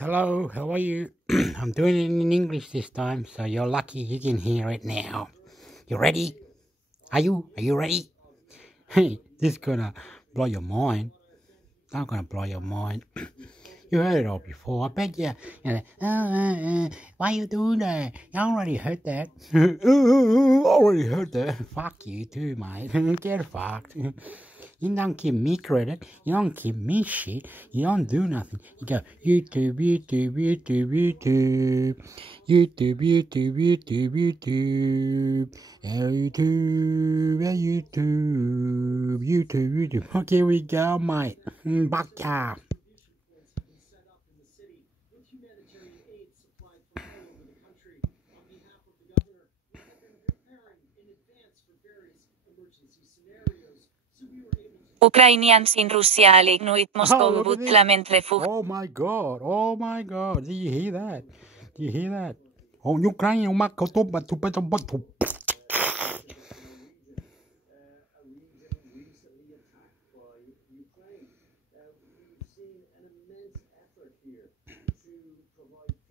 Hello, how are you? I'm doing it in English this time, so you're lucky you can hear it now. You ready? Are you? Are you ready? Hey, this is gonna blow your mind. Not gonna blow your mind. You heard it all before. I bet you. Why you doing that? You already heard that. Already heard that. Fuck you too, mate. Get fucked. You don't give me credit. You don't give me shit. You don't do nothing. You go YouTube, YouTube, YouTube, YouTube, YouTube, YouTube, YouTube, YouTube, YouTube, YouTube, YouTube. Okay, we go, mate. Baka. Ukrainians in Russia ignoit Moscow mentre fu. Oh my God! Oh my God! Do you hear that? Do you hear that? Oh, Ukraine,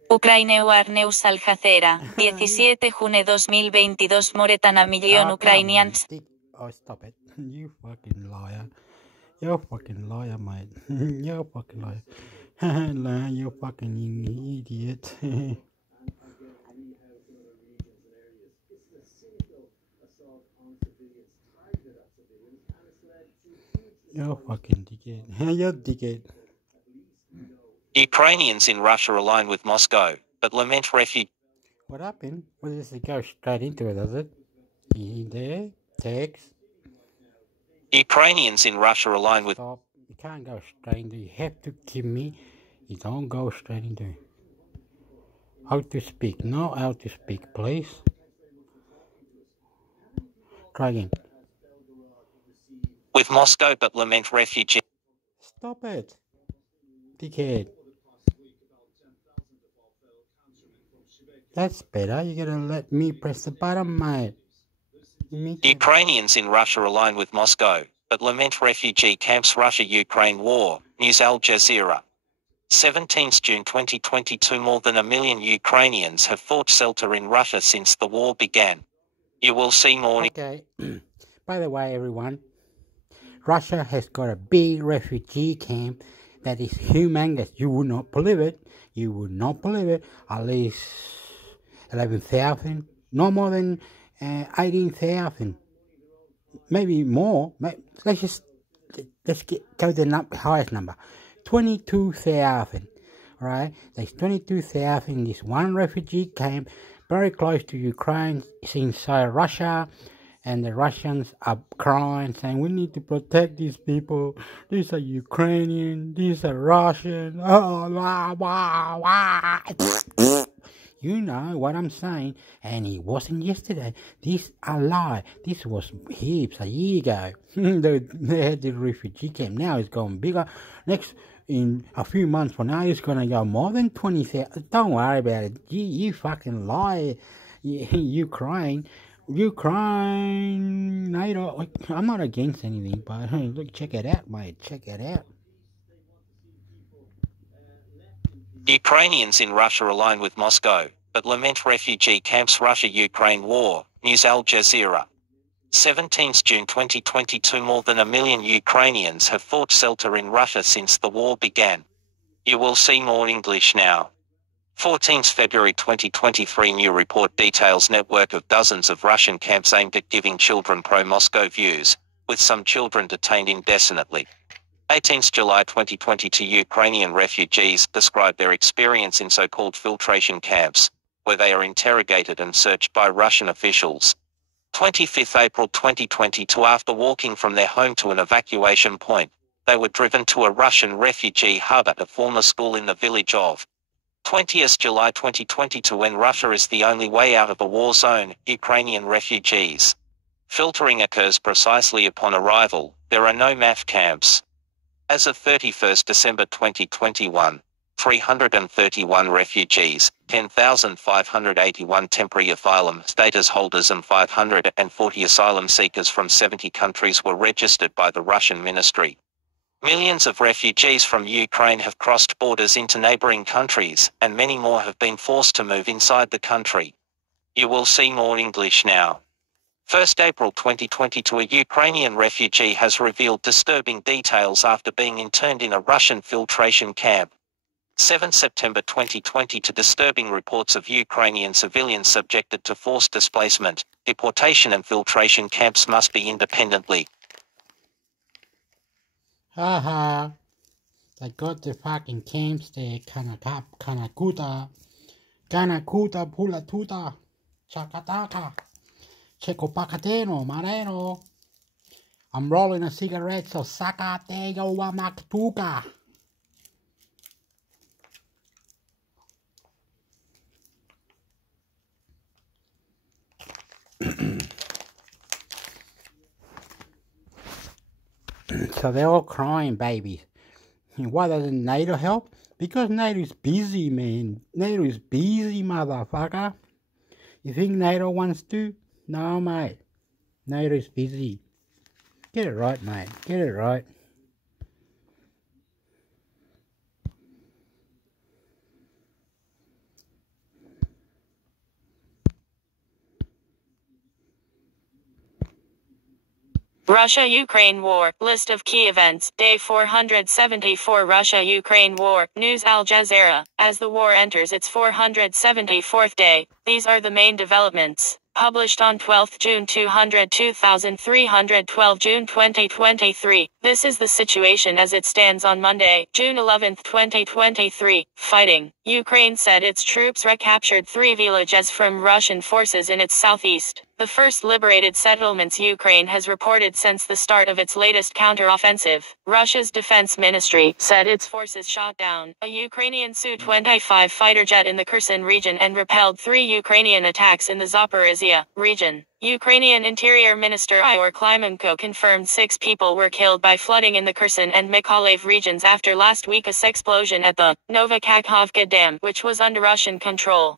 Ucraine war news al Jazeera, 17 junio 2022 Moretana million Ukrainians. Oh, stop it. You fucking liar. You're a fucking liar, mate. You're a fucking liar. You fucking idiot. You're a fucking dickhead. You're a dickhead. Ukrainians in Russia align with Moscow, but lament refugees. What happened? Well, this go straight into it, does it? In there? Text? Ukrainians in Russia align with... Stop. You can't go straight into it. You have to give me. You don't go straight into it. How to speak. No, how to speak, please. Try again. With Moscow, but lament refugees. Stop it. Dickhead. That's better. You're going to let me press the button, mate. Ukrainians in Russia align with Moscow, but lament refugee camps Russia-Ukraine war, News Al Jazeera. 17th June 2022 More than 1 million Ukrainians have fought shelter in Russia since the war began. You will see more... Okay. By the way, everyone, Russia has got a big refugee camp that is humongous. You would not believe it. You would not believe it. At least 11,000. No more than 18,000. Maybe more. Let's go to the highest number. 22,000. Right? There's 22,000 in this one refugee camp very close to Ukraine. It's inside Russia. And the Russians are crying, saying, we need to protect these people. These are Ukrainian. These are Russian. Oh, wah, wah, wah. You know what I'm saying. And it wasn't yesterday. This a lie. This was heaps a year ago. They had the refugee camp. Now it's going bigger. Next, in a few months from now, it's going to go more than 20,000. Don't worry about it. You fucking lie. Ukraine, NATO. I'm not against anything, but look, check it out, mate. Check it out. Ukrainians in Russia align with Moscow, but lament refugee camps Russia-Ukraine war, News Al Jazeera. 17th June 2022 More than 1 million Ukrainians have fought shelter in Russia since the war began. You will see more English now. 14th February 2023 New report details network of dozens of Russian camps aimed at giving children pro-Moscow views, with some children detained indefinitely. 18th July 2022 Ukrainian refugees describe their experience in so-called filtration camps, where they are interrogated and searched by Russian officials. 25th April 2022 After walking from their home to an evacuation point, they were driven to a Russian refugee hub at a former school in the village of 20th July 2022 When Russia is the only way out of a war zone, Ukrainian refugees. Filtering occurs precisely upon arrival. There are no MAF camps. As of 31st December 2021, 331 refugees, 10,581 temporary asylum status holders and 540 asylum seekers from 70 countries were registered by the Russian ministry. Millions of refugees from Ukraine have crossed borders into neighboring countries, and many more have been forced to move inside the country. You will see more English now. 1st April 2022, a Ukrainian refugee has revealed disturbing details after being interned in a Russian filtration camp. 7 September 2022, disturbing reports of Ukrainian civilians subjected to forced displacement, deportation and filtration camps must be independently. Haha. They got the fucking camps there, Kanakuta, Pulatuta, Chakataka, Checopacateno, Mareno. I'm rolling a cigarette, so Sakatego Wamaktuka. So they're all crying babies. And why doesn't NATO help? Because NATO's busy, man. NATO is busy, motherfucker. You think NATO wants to? No, mate. NATO's busy. Get it right, mate. Get it right. Russia-Ukraine war. List of key events. Day 474 Russia-Ukraine war. News Al Jazeera. As the war enters its 474th day, these are the main developments. Published on 12 June 2312 June 2023. This is the situation as it stands on Monday, June 11, 2023. Fighting. Ukraine said its troops recaptured 3 villages from Russian forces in its southeast. The first liberated settlements Ukraine has reported since the start of its latest counteroffensive. Russia's defense ministry said its forces shot down a Ukrainian Su-25 fighter jet in the Kherson region and repelled 3 Ukrainian attacks in the Zaporizhia region. Ukrainian Interior Minister Igor Klimenko confirmed 6 people were killed by flooding in the Kherson and Mykolaiv regions after last week's explosion at the Novokakhovka Dam, which was under Russian control.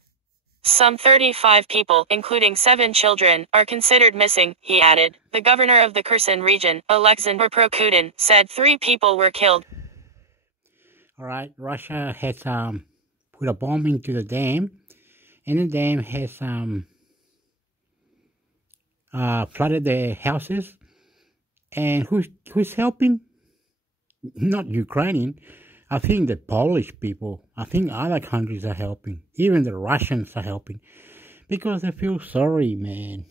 Some 35 people, including 7 children, are considered missing, he added. The governor of the Kherson region, Alexander Prokudin, said 3 people were killed. Alright, Russia has put a bomb into the dam, and the dam has flooded the houses. And who's helping? Not Ukrainian. I think the Polish people, I think other countries are helping. Even the Russians are helping. Because they feel sorry, man.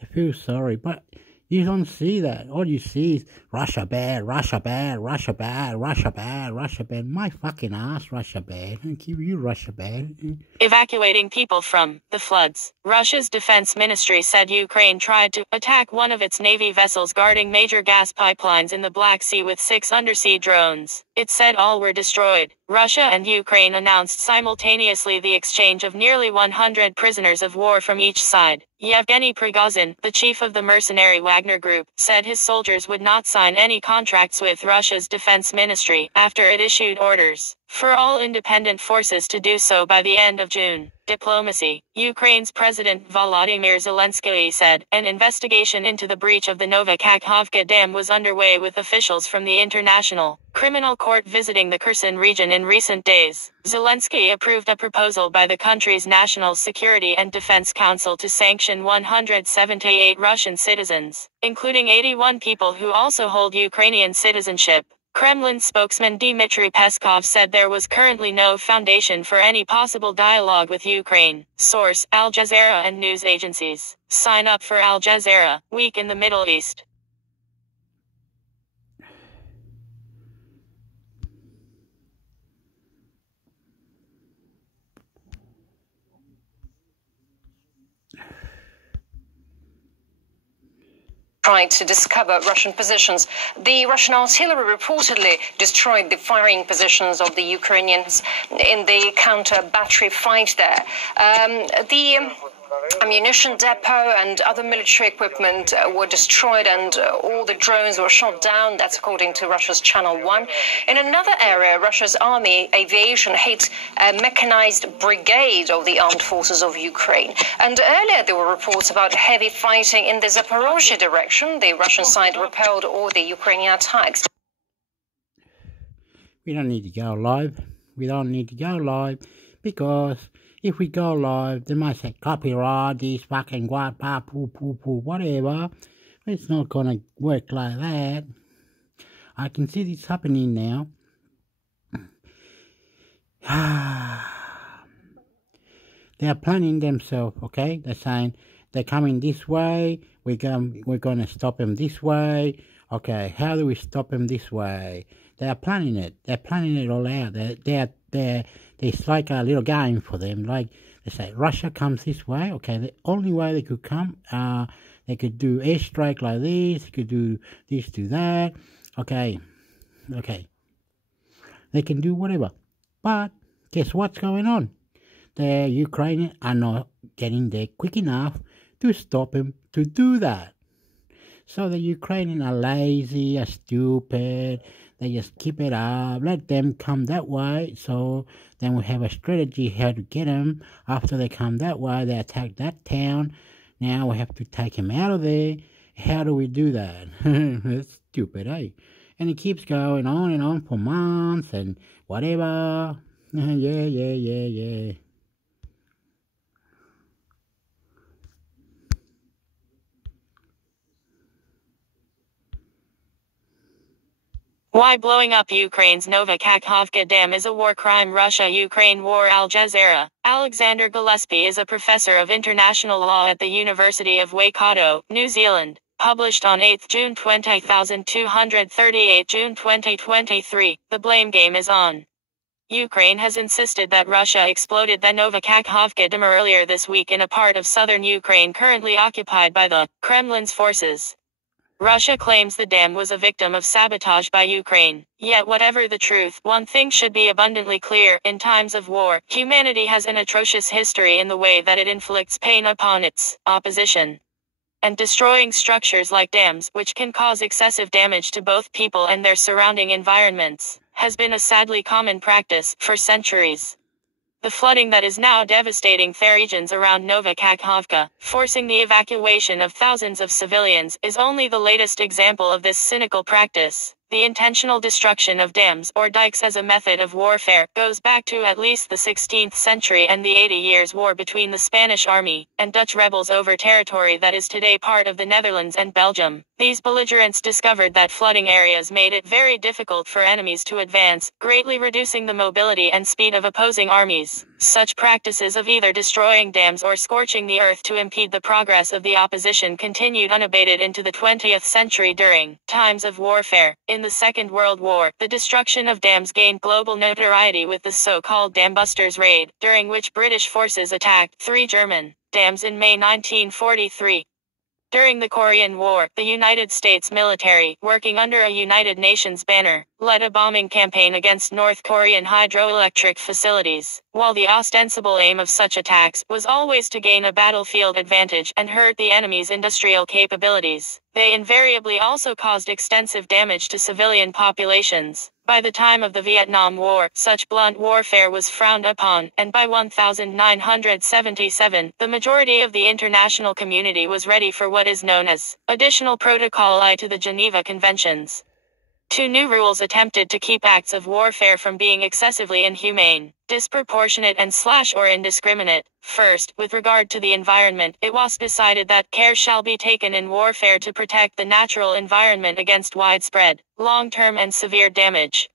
They feel sorry. But you don't see that. All you see is Russia bad, Russia bad, Russia bad, Russia bad, Russia bad. My fucking ass, Russia bad. I give you Russia bad. Evacuating people from the floods. Russia's defense ministry said Ukraine tried to attack one of its Navy vessels guarding major gas pipelines in the Black Sea with 6 undersea drones. It said all were destroyed. Russia and Ukraine announced simultaneously the exchange of nearly 100 prisoners of war from each side. Yevgeny Prigozhin, the chief of the mercenary Wagner Group, said his soldiers would not sign any contracts with Russia's defense ministry after it issued orders for all independent forces to do so by the end of June. Diplomacy. Ukraine's President Volodymyr Zelensky said an investigation into the breach of the Novokakhovka Dam was underway with officials from the International Criminal Court visiting the Kherson region in recent days. Zelensky approved a proposal by the country's National Security and Defense Council to sanction 178 Russian citizens, including 81 people who also hold Ukrainian citizenship. Kremlin spokesman Dmitry Peskov said there was currently no foundation for any possible dialogue with Ukraine. Source: Al Jazeera and news agencies. Sign up for Al Jazeera, Week in the Middle East. Tried to discover Russian positions. The Russian artillery reportedly destroyed the firing positions of the Ukrainians in the counter-battery fight there. The ammunition depot and other military equipment were destroyed, and all the drones were shot down. That's according to Russia's Channel 1. In another area, Russia's army aviation hit a mechanized brigade of the armed forces of Ukraine. And earlier there were reports about heavy fighting in the Zaporozhye direction. The Russian side repelled all the Ukrainian attacks. We don't need to go live. We don't need to go live because if we go live, they might say copyright, this fucking what, poo, whatever. It's not gonna work like that. I can see this happening now. They are planning themselves, okay? They're saying they're coming this way. We're gonna stop them this way. Okay, how do we stop them this way? They are planning it. They're planning it all out. It's like a little game for them. Like they say, Russia comes this way. Okay, the only way they could come, they could do airstrike like this. They could do this, do that. Okay. They can do whatever. But guess what's going on? The Ukrainians are not getting there quick enough to stop him to do that. So the Ukrainians are lazy, are stupid. They just keep it up, let them come that way. So then we have a strategy how to get them. After they come that way, they attack that town. Now we have to take him out of there. How do we do that? It's stupid, eh? And it keeps going on and on for months and whatever. Yeah. Why blowing up Ukraine's Novakakhovka Dam is a war crime. Russia-Ukraine war. Al Jazeera. Alexander Gillespie is a professor of international law at the University of Waikato, New Zealand. Published on 8 June 2238 June 2023, the blame game is on. Ukraine has insisted that Russia exploded the Novakakhovka Dam earlier this week in a part of southern Ukraine currently occupied by the Kremlin's forces. Russia claims the dam was a victim of sabotage by Ukraine. Yet whatever the truth, one thing should be abundantly clear: in times of war, humanity has an atrocious history in the way that it inflicts pain upon its opposition. And destroying structures like dams, which can cause excessive damage to both people and their surrounding environments, has been a sadly common practice for centuries. The flooding that is now devastating the regions around Novakakhovka, forcing the evacuation of thousands of civilians, is only the latest example of this cynical practice. The intentional destruction of dams or dikes as a method of warfare goes back to at least the 16th century and the 80 Years' War between the Spanish army and Dutch rebels over territory that is today part of the Netherlands and Belgium. These belligerents discovered that flooding areas made it very difficult for enemies to advance, greatly reducing the mobility and speed of opposing armies. Such practices of either destroying dams or scorching the earth to impede the progress of the opposition continued unabated into the 20th century during times of warfare. In the Second World War, the destruction of dams gained global notoriety with the so-called Dambusters Raid, during which British forces attacked 3 German dams in May 1943. During the Korean War, the United States military, working under a United Nations banner, led a bombing campaign against North Korean hydroelectric facilities, while the ostensible aim of such attacks was always to gain a battlefield advantage and hurt the enemy's industrial capabilities. They invariably also caused extensive damage to civilian populations. By the time of the Vietnam War, such blunt warfare was frowned upon, and by 1977, the majority of the international community was ready for what is known as Additional Protocol I to the Geneva Conventions. 2 new rules attempted to keep acts of warfare from being excessively inhumane, disproportionate and or indiscriminate. First, with regard to the environment, it was decided that care shall be taken in warfare to protect the natural environment against widespread, long-term and severe damage.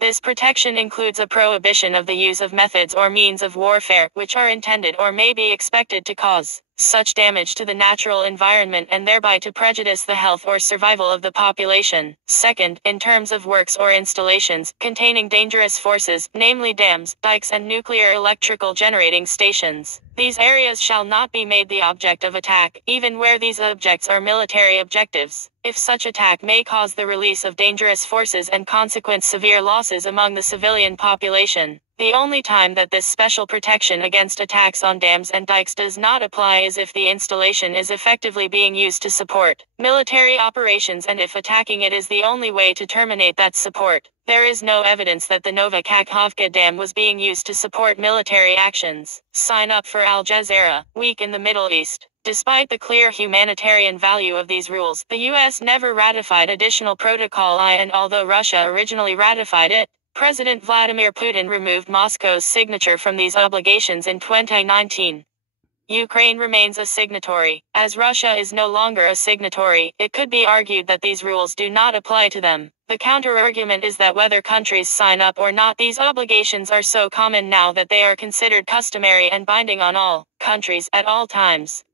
This protection includes a prohibition of the use of methods or means of warfare which are intended or may be expected to cause such damage to the natural environment and thereby to prejudice the health or survival of the population. Second, in terms of works or installations containing dangerous forces, namely dams, dikes and nuclear electrical generating stations, these areas shall not be made the object of attack, even where these objects are military objectives, if such attack may cause the release of dangerous forces and consequent severe losses among the civilian population. The only time that this special protection against attacks on dams and dikes does not apply is if the installation is effectively being used to support military operations and if attacking it is the only way to terminate that support. There is no evidence that the Novakakhovka Dam was being used to support military actions. Sign up for Al Jazeera, Week in the Middle East. Despite the clear humanitarian value of these rules, the U.S. never ratified Additional Protocol I, and although Russia originally ratified it, President Vladimir Putin removed Moscow's signature from these obligations in 2019. Ukraine remains a signatory. As Russia is no longer a signatory, it could be argued that these rules do not apply to them. The counter-argument is that whether countries sign up or not, these obligations are so common now that they are considered customary and binding on all countries at all times.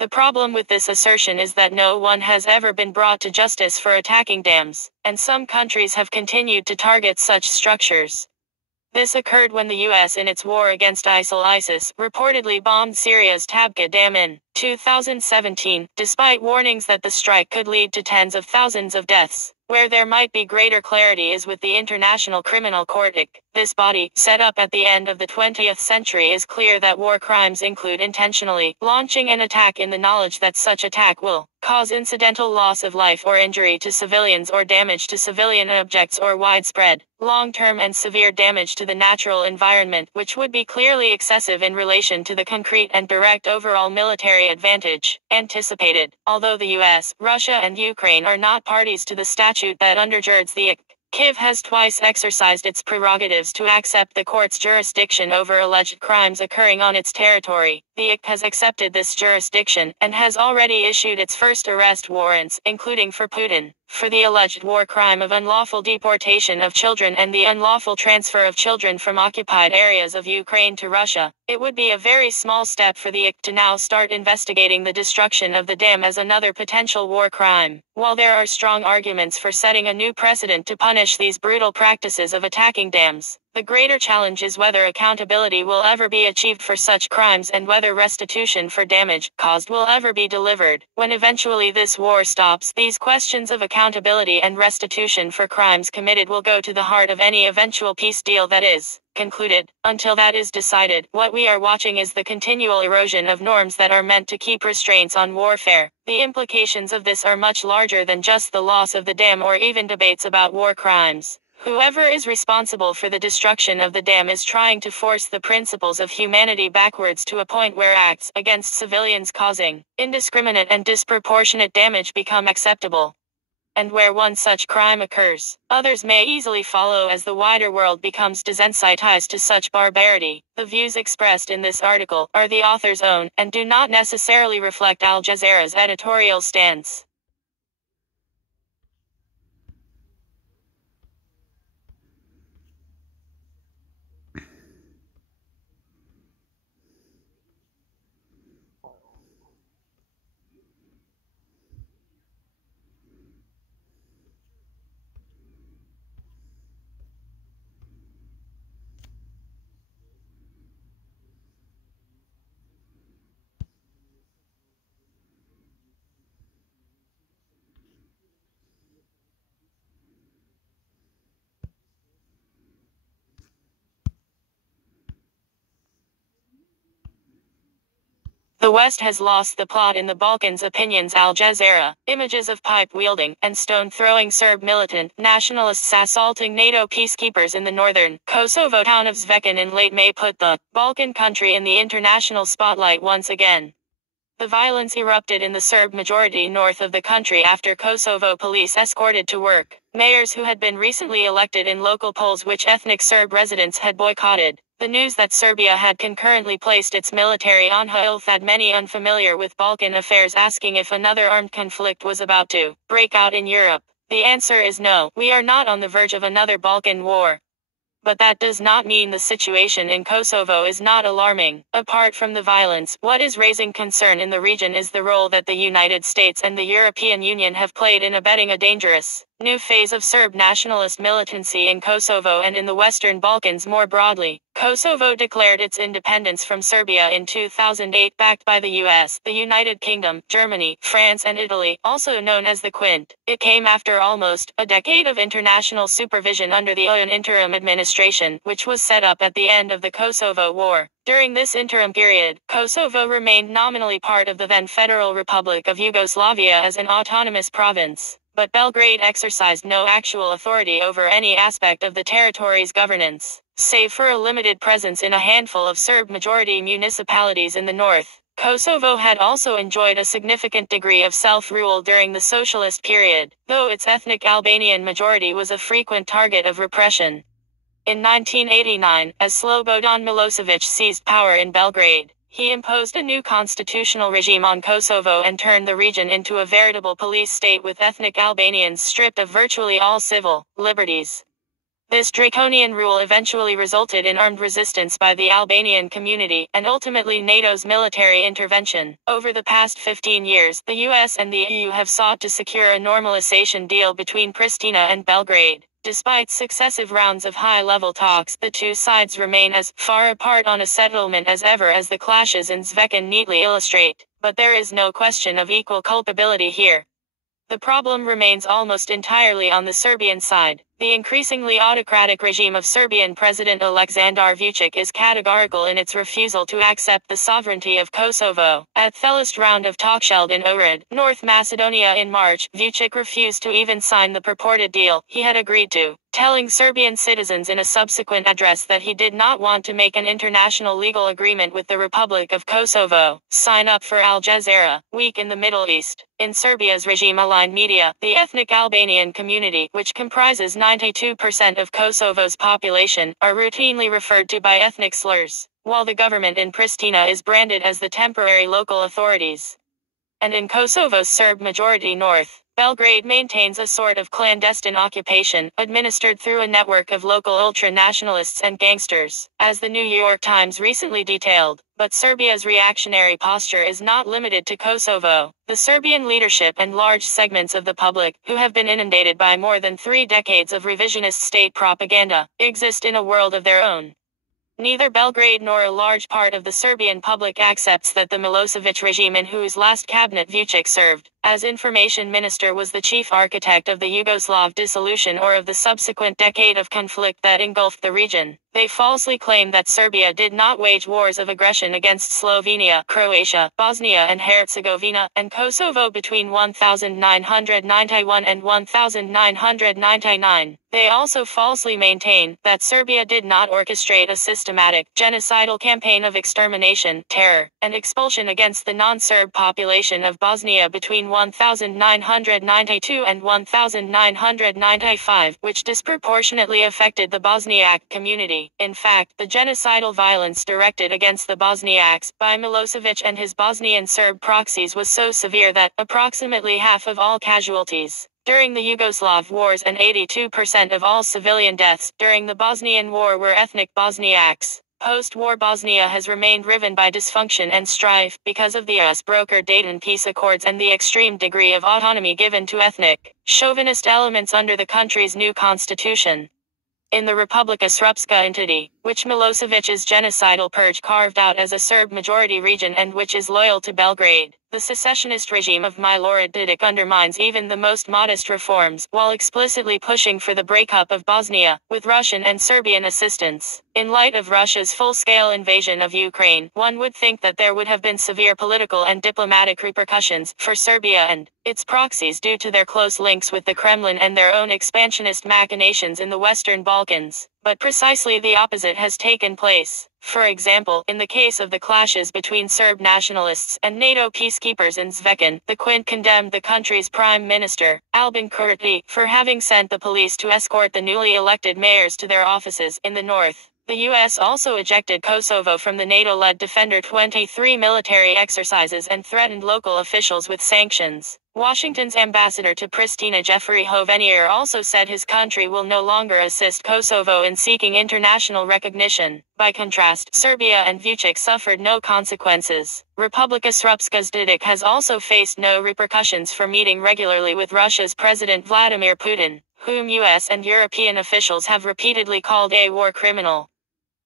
The problem with this assertion is that no one has ever been brought to justice for attacking dams, and some countries have continued to target such structures. This occurred when the U.S. in its war against ISIS reportedly bombed Syria's Tabqa Dam in 2017, despite warnings that the strike could lead to tens of thousands of deaths. Where there might be greater clarity is with the International Criminal Court (ICC). This body, set up at the end of the 20th century, is clear that war crimes include intentionally launching an attack in the knowledge that such attack will cause incidental loss of life or injury to civilians or damage to civilian objects or widespread, long-term and severe damage to the natural environment, which would be clearly excessive in relation to the concrete and direct overall military advantage anticipated. Although the US, Russia and Ukraine are not parties to the statute that undergirds the ICC, Kyiv has twice exercised its prerogatives to accept the court's jurisdiction over alleged crimes occurring on its territory. The ICC has accepted this jurisdiction, and has already issued its first arrest warrants, including for Putin, for the alleged war crime of unlawful deportation of children and the unlawful transfer of children from occupied areas of Ukraine to Russia. It would be a very small step for the ICC to now start investigating the destruction of the dam as another potential war crime. While there are strong arguments for setting a new precedent to punish these brutal practices of attacking dams, the greater challenge is whether accountability will ever be achieved for such crimes and whether restitution for damage caused will ever be delivered. When eventually this war stops, these questions of accountability and restitution for crimes committed will go to the heart of any eventual peace deal that is concluded. Until that is decided, what we are watching is the continual erosion of norms that are meant to keep restraints on warfare. The implications of this are much larger than just the loss of the dam or even debates about war crimes. Whoever is responsible for the destruction of the dam is trying to force the principles of humanity backwards to a point where acts against civilians causing indiscriminate and disproportionate damage become acceptable. And where one such crime occurs, others may easily follow as the wider world becomes desensitized to such barbarity. The views expressed in this article are the author's own, and do not necessarily reflect Al Jazeera's editorial stance. The West has lost the plot in the Balkans. Opinions. Al Jazeera. Images of pipe-wielding and stone-throwing Serb militant nationalists assaulting NATO peacekeepers in the northern Kosovo town of Zvecan in late May put the Balkan country in the international spotlight once again. The violence erupted in the Serb majority north of the country after Kosovo police escorted to work mayors who had been recently elected in local polls which ethnic Serb residents had boycotted. The news that Serbia had concurrently placed its military on hold had many unfamiliar with Balkan affairs asking if another armed conflict was about to break out in Europe. The answer is no. We are not on the verge of another Balkan war. But that does not mean the situation in Kosovo is not alarming. Apart from the violence, what is raising concern in the region is the role that the United States and the European Union have played in abetting a dangerous new phase of Serb nationalist militancy in Kosovo and in the Western Balkans more broadly. Kosovo declared its independence from Serbia in 2008, backed by the US, the United Kingdom, Germany, France and Italy, also known as the Quint. It came after almost a decade of international supervision under the UN interim administration, which was set up at the end of the Kosovo War. During this interim period, Kosovo remained nominally part of the then Federal Republic of Yugoslavia as an autonomous province. But Belgrade exercised no actual authority over any aspect of the territory's governance, save for a limited presence in a handful of Serb-majority municipalities in the north. Kosovo had also enjoyed a significant degree of self-rule during the socialist period, though its ethnic Albanian majority was a frequent target of repression. In 1989, as Slobodan Milosevic seized power in Belgrade, he imposed a new constitutional regime on Kosovo and turned the region into a veritable police state with ethnic Albanians stripped of virtually all civil liberties. This draconian rule eventually resulted in armed resistance by the Albanian community, and ultimately NATO's military intervention. Over the past 15 years, the US and the EU have sought to secure a normalization deal between Pristina and Belgrade. Despite successive rounds of high-level talks, the two sides remain as far apart on a settlement as ever, as the clashes in Zvecan neatly illustrate. But there is no question of equal culpability here. The problem remains almost entirely on the Serbian side. The increasingly autocratic regime of Serbian President Aleksandar Vučić is categorical in its refusal to accept the sovereignty of Kosovo. At the last round of talks held in Ohrid, North Macedonia in March, Vučić refused to even sign the purported deal he had agreed to, telling Serbian citizens in a subsequent address that he did not want to make an international legal agreement with the Republic of Kosovo. Sign up for Al Jazeera, week in the Middle East. In Serbia's regime-aligned media, the ethnic Albanian community, which comprises 92% of Kosovo's population, are routinely referred to by ethnic slurs, while the government in Pristina is branded as the temporary local authorities. And in Kosovo's Serb-majority north, Belgrade maintains a sort of clandestine occupation, administered through a network of local ultra-nationalists and gangsters, as the New York Times recently detailed. But Serbia's reactionary posture is not limited to Kosovo. The Serbian leadership and large segments of the public, who have been inundated by more than 3 decades of revisionist state propaganda, exist in a world of their own. Neither Belgrade nor a large part of the Serbian public accepts that the Milosevic regime, in whose last cabinet Vučić served as information minister, was the chief architect of the Yugoslav dissolution or of the subsequent decade of conflict that engulfed the region. They falsely claim that Serbia did not wage wars of aggression against Slovenia, Croatia, Bosnia and Herzegovina, and Kosovo between 1991 and 1999. They also falsely maintain that Serbia did not orchestrate a systematic, genocidal campaign of extermination, terror, and expulsion against the non-Serb population of Bosnia between 1992 and 1995, which disproportionately affected the Bosniak community. In fact, the genocidal violence directed against the Bosniaks by Milosevic and his Bosnian Serb proxies was so severe that approximately half of all casualties during the Yugoslav wars and 82% of all civilian deaths during the Bosnian War were ethnic Bosniaks. Post-war Bosnia has remained riven by dysfunction and strife because of the US-brokered Dayton peace accords and the extreme degree of autonomy given to ethnic, chauvinist elements under the country's new constitution. In the Republika Srpska entity, which Milosevic's genocidal purge carved out as a Serb-majority region and which is loyal to Belgrade, the secessionist regime of Milorad Dodik undermines even the most modest reforms, while explicitly pushing for the breakup of Bosnia, with Russian and Serbian assistance. In light of Russia's full-scale invasion of Ukraine, one would think that there would have been severe political and diplomatic repercussions for Serbia and its proxies due to their close links with the Kremlin and their own expansionist machinations in the Western Balkans. But precisely the opposite has taken place. For example, in the case of the clashes between Serb nationalists and NATO peacekeepers in Zvecan, the Quint condemned the country's prime minister, Albin Kurti, for having sent the police to escort the newly elected mayors to their offices in the north. The U.S. also ejected Kosovo from the NATO-led Defender 23 military exercises and threatened local officials with sanctions. Washington's ambassador to Pristina Jeffrey Hovenier also said his country will no longer assist Kosovo in seeking international recognition. By contrast, Serbia and Vučić suffered no consequences. Republika Srpska's Dodik has also faced no repercussions for meeting regularly with Russia's President Vladimir Putin, whom U.S. and European officials have repeatedly called a war criminal.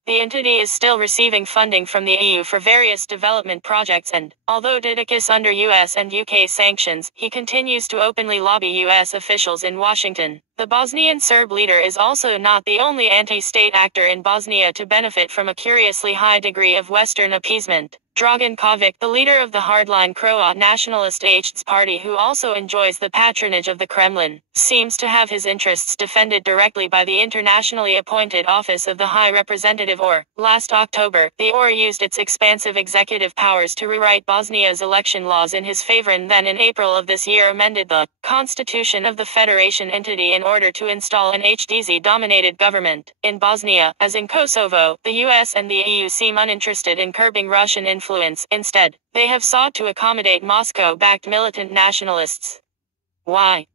The entity is still receiving funding from the EU for various development projects and, although Dodik is under US and UK sanctions, he continues to openly lobby US officials in Washington. The Bosnian Serb leader is also not the only anti-state actor in Bosnia to benefit from a curiously high degree of Western appeasement. Dragan Kovic, the leader of the hardline Croat nationalist HDS party who also enjoys the patronage of the Kremlin, seems to have his interests defended directly by the internationally appointed Office of the High Representative OR. Last October, the OR used its expansive executive powers to rewrite Bosnia's election laws in his favor and then in April of this year amended the Constitution of the Federation entity in in order to install an HDZ-dominated government. In Bosnia, as in Kosovo, the US and the EU seem uninterested in curbing Russian influence. Instead, they have sought to accommodate Moscow-backed militant nationalists. Why?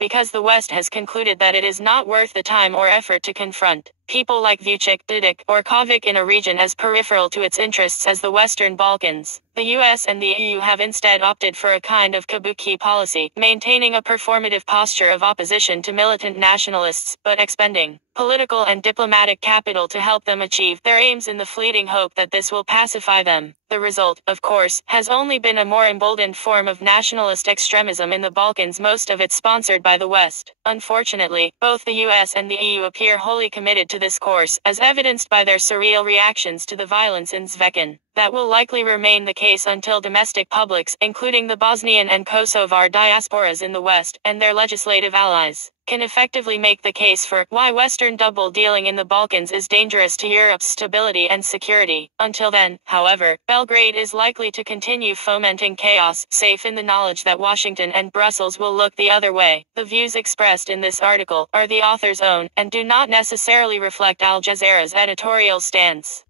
Because the West has concluded that it is not worth the time or effort to confront people like Vučić, Didić, or Kovic in a region as peripheral to its interests as the Western Balkans. The US and the EU have instead opted for a kind of kabuki policy, maintaining a performative posture of opposition to militant nationalists, but expending political and diplomatic capital to help them achieve their aims in the fleeting hope that this will pacify them. The result, of course, has only been a more emboldened form of nationalist extremism in the Balkans, most of it sponsored by the West. Unfortunately, both the US and the EU appear wholly committed to this course, as evidenced by their surreal reactions to the violence in Zvecan. That will likely remain the case until domestic publics, including the Bosnian and Kosovar diasporas in the West, and their legislative allies, can effectively make the case for why Western double-dealing in the Balkans is dangerous to Europe's stability and security. Until then, however, Belgrade is likely to continue fomenting chaos, safe in the knowledge that Washington and Brussels will look the other way. The views expressed in this article are the author's own, and do not necessarily reflect Al Jazeera's editorial stance.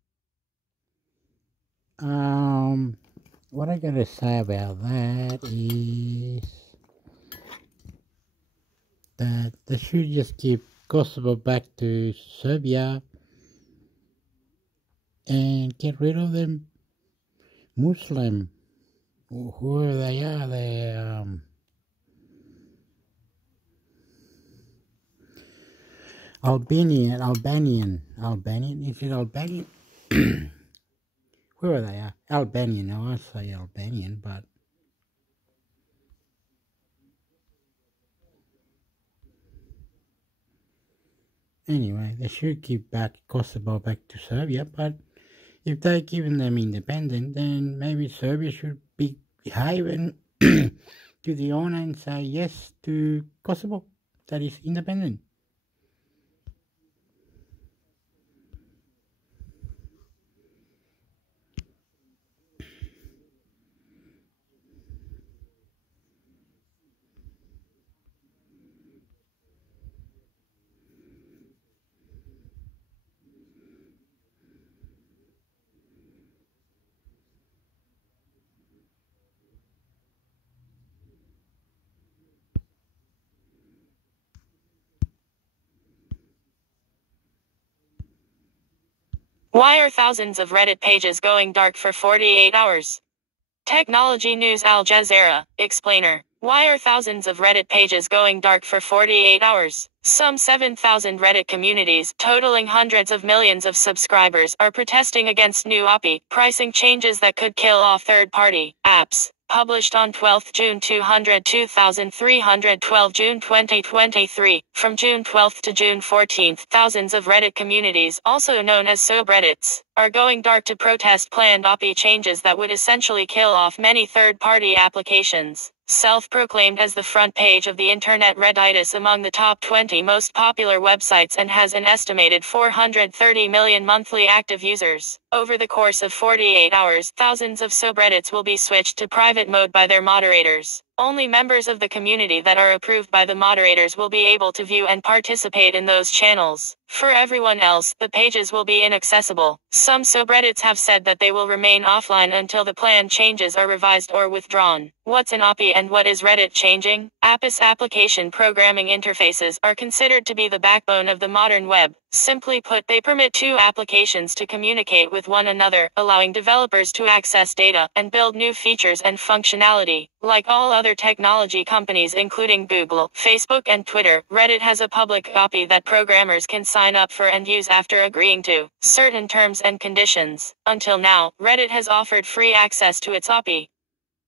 What I gotta say about that is that they should just give Kosovo back to Serbia and get rid of them Muslim, whoever they are. They're Albanian. Is it Albanian? Whoever they are, Albanian. Now I say Albanian, but anyway, they should give back Kosovo back to Serbia. But if they're giving them independent, then maybe Serbia should behave and to the honor and say yes to Kosovo that is independent. Why are thousands of Reddit pages going dark for 48 hours? Technology News Al Jazeera, explainer. Why are thousands of Reddit pages going dark for 48 hours? Some 7,000 Reddit communities, totaling hundreds of millions of subscribers, are protesting against new API pricing changes that could kill off third-party apps. Published on 12 June 2312 June 2023. From June 12 to June 14, thousands of Reddit communities, also known as subreddits, are going dark to protest planned API changes that would essentially kill off many third-party applications. Self-proclaimed as the front page of the internet Redditus among the top 20 most popular websites and has an estimated 430 million monthly active users. Over the course of 48 hours, thousands of subreddits will be switched to private mode by their moderators. Only members of the community that are approved by the moderators will be able to view and participate in those channels. For everyone else, the pages will be inaccessible. Some subreddits have said that they will remain offline until the plan changes are revised or withdrawn. What's an API and what is Reddit changing? APIs, application programming interfaces, are considered to be the backbone of the modern web. Simply put, they permit two applications to communicate with one another, allowing developers to access data and build new features and functionality. Like all other technology companies including Google, Facebook and Twitter, Reddit has a public API that programmers can sign up for and use after agreeing to certain terms and conditions. Until now, Reddit has offered free access to its API.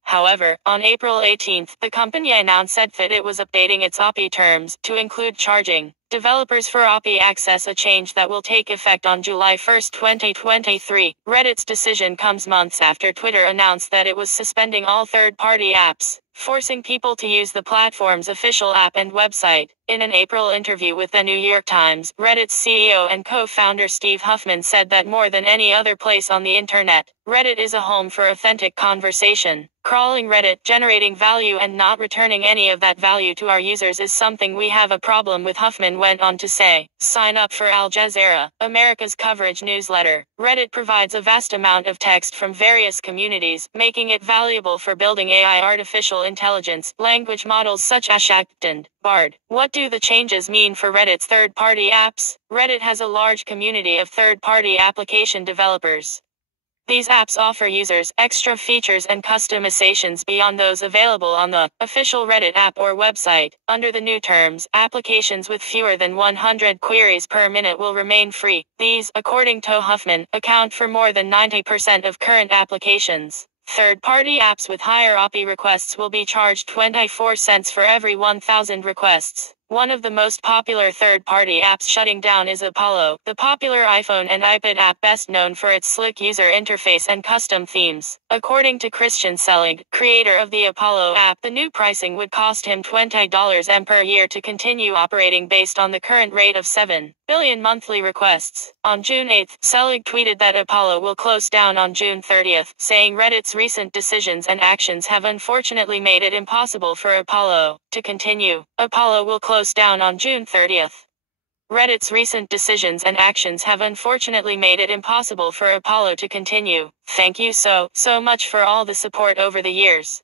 However, on April 18, the company announced that it was updating its API terms to include charging developers for API access, a change that will take effect on July 1, 2023. Reddit's decision comes months after Twitter announced that it was suspending all third-party apps, forcing people to use the platform's official app and website. In an April interview with the New York Times, Reddit's CEO and co-founder Steve Huffman said that more than any other place on the internet, Reddit is a home for authentic conversation. Crawling Reddit, generating value and not returning any of that value to our users is something we have a problem with, Huffman went on to say. Sign up for Al Jazeera, America's coverage newsletter. Reddit provides a vast amount of text from various communities, making it valuable for building AI artificial intelligence, language models such as and Bard. What do the changes mean for Reddit's third-party apps? Reddit has a large community of third-party application developers. These apps offer users extra features and customizations beyond those available on the official Reddit app or website. Under the new terms, applications with fewer than 100 queries per minute will remain free. These, according to Huffman, account for more than 90% of current applications. Third-party apps with higher API requests will be charged 24 cents for every 1,000 requests. One of the most popular third-party apps shutting down is Apollo, the popular iPhone and iPad app best known for its slick user interface and custom themes. According to Christian Selig, creator of the Apollo app, the new pricing would cost him $20 per year to continue operating based on the current rate of 7 billion monthly requests. On June 8, Selig tweeted that Apollo will close down on June 30, saying Reddit's recent decisions and actions have unfortunately made it impossible for Apollo to continue. Apollo will close down on June 30. Reddit's recent decisions and actions have unfortunately made it impossible for Apollo to continue. Thank you so much for all the support over the years.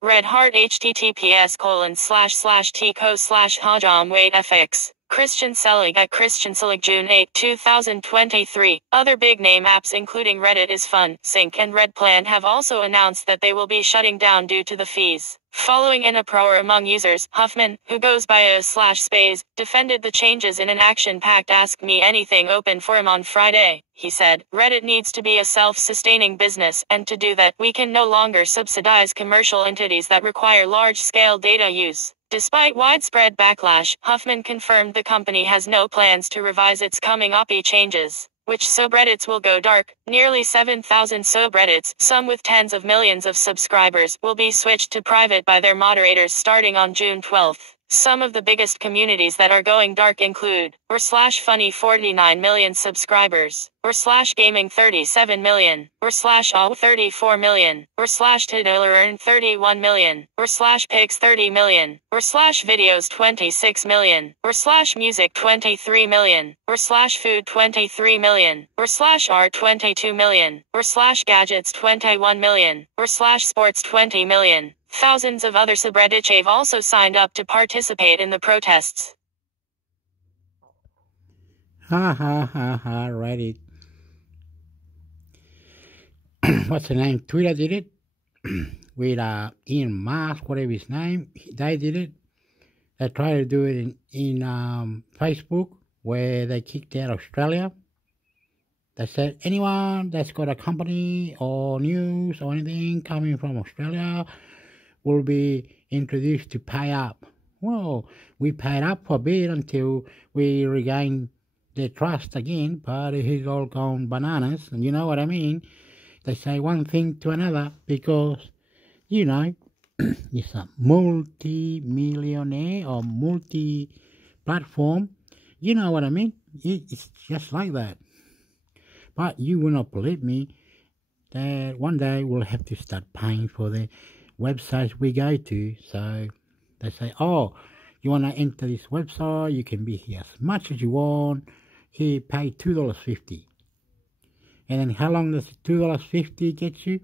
Red Heart https://tco/hajamwaitfx. Christian Selig at Christian Selig June 8, 2023. Other big-name apps including Reddit is Fun, Sync and Redplan have also announced that they will be shutting down due to the fees. Following an uproar among users, Huffman, who goes by a/Spaze, defended the changes in an action-packed Ask Me Anything open forum on Friday. He said, Reddit needs to be a self-sustaining business, and to do that, we can no longer subsidize commercial entities that require large-scale data use. Despite widespread backlash, Huffman confirmed the company has no plans to revise its coming API changes. Which subreddits will go dark? Nearly 7,000 subreddits, some with tens of millions of subscribers, will be switched to private by their moderators starting on June 12. Some of the biggest communities that are going dark include /funny 49 million subscribers, /gaming 37 million, /all 34 million, /tidalearn 31 million, /pigs 30 million, /videos 26 million, /music 23 million, /food 23 million, /art 22 million, /gadgets 21 million, /sports 20 million. Thousands of other subreddits have also signed up to participate in the protests. Reddit. What's the name? Twitter did it with Elon Musk, whatever his name. They did it. They tried to do it in Facebook, where they kicked out Australia. They said anyone that's got a company or news or anything coming from Australia will be introduced to pay up. Well, we paid up for a bit until we regained their trust again, but it's all gone bananas, and you know what I mean. They say one thing to another because, you know, it's a multi-millionaire or multi-platform. You know what I mean? It's just like that. But you will not believe me that one day we'll have to start paying for the websites we go to. So they say, oh, you want to enter this website, you can be here as much as you want. Here, pay $2.50. And then how long does $2.50 get you?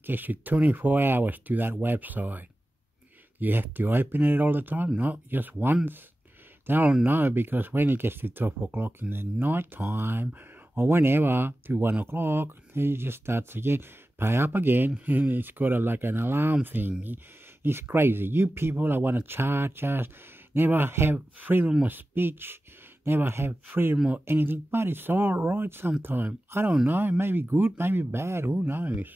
It gets you 24 hours to that website. You have to open it all the time, not just once. They don't know, because when it gets to 12 o'clock in the night time, or whenever, to 1 o'clock, it just starts again. Pay up again, and it's got like an alarm thing. It's crazy. You people that want to charge us never have freedom of speech, never have freedom of anything, but it's all right sometimes. I don't know, maybe good, maybe bad, who knows?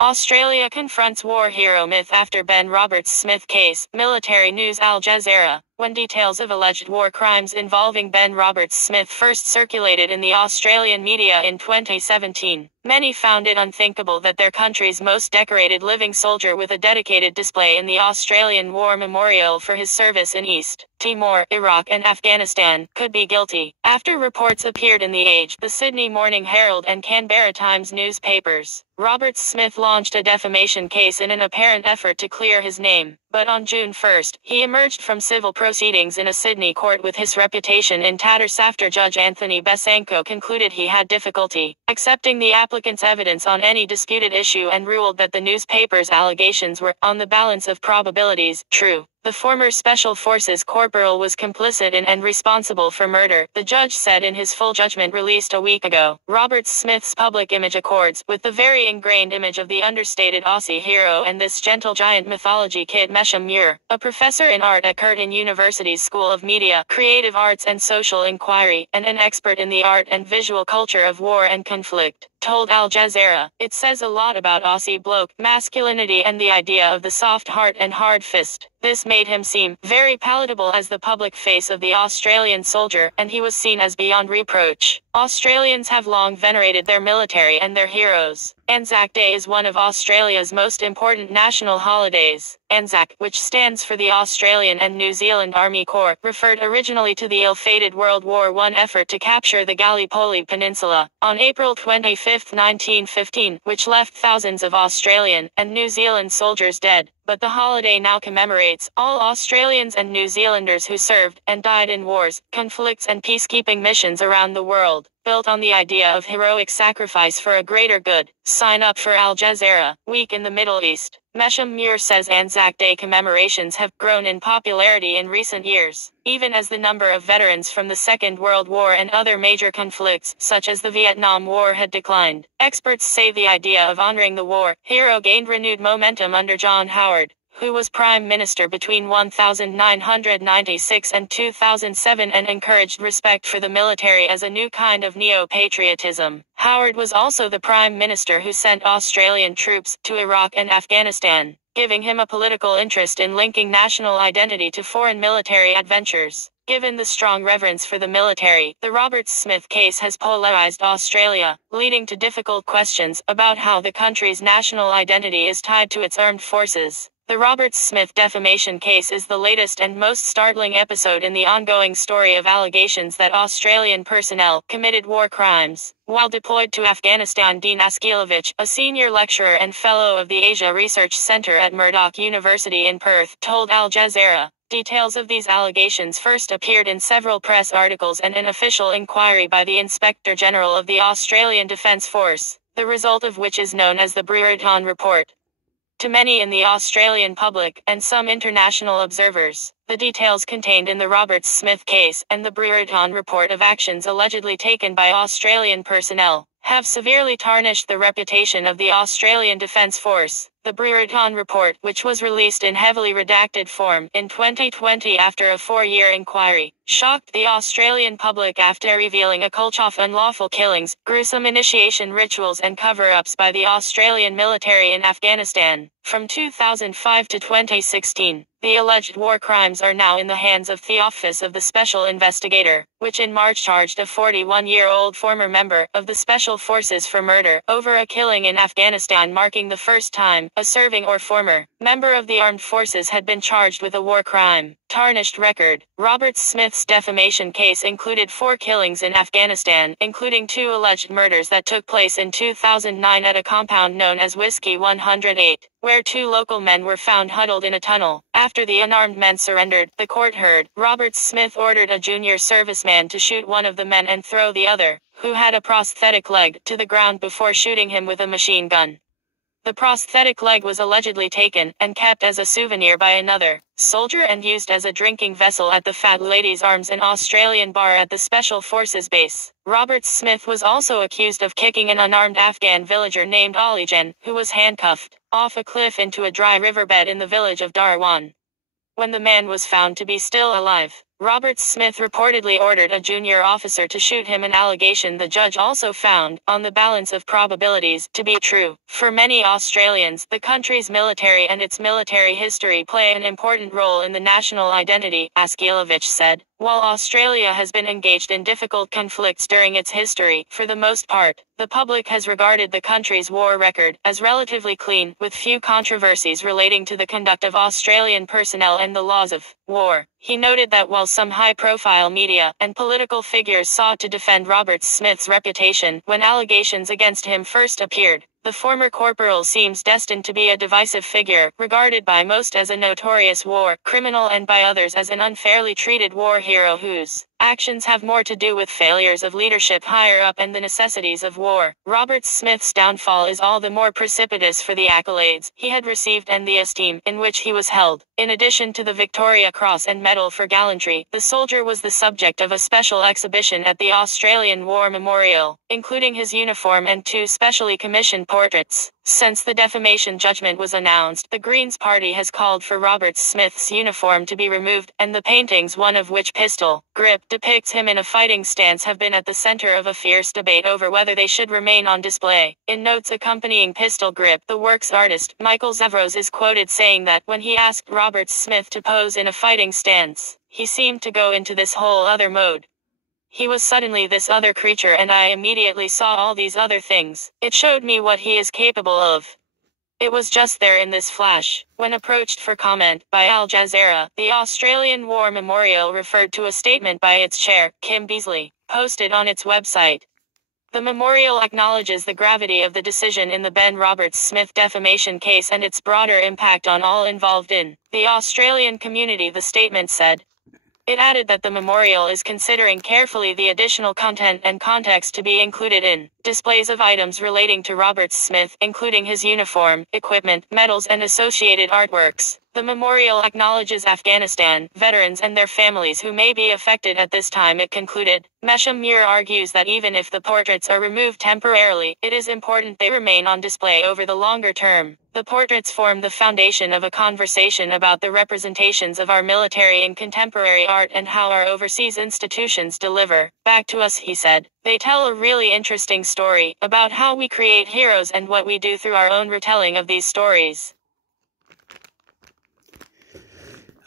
Australia confronts war hero myth after Ben Roberts-Smith case. Military news. Al Jazeera. When details of alleged war crimes involving Ben Roberts-Smith first circulated in the Australian media in 2017, many found it unthinkable that their country's most decorated living soldier with a dedicated display in the Australian War Memorial for his service in East Timor, Iraq and Afghanistan, could be guilty. After reports appeared in The Age, the Sydney Morning Herald and Canberra Times newspapers, Roberts-Smith launched a defamation case in an apparent effort to clear his name. But on June 1, he emerged from civil proceedings in a Sydney court with his reputation in tatters after Judge Anthony Besanko concluded he had difficulty accepting the applicant's evidence on any disputed issue and ruled that the newspaper's allegations were, on the balance of probabilities, true. The former Special Forces corporal was complicit in and responsible for murder, the judge said in his full judgment released a week ago. Roberts-Smith's public image accords with the very ingrained image of the understated Aussie hero and this gentle giant mythology kid Mesham Muir, a professor in art at Curtin University's School of Media, Creative Arts and Social Inquiry, and an expert in the art and visual culture of war and conflict, told Al Jazeera. It says a lot about Aussie bloke masculinity and the idea of the soft heart and hard fist. This made him seem very palatable as the public face of the Australian soldier, and he was seen as beyond reproach. Australians have long venerated their military and their heroes. Anzac Day is one of Australia's most important national holidays. Anzac, which stands for the Australian and New Zealand Army Corps, referred originally to the ill-fated World War I effort to capture the Gallipoli Peninsula on April 25, 1915, which left thousands of Australian and New Zealand soldiers dead. But the holiday now commemorates all Australians and New Zealanders who served and died in wars, conflicts and peacekeeping missions around the world, built on the idea of heroic sacrifice for a greater good. Sign up for Al Jazeera Week in the Middle East. Mesham Muir says Anzac Day commemorations have grown in popularity in recent years, even as the number of veterans from the Second World War and other major conflicts, such as the Vietnam War, had declined. Experts say the idea of honoring the war hero gained renewed momentum under John Howard, who was Prime Minister between 1996 and 2007 and encouraged respect for the military as a new kind of neo-patriotism. Howard was also the Prime Minister who sent Australian troops to Iraq and Afghanistan, giving him a political interest in linking national identity to foreign military adventures. Given the strong reverence for the military, the Roberts-Smith case has polarized Australia, leading to difficult questions about how the country's national identity is tied to its armed forces. The Roberts-Smith defamation case is the latest and most startling episode in the ongoing story of allegations that Australian personnel committed war crimes. While deployed to Afghanistan, Dean Askilovich, a senior lecturer and fellow of the Asia Research Centre at Murdoch University in Perth, told Al Jazeera. Details of these allegations first appeared in several press articles and an official inquiry by the Inspector General of the Australian Defence Force, the result of which is known as the Brereton Report. To many in the Australian public, and some international observers, the details contained in the Roberts-Smith case, and the Brereton report of actions allegedly taken by Australian personnel, have severely tarnished the reputation of the Australian Defence Force. The Brereton report, which was released in heavily redacted form in 2020 after a 4-year inquiry, shocked the Australian public after revealing a culture of unlawful killings, gruesome initiation rituals and cover-ups by the Australian military in Afghanistan. From 2005 to 2016, the alleged war crimes are now in the hands of the Office of the Special Investigator, which in March charged a 41-year-old former member of the Special Forces for murder over a killing in Afghanistan, marking the first time a serving or former member of the armed forces had been charged with a war crime. Tarnished record. Roberts-Smith's defamation case included 4 killings in Afghanistan, including 2 alleged murders that took place in 2009 at a compound known as Whiskey 108, where 2 local men were found huddled in a tunnel. After the unarmed men surrendered, the court heard, Roberts-Smith ordered a junior serviceman to shoot one of the men and throw the other, who had a prosthetic leg, to the ground before shooting him with a machine gun. The prosthetic leg was allegedly taken and kept as a souvenir by another soldier and used as a drinking vessel at the Fat Lady's Arms, an Australian bar at the Special Forces base. Roberts-Smith was also accused of kicking an unarmed Afghan villager named Alijan, who was handcuffed, off a cliff into a dry riverbed in the village of Darwan. When the man was found to be still alive, Robert Smith reportedly ordered a junior officer to shoot him, an allegation the judge also found, on the balance of probabilities, to be true. For many Australians, the country's military and its military history play an important role in the national identity, Askilovich said. While Australia has been engaged in difficult conflicts during its history, for the most part, the public has regarded the country's war record as relatively clean, with few controversies relating to the conduct of Australian personnel and the laws of war. He noted that while some high-profile media and political figures sought to defend Robert Smith's reputation when allegations against him first appeared, the former corporal seems destined to be a divisive figure, regarded by most as a notorious war criminal and by others as an unfairly treated war hero whose actions have more to do with failures of leadership higher up and the necessities of war. Robert Smith's downfall is all the more precipitous for the accolades he had received and the esteem in which he was held. In addition to the Victoria Cross and Medal for Gallantry, the soldier was the subject of a special exhibition at the Australian War Memorial, including his uniform and 2 specially commissioned portraits. Since the defamation judgment was announced, the Greens Party has called for Robert Smith's uniform to be removed, and the paintings, one of which pistol grip depicts him in a fighting stance, have been at the center of a fierce debate over whether they should remain on display. In notes accompanying pistol grip, the work's artist, Michael Zavros, is quoted saying that when he asked Robert Smith to pose in a fighting stance, he seemed to go into this whole other mode. He was suddenly this other creature, and I immediately saw all these other things. It showed me what he is capable of. It was just there in this flash. When approached for comment by Al Jazeera, the Australian War Memorial referred to a statement by its chair, Kim Beazley, posted on its website. The memorial acknowledges the gravity of the decision in the Ben Roberts Smith defamation case and its broader impact on all involved in the Australian community, the statement said. It added that the memorial is considering carefully the additional content and context to be included in displays of items relating to Robert Smith, including his uniform, equipment, medals and associated artworks. The memorial acknowledges Afghanistan veterans and their families who may be affected at this time, it concluded. Mesham Muir argues that even if the portraits are removed temporarily, it is important they remain on display over the longer term. The portraits form the foundation of a conversation about the representations of our military in contemporary art and how our overseas institutions deliver back to us, he said. They tell a really interesting story about how we create heroes and what we do through our own retelling of these stories.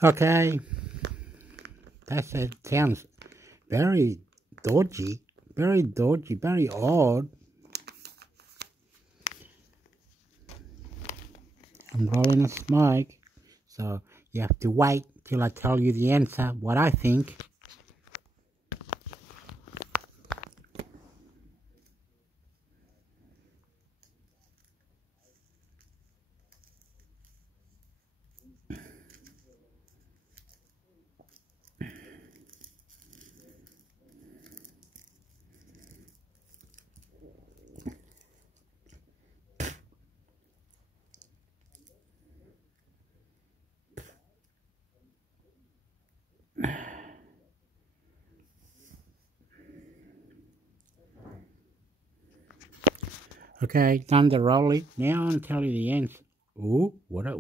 Okay, that sounds very dodgy, very odd. I'm blowing a smoke, so you have to wait till I tell you the answer, what I think. Okay, done the rolling. Now I'll tell you the answer. Ooh, what up?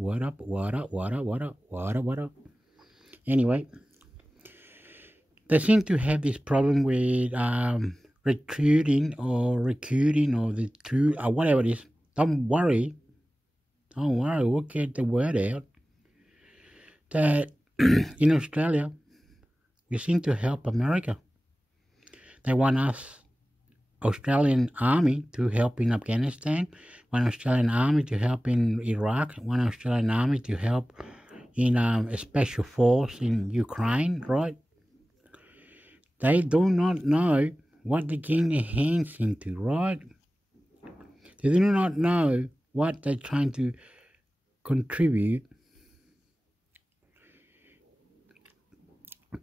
Anyway, they seem to have this problem with recruiting or the two, whatever it is. Don't worry, we'll get the word out that in Australia, we seem to help America. They want us, Australian Army, to help in Afghanistan, one Australian Army to help in Iraq, one Australian Army to help in a special force in Ukraine, right? They do not know what they're getting their hands into, right? They do not know what they're trying to contribute.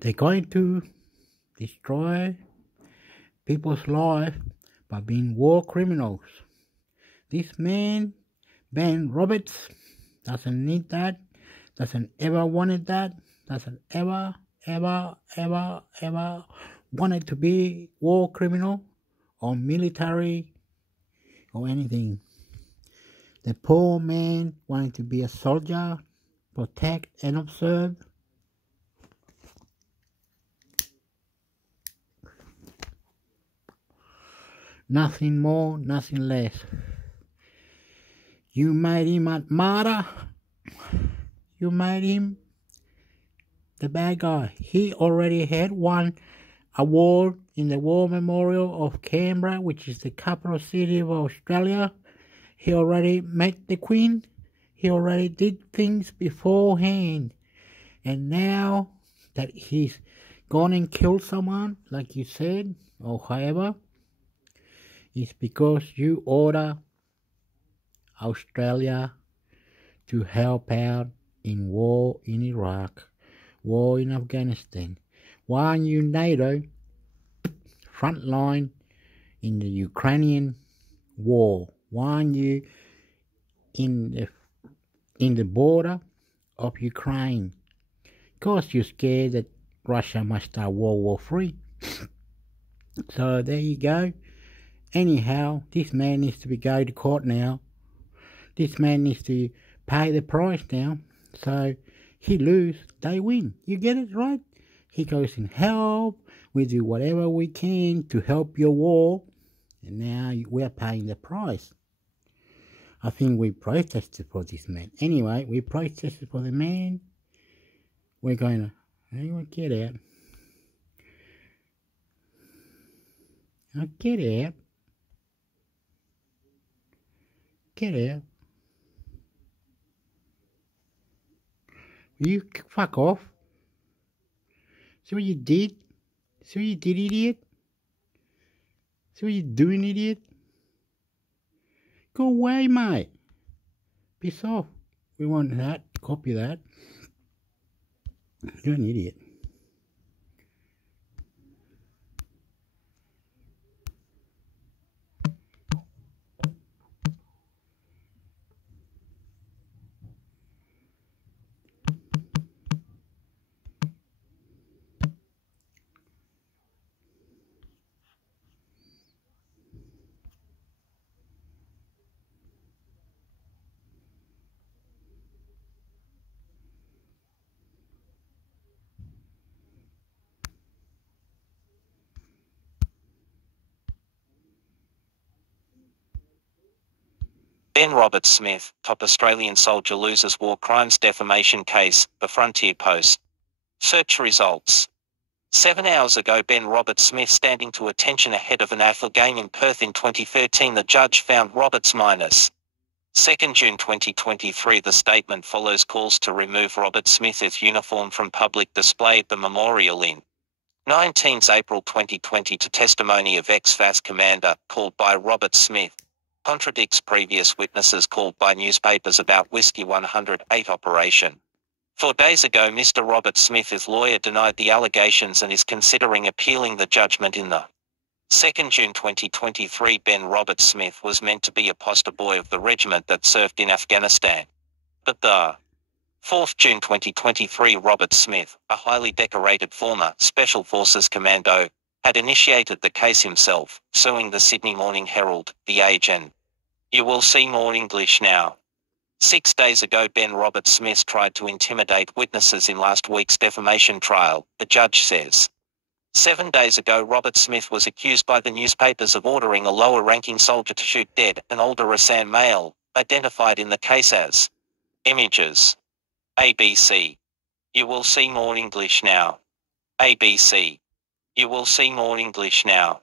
They're going to destroy people's life by being war criminals. This man, Ben Roberts, doesn't need that, doesn't ever wanted that, doesn't ever wanted to be war criminal or military or anything. The poor man wanted to be a soldier, protect and observe. Nothing more, nothing less. You made him a martyr. You made him the bad guy. He already had won award in the War Memorial of Canberra, which is the capital city of Australia. He already met the Queen. He already did things beforehand. And now that he's gone and killed someone, like you said, or however, it's because you order Australia to help out in war in Iraq, war in Afghanistan. Why aren't you NATO front line in the Ukrainian war? Why aren't you in the border of Ukraine? Because you're scared that Russia must start World War III. So there you go. Anyhow, this man needs to go to court now. This man needs to pay the price now. So he loses, they win. You get it, right? He goes and help. We do whatever we can to help your war. And now we're paying the price. I think we protested for this man. Anyway, we protested for the man. We're going to... Anyway, get out. Now get out. Get out. You fuck off. See what you did? See what you did, idiot? See what you're doing, idiot? Go away, mate. Piss off. We want that. Copy that. You're an idiot. Ben Roberts-Smith, top Australian soldier loses war crimes defamation case, The Frontier Post. Search results. 7 hours ago, Ben Roberts-Smith standing to attention ahead of an AFL game in Perth in 2013. The judge found Roberts minus. 2nd June 2023. The statement follows calls to remove Roberts-Smith's uniform from public display at the memorial in 19 April 2020 to testimony of ex-FAS commander, called by Roberts-Smith. Contradicts previous witnesses called by newspapers about Whiskey 108 operation. 4 days ago, Mr. Roberts-Smith's lawyer denied the allegations and is considering appealing the judgment in the 2nd June 2023. Ben Roberts-Smith was meant to be a poster boy of the regiment that served in Afghanistan. But the 4th June 2023, Roberts-Smith, a highly decorated former Special Forces commando, had initiated the case himself, suing the Sydney Morning Herald, The Age and You Will See More English Now. 6 days ago, Ben Roberts-Smith tried to intimidate witnesses in last week's defamation trial, the judge says. 7 days ago, Roberts-Smith was accused by the newspapers of ordering a lower-ranking soldier to shoot dead an older Rasan male, identified in the case as Images. ABC. You Will See More English Now. ABC. You Will See More English Now.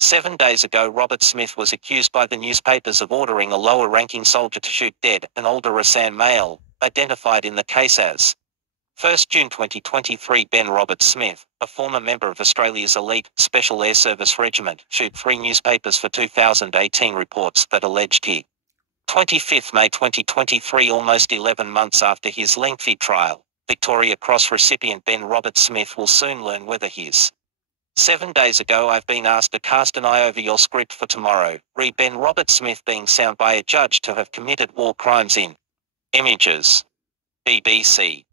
7 days ago, Roberts-Smith was accused by the newspapers of ordering a lower-ranking soldier to shoot dead an older Rasan male, identified in the case as 1st June 2023. Ben Roberts-Smith, a former member of Australia's elite Special Air Service Regiment, sued 3 newspapers for 2018 reports that alleged he 25 May 2023, almost 11 months after his lengthy trial. Victoria Cross recipient Ben Roberts-Smith will soon learn whether his 7 days ago, I've been asked to cast an eye over your script for tomorrow. Read Ben Roberts-Smith being sound by a judge to have committed war crimes in Images. BBC.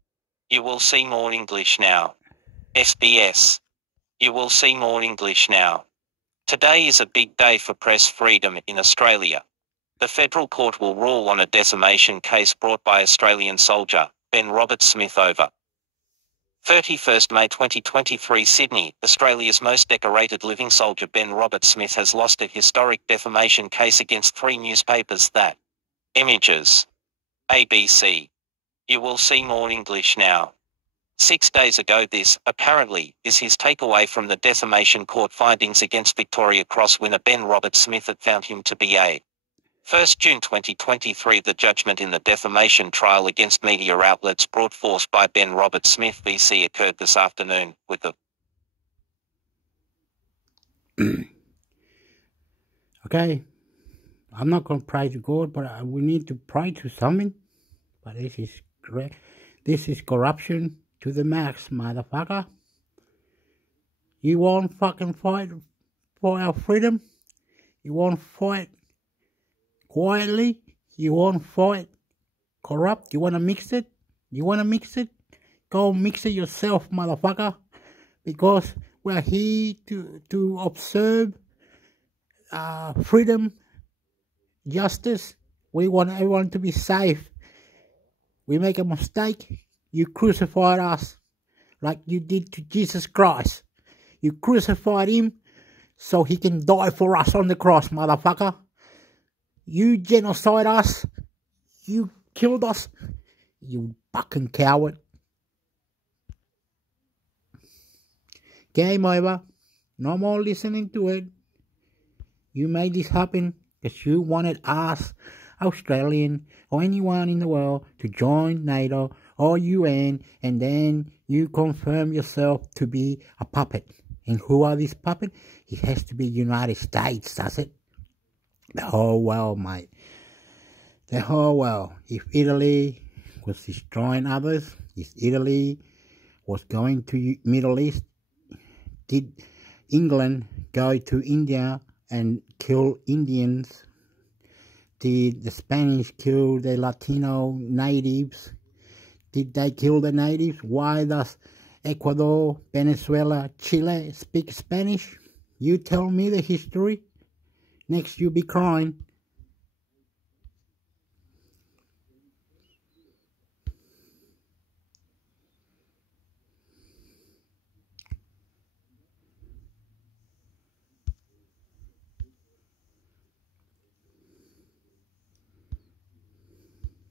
You Will See More English Now. SBS. You Will See More English Now. Today is a big day for press freedom in Australia. The federal court will rule on a defamation case brought by Australian soldier Ben Roberts-Smith over 31st May 2023 Sydney, Australia's most decorated living soldier Ben Robert Smith has lost a historic defamation case against 3 newspapers that Images. ABC. You will see more English now. 6 days ago this, apparently, is his takeaway from the defamation court findings against Victoria Cross winner Ben Robert Smith that found him to be a 1st June 2023 the judgment in the defamation trial against media outlets brought forth by Ben Robert Smith VC occurred this afternoon, with the Okay, I'm not going to pray to God, but we need to pray to something. But this is correct. This is corruption to the max, motherfucker. You won't fucking fight for our freedom? You won't fight quietly? You won't fight corrupt? You want to mix it? You want to mix it? Go mix it yourself, motherfucker. Because we're here to observe freedom, justice. We want everyone to be safe. We make a mistake, you crucified us like you did to Jesus Christ. You crucified him so he can die for us on the cross, motherfucker. You genocide us. You killed us. You fucking coward. Game over. No more listening to it. You made this happen because you wanted us, Australian, or anyone in the world to join NATO or UN, and then you confirm yourself to be a puppet. And who are these puppets? It has to be United States, does it? The whole world, mate. The whole world. If Italy was destroying others, if Italy was going to Middle East, did England go to India and kill Indians? Did the Spanish kill the Latino natives? Did they kill the natives? Why does Ecuador, Venezuela, Chile speak Spanish? You tell me the history. Next you be crying.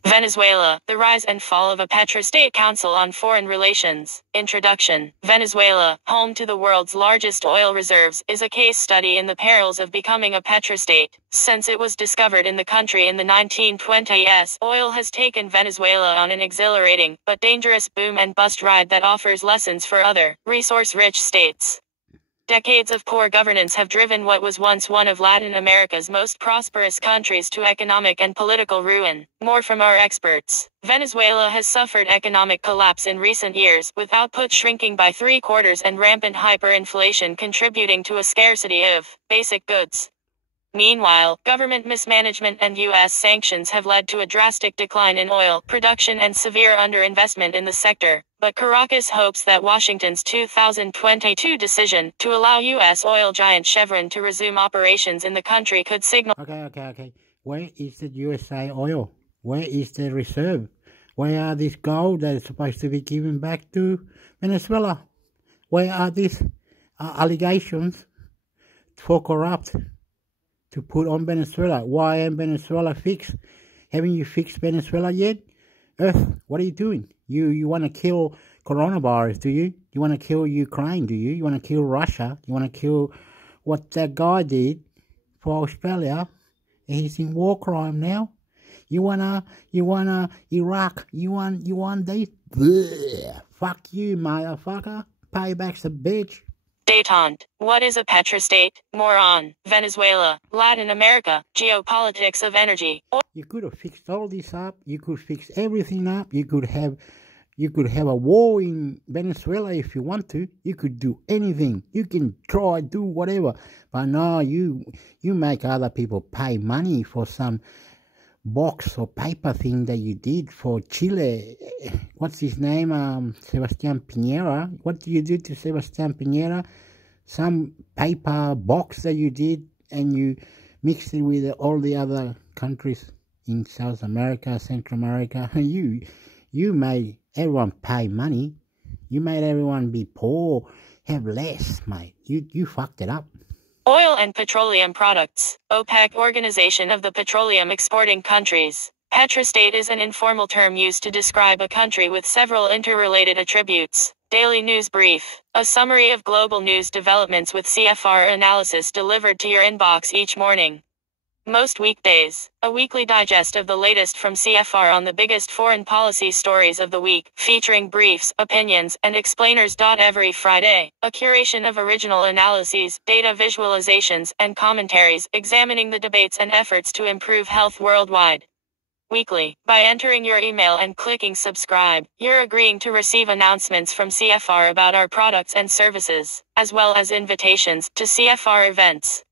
Venezuela, the rise and fall of a petrostate. Council on Foreign Relations. Introduction. Venezuela, home to the world's largest oil reserves, is a case study in the perils of becoming a petrostate. Since it was discovered in the country in the 1920s, oil has taken Venezuela on an exhilarating, but dangerous boom and bust ride that offers lessons for other, resource-rich states. Decades of poor governance have driven what was once one of Latin America's most prosperous countries to economic and political ruin. More from our experts. Venezuela has suffered economic collapse in recent years, with output shrinking by 3/4 and rampant hyperinflation contributing to a scarcity of basic goods. Meanwhile, government mismanagement and U.S. sanctions have led to a drastic decline in oil production and severe underinvestment in the sector. But Caracas hopes that Washington's 2022 decision to allow U.S. oil giant Chevron to resume operations in the country could signal... Okay. Where is the USA oil? Where is the reserve? Where are these gold that is supposed to be given back to Venezuela? Where are these allegations for corrupt to put on Venezuela? Why ain't Venezuela fixed? Haven't you fixed Venezuela yet? Earth, what are you doing? You want to kill coronavirus, do you? You want to kill Ukraine, do you? You want to kill Russia? You want to kill what that guy did for Australia? He's in war crime now. You wanna Iraq? You want this? Blech. Fuck you, motherfucker. Payback's a bitch. Détente. What is a petrostate? More on Venezuela, Latin America, geopolitics of energy. You could have fixed all this up. You could fix everything up. You could have a war in Venezuela if you want to. You could do anything. You can try, do whatever. But no, you make other people pay money for some box or paper thing that you did for Chile. What's his name? Sebastian Piñera. What do you do to Sebastian Piñera? Some paper box that you did, and you mixed it with all the other countries in South America, Central America. You made everyone pay money. You made everyone be poor, have less, mate. You fucked it up. Oil and petroleum products. OPEC, Organization of the Petroleum Exporting Countries. Petrostate is an informal term used to describe a country with several interrelated attributes. Daily News Brief. A summary of global news developments with CFR analysis delivered to your inbox each morning. Most weekdays. A weekly digest of the latest from CFR on the biggest foreign policy stories of the week, featuring briefs, opinions, and explainers. Every Friday. A curation of original analyses, data visualizations, and commentaries, examining the debates and efforts to improve health worldwide. Weekly. By entering your email and clicking subscribe, you're agreeing to receive announcements from CFR about our products and services, as well as invitations to CFR events.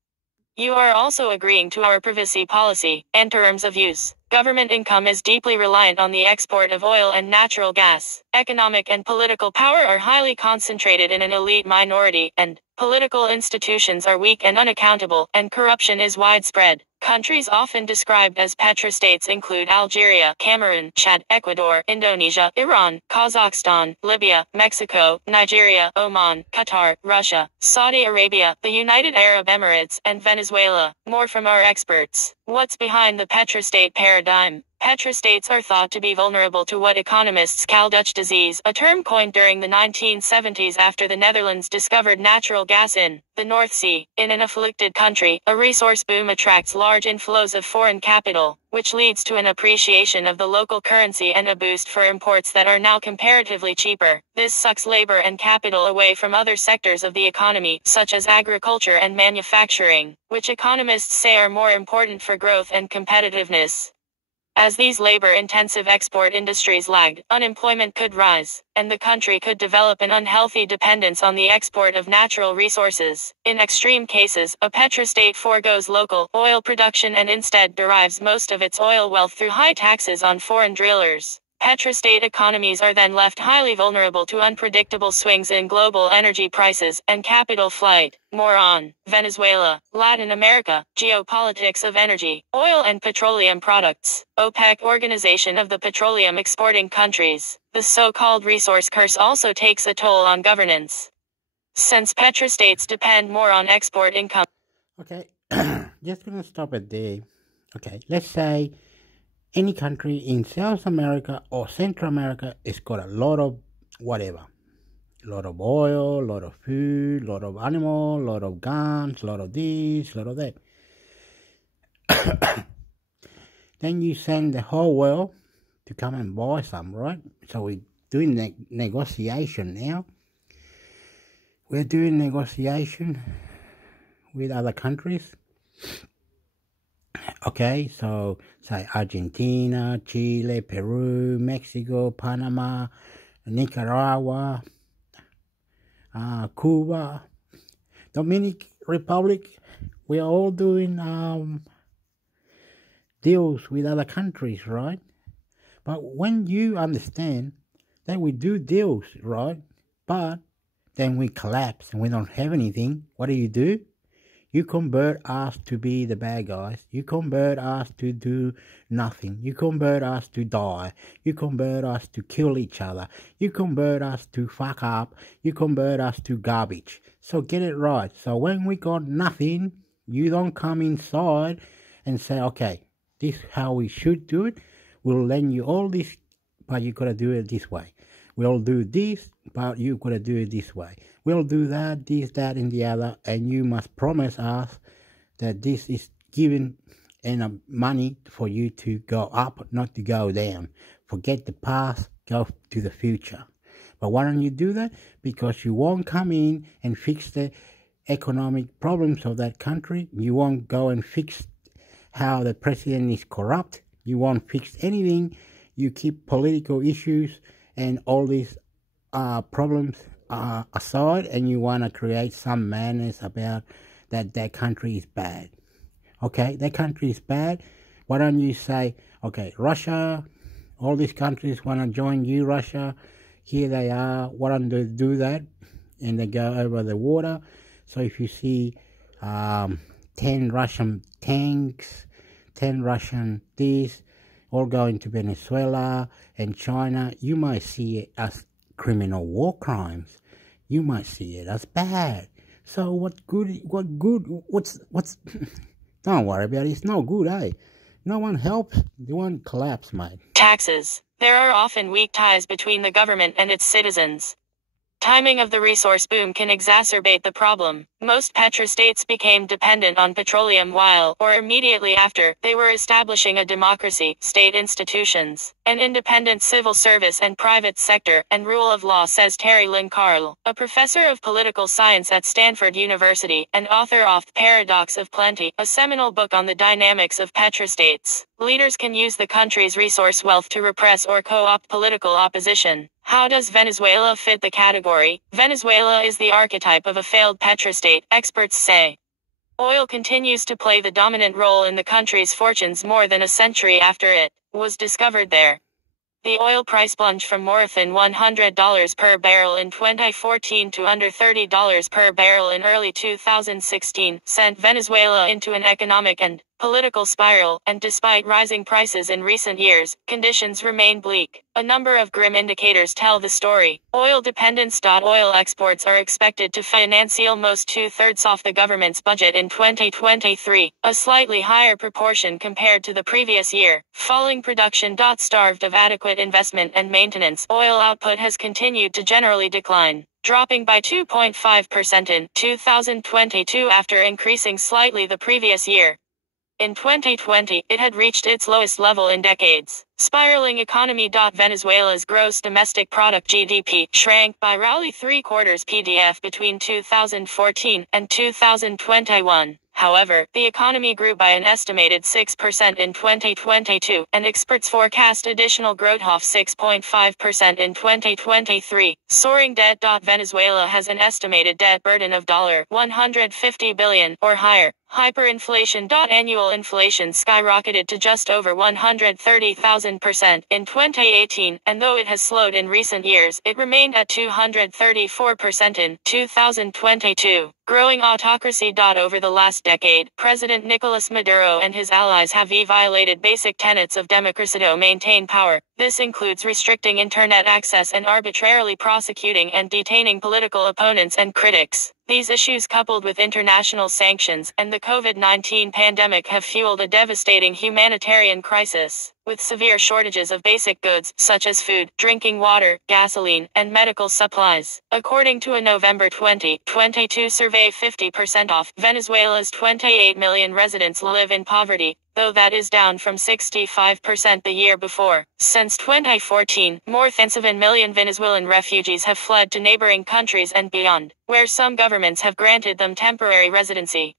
You are also agreeing to our privacy policy and terms of use. Government income is deeply reliant on the export of oil and natural gas. Economic and political power are highly concentrated in an elite minority, and political institutions are weak and unaccountable, and corruption is widespread. Countries often described as petrostates include Algeria, Cameroon, Chad, Ecuador, Indonesia, Iran, Kazakhstan, Libya, Mexico, Nigeria, Oman, Qatar, Russia, Saudi Arabia, the United Arab Emirates, and Venezuela. More from our experts. What's behind the petrostate paradigm? Petrostates are thought to be vulnerable to what economists call Dutch disease, a term coined during the 1970s after the Netherlands discovered natural gas in the North Sea. In an afflicted country, a resource boom attracts large inflows of foreign capital, which leads to an appreciation of the local currency and a boost for imports that are now comparatively cheaper. This sucks labor and capital away from other sectors of the economy, such as agriculture and manufacturing, which economists say are more important for growth and competitiveness. As these labor-intensive export industries lagged, unemployment could rise, and the country could develop an unhealthy dependence on the export of natural resources. In extreme cases, a petrostate forgoes local oil production and instead derives most of its oil wealth through high taxes on foreign drillers. Petrostate economies are then left highly vulnerable to unpredictable swings in global energy prices and capital flight. More on Venezuela, Latin America, geopolitics of energy, oil and petroleum products. OPEC, Organization of the Petroleum Exporting Countries. The so-called resource curse also takes a toll on governance, since petrostates depend more on export income. Okay, just gonna stop it there. Okay, let's say any country in South America or Central America has got a lot of whatever. A lot of oil, a lot of food, a lot of animal, a lot of guns, a lot of this, a lot of that. Then you send the whole world to come and buy some, right? So we're doing negotiation now. We're doing negotiation with other countries. Okay, so say Argentina, Chile, Peru, Mexico, Panama, Nicaragua, Cuba, Dominican Republic. We are all doing deals with other countries, right? But when you understand that we do deals, right? But then we collapse and we don't have anything, what do? You convert us to be the bad guys. You convert us to do nothing. You convert us to die. You convert us to kill each other. You convert us to fuck up. You convert us to garbage. So get it right. So when we got nothing, you don't come inside and say, okay, this is how we should do it. We'll lend you all this, but you got to do it this way. We'll do this, but you got to do it this way. We'll do that, this, that, and the other, and you must promise us that this is given enough money for you to go up, not to go down. Forget the past, go to the future. But why don't you do that? Because you won't come in and fix the economic problems of that country. You won't go and fix how the president is corrupt. You won't fix anything. You keep political issues and all these problems aside, and you want to create some madness about that country is bad. Okay, that country is bad. Why don't you say, okay, Russia, all these countries want to join you, Russia. Here they are. Why don't they do that? And they go over the water. So if you see 10 Russian tanks, 10 Russian this, all going to Venezuela and China, you might see us criminal war crimes, you might see it as bad. So what's don't worry about it, it's no good, eh? No one helps, the one collapse, mate. Taxes. There are often weak ties between the government and its citizens. Timing of the resource boom can exacerbate the problem. Most petrostates became dependent on petroleum while, or immediately after, they were establishing a democracy, state institutions, an independent civil service and private sector, and rule of law, says Terry Lynn Carl, a professor of political science at Stanford University, and author of Paradox of Plenty, a seminal book on the dynamics of petrostates. Leaders can use the country's resource wealth to repress or co-opt political opposition. How does Venezuela fit the category? Venezuela is the archetype of a failed petrostate, experts say. Oil continues to play the dominant role in the country's fortunes more than a century after it was discovered there. The oil price plunged from more than $100 per barrel in 2014 to under $30 per barrel in early 2016, sent Venezuela into an economic and political spiral, and despite rising prices in recent years, conditions remain bleak. A number of grim indicators tell the story. Oil dependence. Oil exports are expected to finance almost 2/3 of the government's budget in 2023, a slightly higher proportion compared to the previous year. Falling production. Starved of adequate investment and maintenance, oil output has continued to generally decline, dropping by 2.5% in 2022 after increasing slightly the previous year. In 2020, it had reached its lowest level in decades. Spiraling economy. Venezuela's gross domestic product (GDP) shrank by roughly 3/4 PDF between 2014 and 2021. However, the economy grew by an estimated 6% in 2022, and experts forecast additional growth of 6.5% in 2023. Soaring debt. Venezuela has an estimated debt burden of $150 billion or higher. Hyperinflation. Annual inflation skyrocketed to just over 130,000% in 2018, and though it has slowed in recent years, it remained at 234% in 2022. Growing autocracy. Over the last decade, President Nicolas Maduro and his allies have violated basic tenets of democracy to maintain power. This includes restricting internet access and arbitrarily prosecuting and detaining political opponents and critics. These issues, coupled with international sanctions and the COVID-19 pandemic, have fueled a devastating humanitarian crisis, with severe shortages of basic goods, such as food, drinking water, gasoline, and medical supplies. According to a November 2022 survey, 50% of Venezuela's 28 million residents live in poverty, though that is down from 65% the year before. Since 2014, more than 7 million Venezuelan refugees have fled to neighboring countries and beyond, where some governments have granted them temporary residency.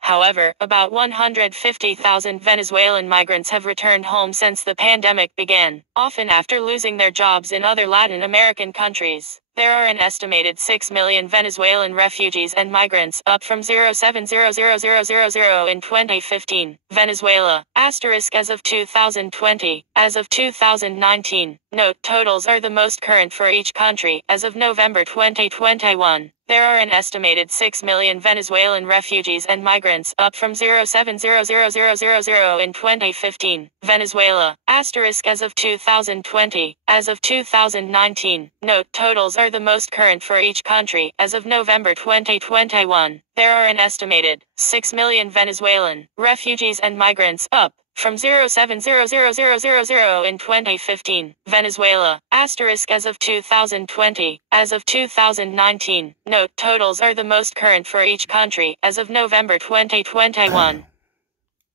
However, about 150,000 Venezuelan migrants have returned home since the pandemic began, often after losing their jobs in other Latin American countries. There are an estimated 6 million Venezuelan refugees and migrants, up from 0.7000000 in 2015. Venezuela, asterisk as of 2020, as of 2019. Note, totals are the most current for each country, as of November 2021. There are an estimated 6 million Venezuelan refugees and migrants, up from 0.7000000 in 2015. Venezuela, asterisk as of 2020, as of 2019. Note, totals are the most current for each country, as of November 2021. There are an estimated 6 million Venezuelan refugees and migrants, up from 0.7000000 in 2015. Venezuela, asterisk as of 2020, as of 2019. Note, totals are the most current for each country, as of November 2021.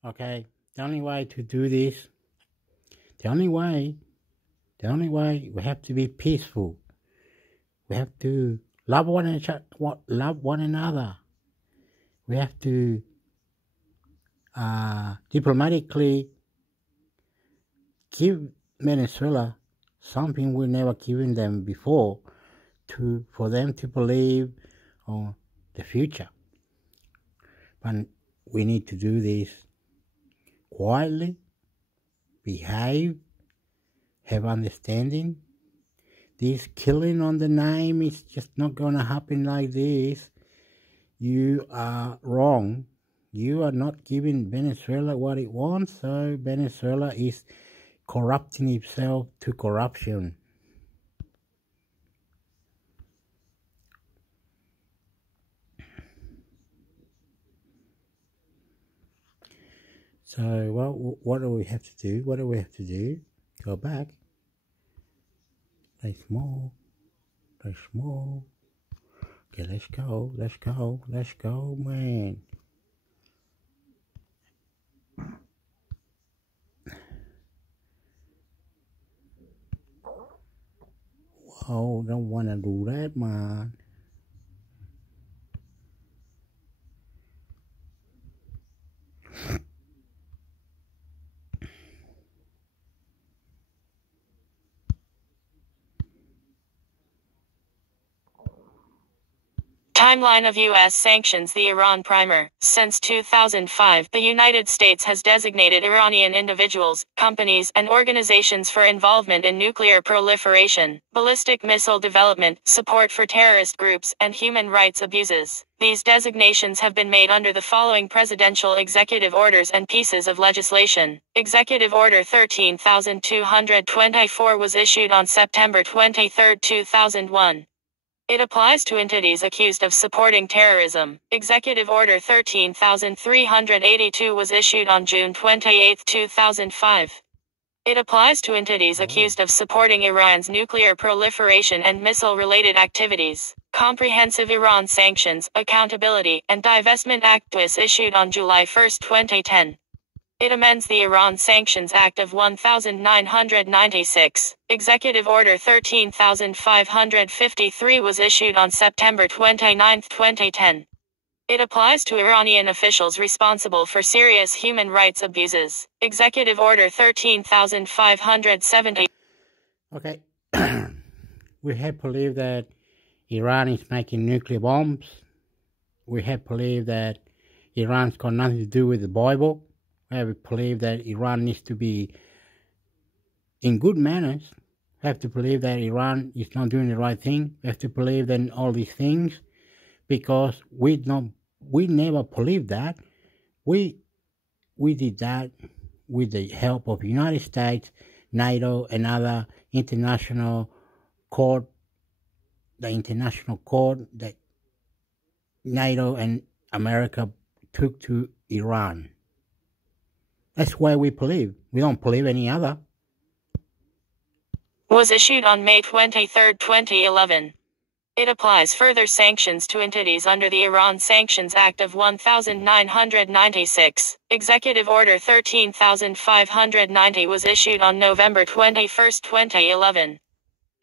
Okay, the only way to do this, the only way, we have to be peaceful. We have to love one another. We have to diplomatically give Venezuela something we never given them before, for them to believe on the future. But we need to do this quietly, behave, have understanding. This killing on the name is just not going to happen like this. You are wrong. You are not giving Venezuela what it wants, so Venezuela is corrupting itself to corruption. So, well, what do we have to do? What do we have to do? Go back. Play small. Play small. Okay, let's go. Let's go. Let's go, man. Whoa, don't want to do that, man. Timeline of U.S. sanctions. The Iran primer. Since 2005, the United States has designated Iranian individuals, companies, and organizations for involvement in nuclear proliferation, ballistic missile development, support for terrorist groups, and human rights abuses. These designations have been made under the following presidential executive orders and pieces of legislation. Executive Order 13224 was issued on September 23, 2001. It applies to entities accused of supporting terrorism. Executive Order 13382 was issued on June 28, 2005. It applies to entities accused of supporting Iran's nuclear proliferation and missile-related activities. Comprehensive Iran Sanctions, Accountability, and Divestment Act was issued on July 1, 2010. It amends the Iran Sanctions Act of 1996. Executive Order 13553 was issued on September 29, 2010. It applies to Iranian officials responsible for serious human rights abuses. Executive Order 13570. Okay. We have believed that Iran is making nuclear bombs. We have believed that Iran's got nothing to do with the Bible. We have believed that Iran needs to be in good manners. We have to believe that Iran is not doing the right thing. We have to believe in all these things because we never believed that. We did that with the help of United States, NATO, and other international court. The international court that NATO and America took to Iran. That's why we believe. We don't believe any other. Was issued on May 23, 2011. It applies further sanctions to entities under the Iran Sanctions Act of 1996. Executive Order 13590 was issued on November 21, 2011.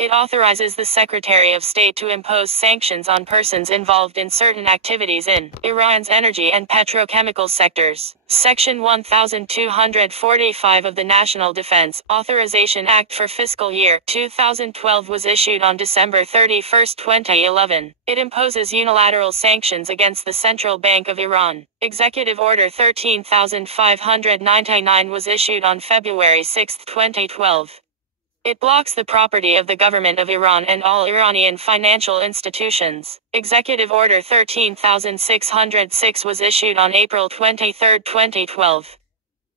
It authorizes the Secretary of State to impose sanctions on persons involved in certain activities in Iran's energy and petrochemical sectors. Section 1245 of the National Defense Authorization Act for fiscal year 2012 was issued on December 31, 2011. It imposes unilateral sanctions against the Central Bank of Iran. Executive Order 13599 was issued on February 6, 2012. It blocks the property of the government of Iran and all Iranian financial institutions. Executive Order 13606 was issued on April 23, 2012.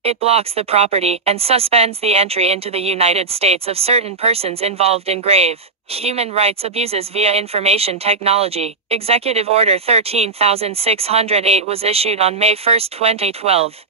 It blocks the property and suspends the entry into the United States of certain persons involved in grave human rights abuses via information technology. Executive Order 13608 was issued on May 1, 2012.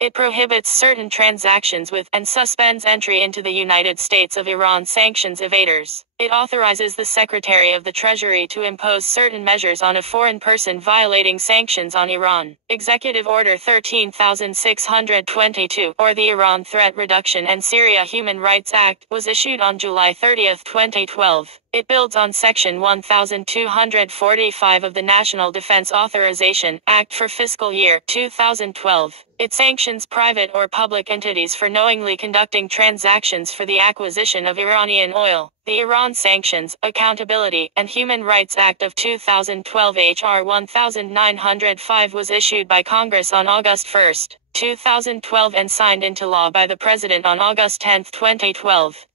It prohibits certain transactions with and suspends entry into the United States of Iran sanctions evaders. It authorizes the Secretary of the Treasury to impose certain measures on a foreign person violating sanctions on Iran. Executive Order 13622, or the Iran Threat Reduction and Syria Human Rights Act, was issued on July 30, 2012. It builds on Section 1245 of the National Defense Authorization Act for fiscal year 2012. It sanctions private or public entities for knowingly conducting transactions for the acquisition of Iranian oil. The Iran Sanctions, Accountability, and Human Rights Act of 2012 H.R. 1905 was issued by Congress on August 1, 2012 and signed into law by the President on August 10, 2012.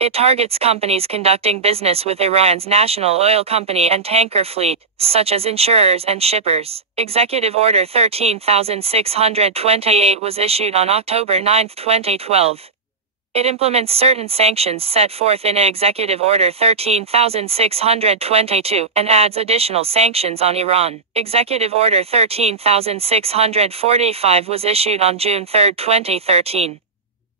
It targets companies conducting business with Iran's national oil company and tanker fleet, such as insurers and shippers. Executive Order 13628 was issued on October 9, 2012. It implements certain sanctions set forth in Executive Order 13,622 and adds additional sanctions on Iran. Executive Order 13,645 was issued on June 3, 2013.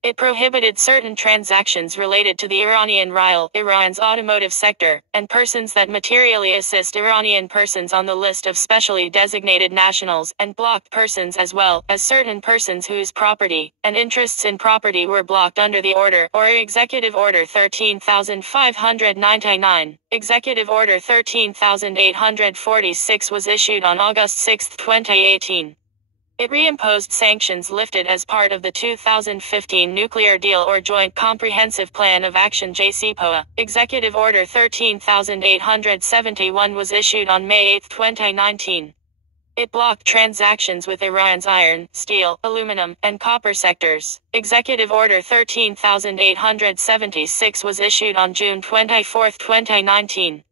It prohibited certain transactions related to the Iranian rial, Iran's automotive sector, and persons that materially assist Iranian persons on the list of specially designated nationals, and blocked persons as well as certain persons whose property and interests in property were blocked under the order or Executive Order 13,599. Executive Order 13,846 was issued on August 6, 2018. It reimposed sanctions lifted as part of the 2015 Nuclear Deal or Joint Comprehensive Plan of Action JCPOA. Executive Order 13,871 was issued on May 8, 2019. It blocked transactions with Iran's iron, steel, aluminum, and copper sectors. Executive Order 13,876 was issued on June 24, 2019.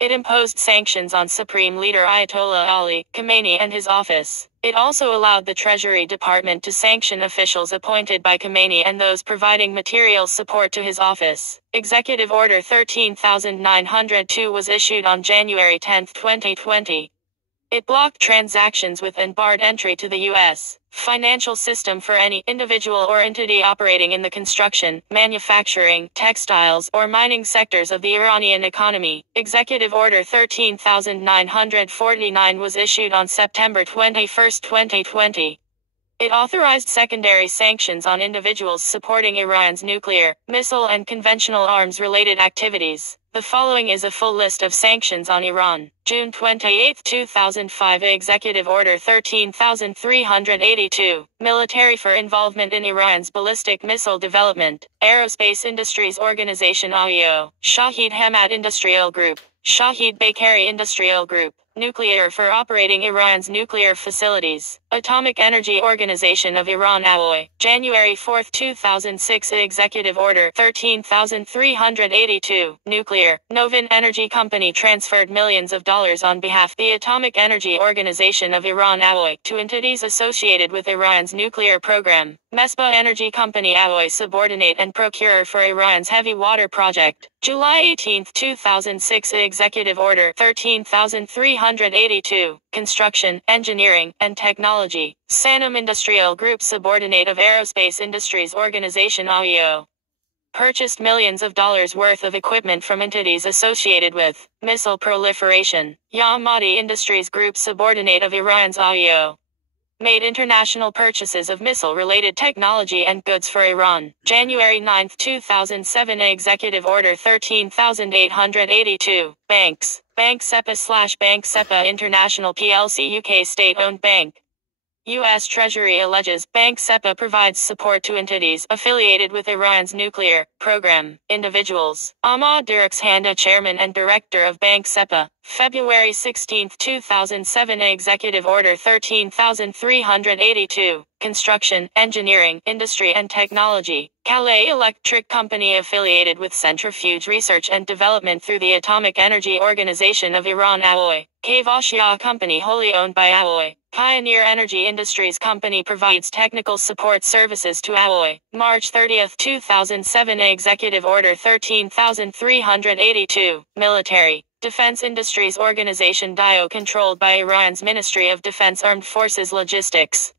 It imposed sanctions on Supreme Leader Ayatollah Ali Khamenei and his office. It also allowed the Treasury Department to sanction officials appointed by Khamenei and those providing material support to his office. Executive Order 13,902 was issued on January 10, 2020. It blocked transactions with and barred entry to the U.S. financial system for any individual or entity operating in the construction, manufacturing, textiles, or mining sectors of the Iranian economy. Executive Order 13,949 was issued on September 21, 2020. It authorized secondary sanctions on individuals supporting Iran's nuclear, missile and conventional arms-related activities. The following is a full list of sanctions on Iran. June 28, 2005 Executive Order 13,382. Military for involvement in Iran's ballistic missile development. Aerospace Industries Organization AIO. Shahid Hamad Industrial Group. Shahid Bakery Industrial Group. Nuclear for operating Iran's nuclear facilities. Atomic Energy Organization of Iran AOI. January 4, 2006 Executive Order 13,382. Nuclear. Novin Energy Company transferred millions of dollars on behalf of the Atomic Energy Organization of Iran AOI to entities associated with Iran's nuclear program. Mesbah Energy Company AOI subordinate and procurer for Iran's heavy water project. July 18, 2006 Executive Order 13,382. Construction, Engineering, and Technology. Sanam Industrial Group subordinate of Aerospace Industries Organization AIO. Purchased millions of dollars worth of equipment from entities associated with missile proliferation. Yamadi Industries Group subordinate of Iran's AIO. Made international purchases of missile-related technology and goods for Iran. January 9, 2007 Executive Order 13,882. Banks. Bank SEPA/Bank SEPA International plc UK state-owned bank. U.S. Treasury alleges Bank SEPA provides support to entities affiliated with Iran's nuclear program. Individuals. Ahmad Durakhshanda, Chairman and Director of Bank SEPA. February 16, 2007 Executive Order 13,382. Construction, Engineering, Industry and Technology. Calais Electric Company affiliated with Centrifuge Research and Development through the Atomic Energy Organization of Iran AOI. Kavashia Company wholly owned by AOI. Pioneer Energy Industries Company provides technical support services to AOI. March 30, 2007 Executive Order 13,382. Military. Defense Industries Organization DIO controlled by Iran's Ministry of Defense Armed Forces Logistics.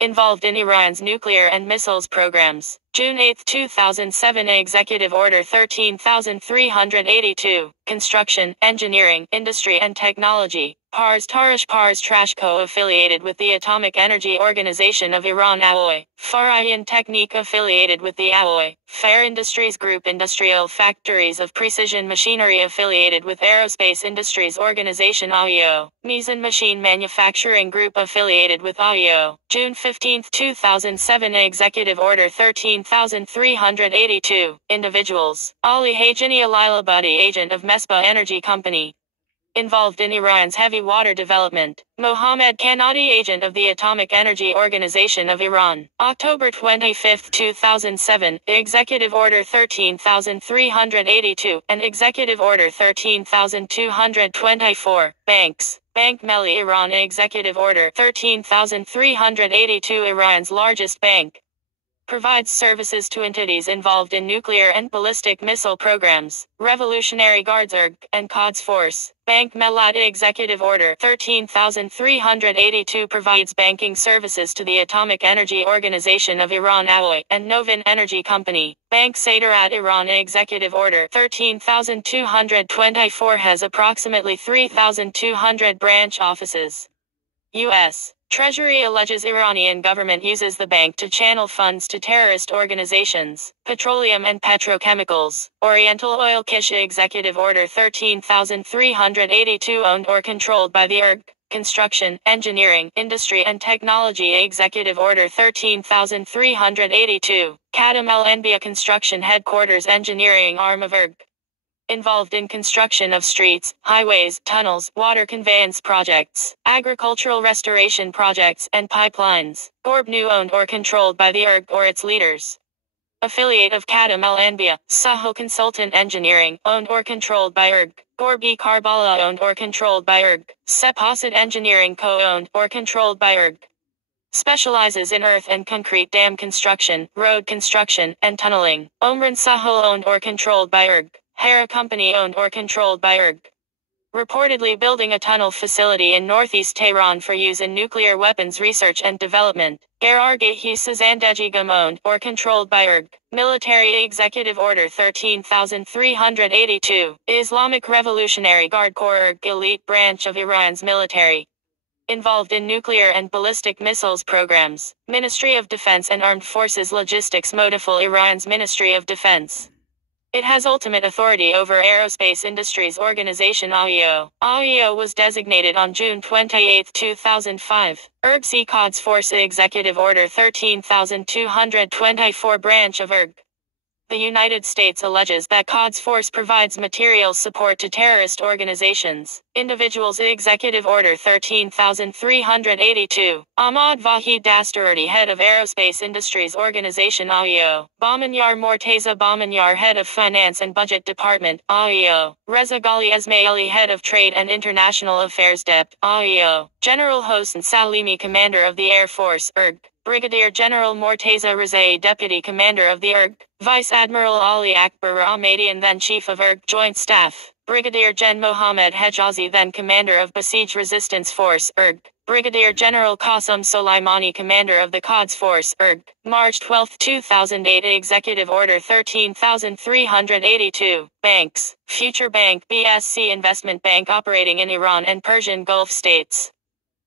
Involved in Iran's nuclear and missiles programs. June 8, 2007 Executive Order 13,382. Construction, Engineering, Industry and Technology. Pars Tarish Pars Trashco affiliated with the Atomic Energy Organization of Iran AOI. Farayan Technique affiliated with the AOI. Fair Industries Group Industrial Factories of Precision Machinery affiliated with Aerospace Industries Organization AIO. Mizan Machine Manufacturing Group affiliated with AIO. June 15, 2007 Executive Order 13,382. Individuals. Ali Hajini Alilabadi agent of Mesbah Energy Company. Involved in Iran's heavy water development. Mohammad Kanadi agent of the Atomic Energy Organization of Iran. October 25, 2007, Executive Order 13,382 and Executive Order 13,224. Banks. Bank Melli Iran Executive Order 13,382 Iran's largest bank. provides services to entities involved in nuclear and ballistic missile programs. Revolutionary Guards ERG, and Quds Force. Bank Mellat Executive Order 13382 provides banking services to the Atomic Energy Organization of Iran (AOI) and Novin Energy Company. Bank Sadarat Iran Executive Order 13224 has approximately 3,200 branch offices. U.S. Treasury alleges Iranian government uses the bank to channel funds to terrorist organizations. Petroleum and Petrochemicals. Oriental Oil Kish Executive Order 13382 owned or controlled by the ERG. Construction, Engineering, Industry and Technology Executive Order 13382. Kadam El Enbia Construction Headquarters Engineering Arm of ERG. Involved in construction of streets, highways, tunnels, water conveyance projects, agricultural restoration projects, and pipelines. Gorbnu owned or controlled by the ERG or its leaders. Affiliate of Kadam El Anbiya, Saho Consultant Engineering, owned or controlled by ERG. Gorb-e Karbala owned or controlled by ERG. Seposid Engineering co-owned or controlled by ERG. Specializes in earth and concrete dam construction, road construction, and tunneling. Omran Sahel owned or controlled by ERG. Hera Company owned or controlled by ERG. Reportedly building a tunnel facility in northeast Tehran for use in nuclear weapons research and development. Gerargehi Sazandejigam owned or controlled by ERG. Military Executive Order 13382. Islamic Revolutionary Guard Corps ERG elite branch of Iran's military. Involved in nuclear and ballistic missiles programs. Ministry of Defense and Armed Forces Logistics Modiful Iran's Ministry of Defense. It has ultimate authority over Aerospace Industries Organization AIO. AIO was designated on June 28, 2005. ERG Quds Force Executive Order 13224 branch of ERG. The United States alleges that Quds Force provides material support to terrorist organizations. Individuals Executive Order 13382. Ahmad Vahid Dasturdi, head of Aerospace Industries Organization AIO. Bahmanyar Morteza Bahmanyar, head of Finance and Budget Department AIO. Reza Ghali Esmaili, head of Trade and International Affairs Dept AIO. General Hossein Salimi, commander of the Air Force ERG. Brigadier General Morteza Rezai, Deputy Commander of the ERG. Vice Admiral Ali Akbar Ahmadian, then Chief of ERG Joint Staff. Brigadier Gen Mohammed Hejazi, then Commander of Besieged Resistance Force ERG. Brigadier General Qasem Soleimani, Commander of the Quds Force ERG. March 12, 2008 Executive Order 13382. Banks. Future Bank BSC Investment Bank operating in Iran and Persian Gulf states.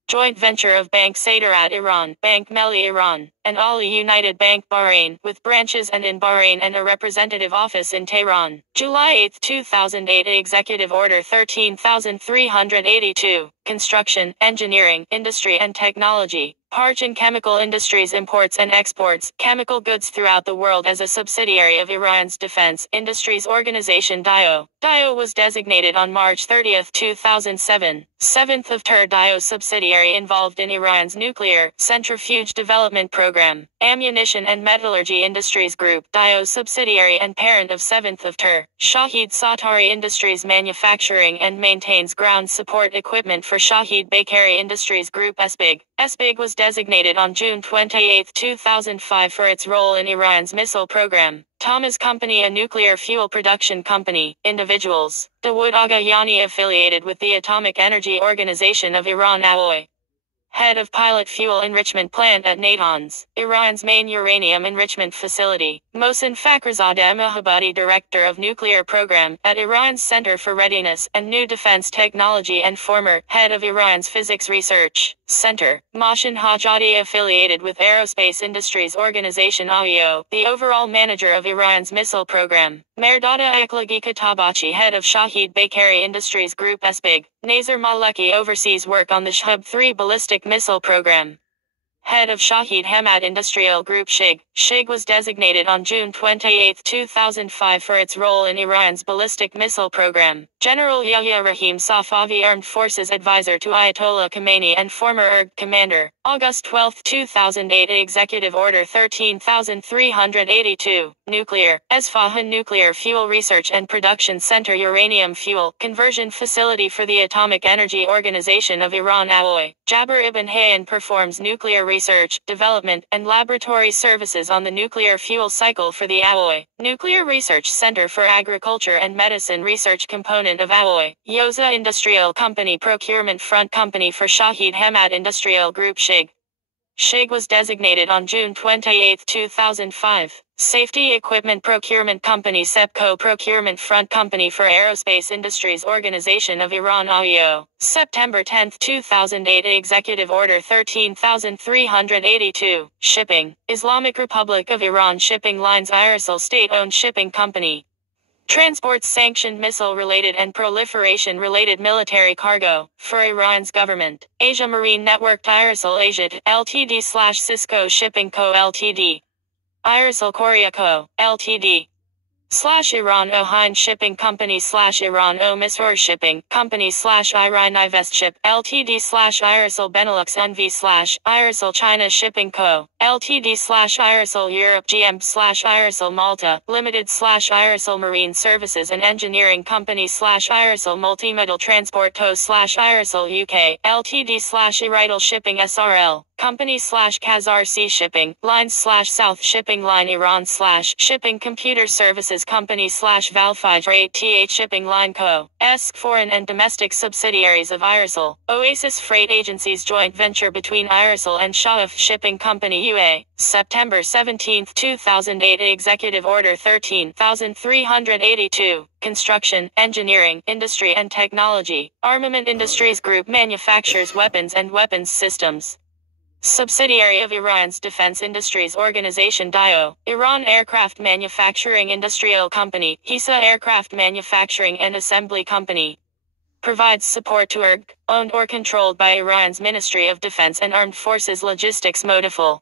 Joint venture of Bank Sadarat Iran, Bank Melli Iran, and Ali United Bank Bahrain, with branches in Bahrain and a representative office in Tehran. July 8, 2008 Executive Order 13382. Construction, Engineering, Industry and Technology. Parchin Chemical Industries imports and exports chemical goods throughout the world as a subsidiary of Iran's Defense Industries Organization DIO. DIO was designated on March 30, 2007. 7th of Ter DIO subsidiary involved in Iran's nuclear centrifuge development program. Ammunition and Metallurgy Industries Group DIO subsidiary and parent of 7th of Ter. Shahid Satari Industries manufacturing and maintains ground support equipment for Shahid Bakery Industries Group SBIG. SBIG was designated on June 28, 2005 for its role in Iran's missile program. Thomas Company, a nuclear fuel production company. Individuals. Dawood Agayani, affiliated with the Atomic Energy Organization of Iran (AOI). Head of Pilot Fuel Enrichment Plant at Natanz, Iran's main uranium enrichment facility. Mohsen Fakhrizadeh Mohabbati, Director of Nuclear Program at Iran's Center for Readiness and New Defense Technology and former Head of Iran's Physics Research Center. Mohsen Hajati, affiliated with Aerospace Industries Organization AIO, the overall manager of Iran's missile program. Merdada Aklagi Katabachi, head of Shahid Bakery Industries Group SBIG. Nazar Maleki oversees work on the Shahab-3 ballistic missile program. Head of Shahid Hamad Industrial Group SHIG. SHIG was designated on June 28, 2005 for its role in Iran's ballistic missile program. General Yahya Rahim Safavi, Armed Forces Advisor to Ayatollah Khomeini and former ERG Commander. August 12, 2008 Executive Order 13382. Nuclear. Esfahan Nuclear Fuel Research and Production Center, Uranium Fuel Conversion Facility for the Atomic Energy Organization of Iran (AOI). Jabir Ibn Hayyan performs nuclear research, development, and laboratory services on the nuclear fuel cycle for the Aoy Nuclear Research Center for Agriculture and Medicine Research component of Aoy Yoza Industrial Company Procurement Front Company for Shahid Hamad Industrial Group SHIG. SHIG was designated on June 28, 2005. Safety Equipment Procurement Company SEPCO Procurement Front Company for Aerospace Industries Organization of Iran AIO. September 10, 2008 Executive Order 13382. Shipping. Islamic Republic of Iran Shipping Lines Aerosol State-owned shipping company. Transports sanctioned missile-related and proliferation-related military cargo for Iran's government. Asia Marine Network Aerosol Asia Ltd/Cisco Shipping Co. Ltd. Aerosol Korea Co. Ltd. Iran Ohin Shipping Company Iran O Misor Shipping Company Iran Ivest Ship Ltd Aerosol Benelux NV Aerosol China Shipping Co. Ltd Aerosol Europe GM Aerosol Malta Limited Aerosol Marine Services and Engineering Company Aerosol Multimodal Transport Co. Aerosol UK Ltd Irital Shipping SRL Company Khazar Sea Shipping Lines South Shipping Line Iran Shipping Computer Services Company Valfi Freight TH Shipping Line Co. ESC foreign and domestic subsidiaries of Aerosol. Oasis Freight Agencies joint venture between Aerosol and Shahif Shipping Company UA. September 17, 2008 Executive Order 13382. Construction, Engineering, Industry and Technology. Armament Industries Group manufactures weapons and weapons systems. Subsidiary of Iran's Defense Industries Organization DIO, Iran Aircraft Manufacturing Industrial Company, HISA Aircraft Manufacturing and Assembly Company. Provides support to ERG, owned or controlled by Iran's Ministry of Defense and Armed Forces Logistics Modaful.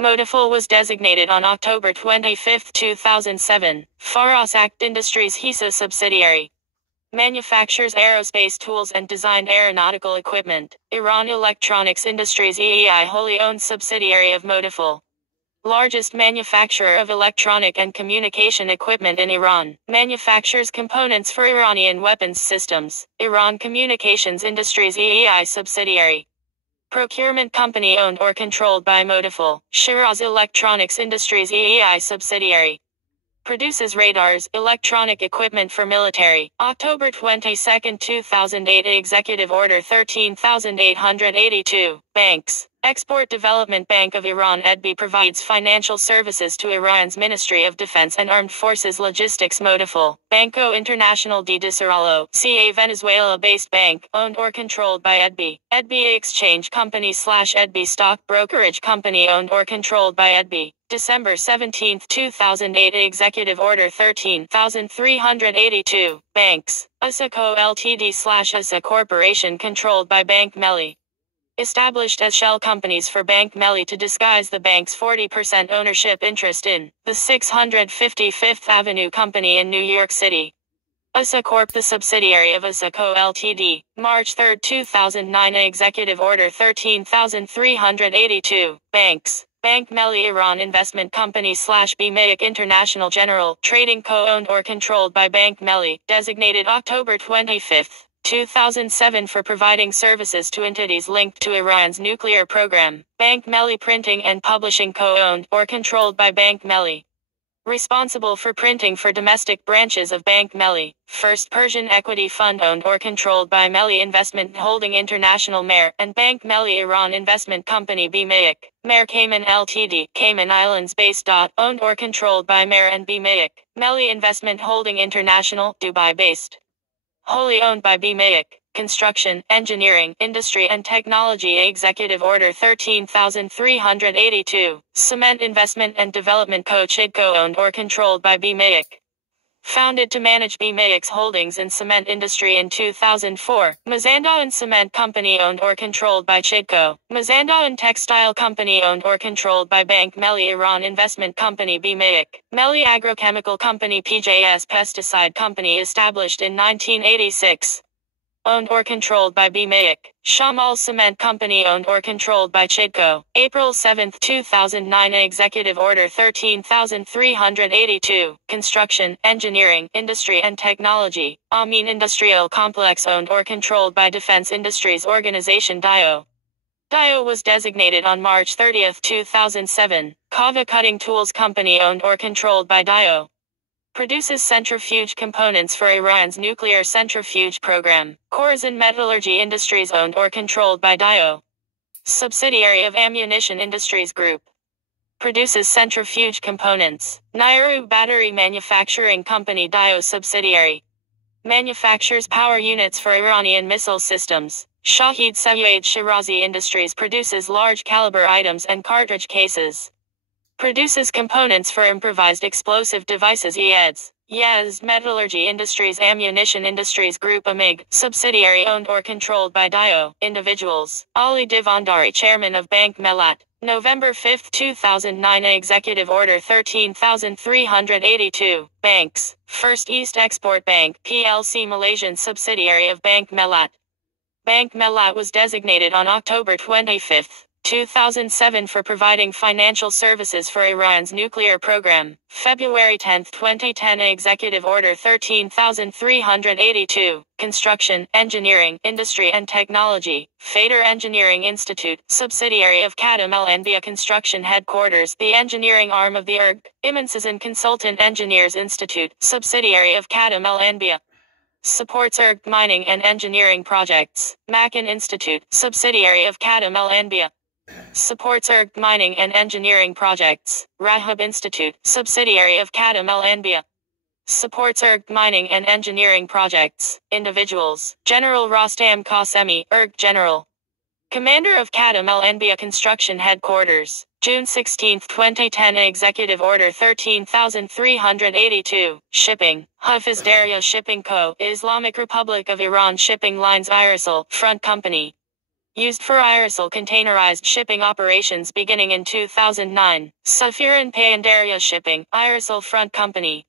Modaful was designated on October 25, 2007. Faras Act Industries HISA subsidiary. Manufactures aerospace tools and designed aeronautical equipment. Iran Electronics Industries EEI wholly owned subsidiary of Modaful. Largest manufacturer of electronic and communication equipment in Iran. Manufactures components for Iranian weapons systems. Iran Communications Industries EEI subsidiary. Procurement company owned or controlled by Modaful. Shiraz Electronics Industries EEI subsidiary. Produces radars, electronic equipment for military. October 22, 2008 Executive Order 13882. Banks. Export Development Bank of Iran EDB provides financial services to Iran's Ministry of Defense and Armed Forces Logistics Modaful. Banco International de Desarrollo, CA Venezuela-based bank, owned or controlled by EDB. EDB Exchange Company /EDB Stock Brokerage Company owned or controlled by EDB. December 17, 2008 Executive Order 13382. Banks. USA Co. Ltd/USA Corporation controlled by Bank Melli. Established as shell companies for Bank Melli to disguise the bank's 40% ownership interest in the 655th Avenue Company in New York City. USA Corp. The subsidiary of USA Co. Ltd. March 3, 2009 Executive Order 13382. Banks. Bank Melli Iran Investment Company /BMAIC International General Trading Co. owned or controlled by Bank Melli, designated October 25, 2007 for providing services to entities linked to Iran's nuclear program. Bank Melli Printing and Publishing Co. owned or controlled by Bank Melli. Responsible for printing for domestic branches of Bank Melli. First Persian Equity Fund owned or controlled by Melli Investment Holding International Mer and Bank Melli Iran Investment Company BMAIC. Mer Cayman Ltd. Cayman Islands based. Owned or controlled by Mer and BMAIC. Melli Investment Holding International, Dubai based. Wholly owned by BMAIC. Construction, Engineering, Industry and Technology Executive Order 13382. Cement Investment and Development Co. Chidco owned or controlled by BMAIC. Founded to manage BMAIC's holdings in cement industry in 2004. Mazandawan Cement Company owned or controlled by Chidco. Mazandawan Textile Company owned or controlled by Bank Melli Iran Investment Company BMAIC. Melli Agrochemical Company PJS Pesticide Company established in 1986. Owned or controlled by BMAIC. Shamal Cement Company owned or controlled by Chidco. April 7, 2009 Executive Order 13382. Construction, Engineering, Industry and Technology. Amin Industrial Complex owned or controlled by Defense Industries Organization DIO. Dio was designated on March 30, 2007. Kava Cutting Tools Company owned or controlled by Dio. Produces centrifuge components for Iran's nuclear centrifuge program. Khorasan Metallurgy Industries owned or controlled by Dio. Subsidiary of Ammunition Industries Group. Produces centrifuge components. Nairu Battery Manufacturing Company Dio subsidiary. Manufactures power units for Iranian missile systems. Shahid Sayyid Shirazi Industries produces large caliber items and cartridge cases. Produces components for improvised explosive devices. Yazd Metallurgy Industries Ammunition Industries Group AMIG, subsidiary owned or controlled by Dio. Individuals. Ali Divandari, Chairman of Bank Mellat. November 5, 2009. Executive Order 13382. Banks. First East Export Bank, PLC Malaysian subsidiary of Bank Mellat. Bank Mellat was designated on October 25, 2007 for providing financial services for Iran's nuclear program. February 10, 2010. Executive Order 13382. Construction, Engineering, Industry and Technology. Fader Engineering Institute, subsidiary of Kadam Al Anbiya Construction Headquarters. The engineering arm of the IRG. Imansazan Consultant Engineers Institute, subsidiary of Kadam Al Anbiya. Supports IRG mining and engineering projects. Makan Institute, subsidiary of Kadam Al Anbiya. Supports IRG mining and engineering projects. Rahab Institute, subsidiary of Kadam Al Anbiya. Supports IRG mining and engineering projects. Individuals. General Rostam Qasemi, IRG General. Commander of Kadam Al Anbiya Construction Headquarters. June 16, 2010. Executive Order 13382. Shipping. Hafiz Darya Shipping Co., Islamic Republic of Iran Shipping Lines Irisal, Front Company. Used for Irisal containerized shipping operations beginning in 2009. Safiran Payandaria Shipping, Irisal Front Company.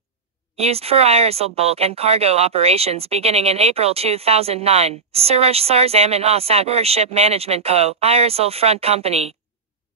Used for Irisal bulk and cargo operations beginning in April 2009. Suresh Sarzaman Asatwar Ship Management Co., Irisal Front Company.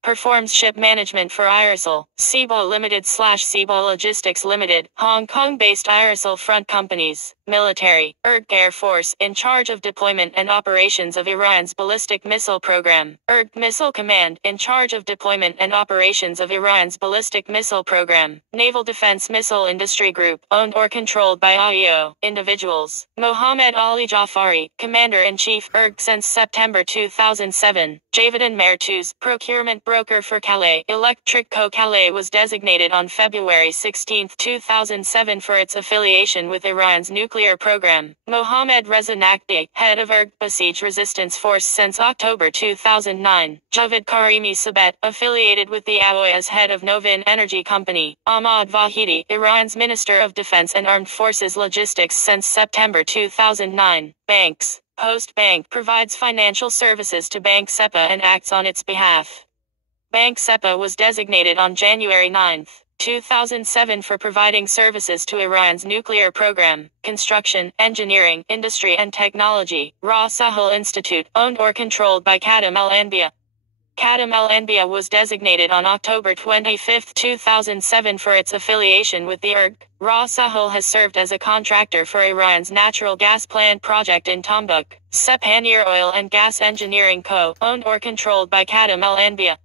Performs ship management for Irisal, Seabol Limited/Seabol Logistics Limited, Hong Kong-based Irisal front companies. Military, IRG Air Force, in charge of deployment and operations of Iran's ballistic missile program. IRG Missile Command, in charge of deployment and operations of Iran's ballistic missile program. Naval Defense Missile Industry Group, owned or controlled by IEO. Individuals. Mohammed Ali Jafari, Commander-in-Chief, IRG since September 2007. Javedan Mertuz, Procurement Broker for Calais. Electric Co. Calais was designated on February 16, 2007 for its affiliation with Iran's nuclear program. Mohammed Reza Naqvi, head of IRG Basij Resistance Force since October 2009. Javed Karimi Sabet, affiliated with the AOI as head of Novin Energy Company. Ahmad Vahidi, Iran's Minister of Defense and Armed Forces Logistics since September 2009. Banks. Post Bank provides financial services to Bank SEPA and acts on its behalf. Bank SEPA was designated on January 9, 2007 for providing services to Iran's nuclear program. Construction, Engineering, Industry and Technology. Ra Sahel Institute, owned or controlled by Kadam Al Anbiya. Kadam Al Anbiya was designated on October 25, 2007 for its affiliation with the IRG. Ra Sahel has served as a contractor for Iran's natural gas plant project in Tambuk. Sephanir Oil and Gas Engineering Co., owned or controlled by Kadam Al Anbiya.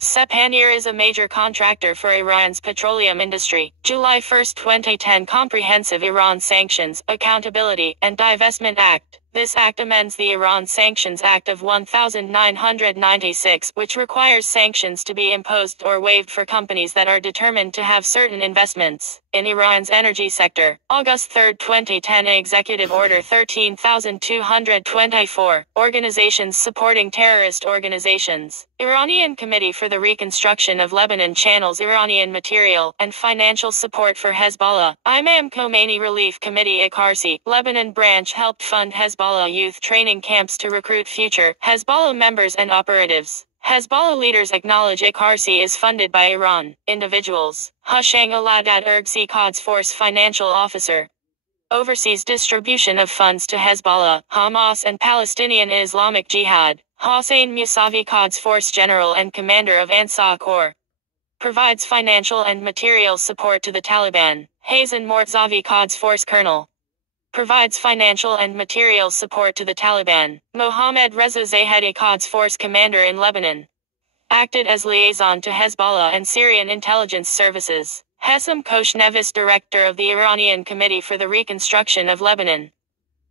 Sephanir is a major contractor for Iran's petroleum industry. July 1, 2010 Comprehensive Iran Sanctions, Accountability, and Divestment Act. This act amends the Iran Sanctions Act of 1996, which requires sanctions to be imposed or waived for companies that are determined to have certain investments in Iran's energy sector. August 3, 2010 Executive Order 13224. Organizations supporting terrorist organizations. Iranian Committee for the Reconstruction of Lebanon channels Iranian material and financial support for Hezbollah. Imam Khomeini Relief Committee Akarsi, Lebanon branch helped fund Hezbollah youth training camps to recruit future Hezbollah members and operatives. Hezbollah leaders acknowledge Akarsi is funded by Iran. Individuals. Hushang Aladad Ergsi Quds Force Financial Officer. Oversees distribution of funds to Hezbollah, Hamas and Palestinian Islamic Jihad. Hossein Musavi Quds Force General and Commander of Ansar Corps. Provides financial and material support to the Taliban. Hazen Mortzavi Quds Force Colonel. Provides financial and material support to the Taliban. Mohammad Reza Zahedi, Quds Force commander in Lebanon. Acted as liaison to Hezbollah and Syrian intelligence services. Hessam Khoshnevis, director of the Iranian Committee for the Reconstruction of Lebanon.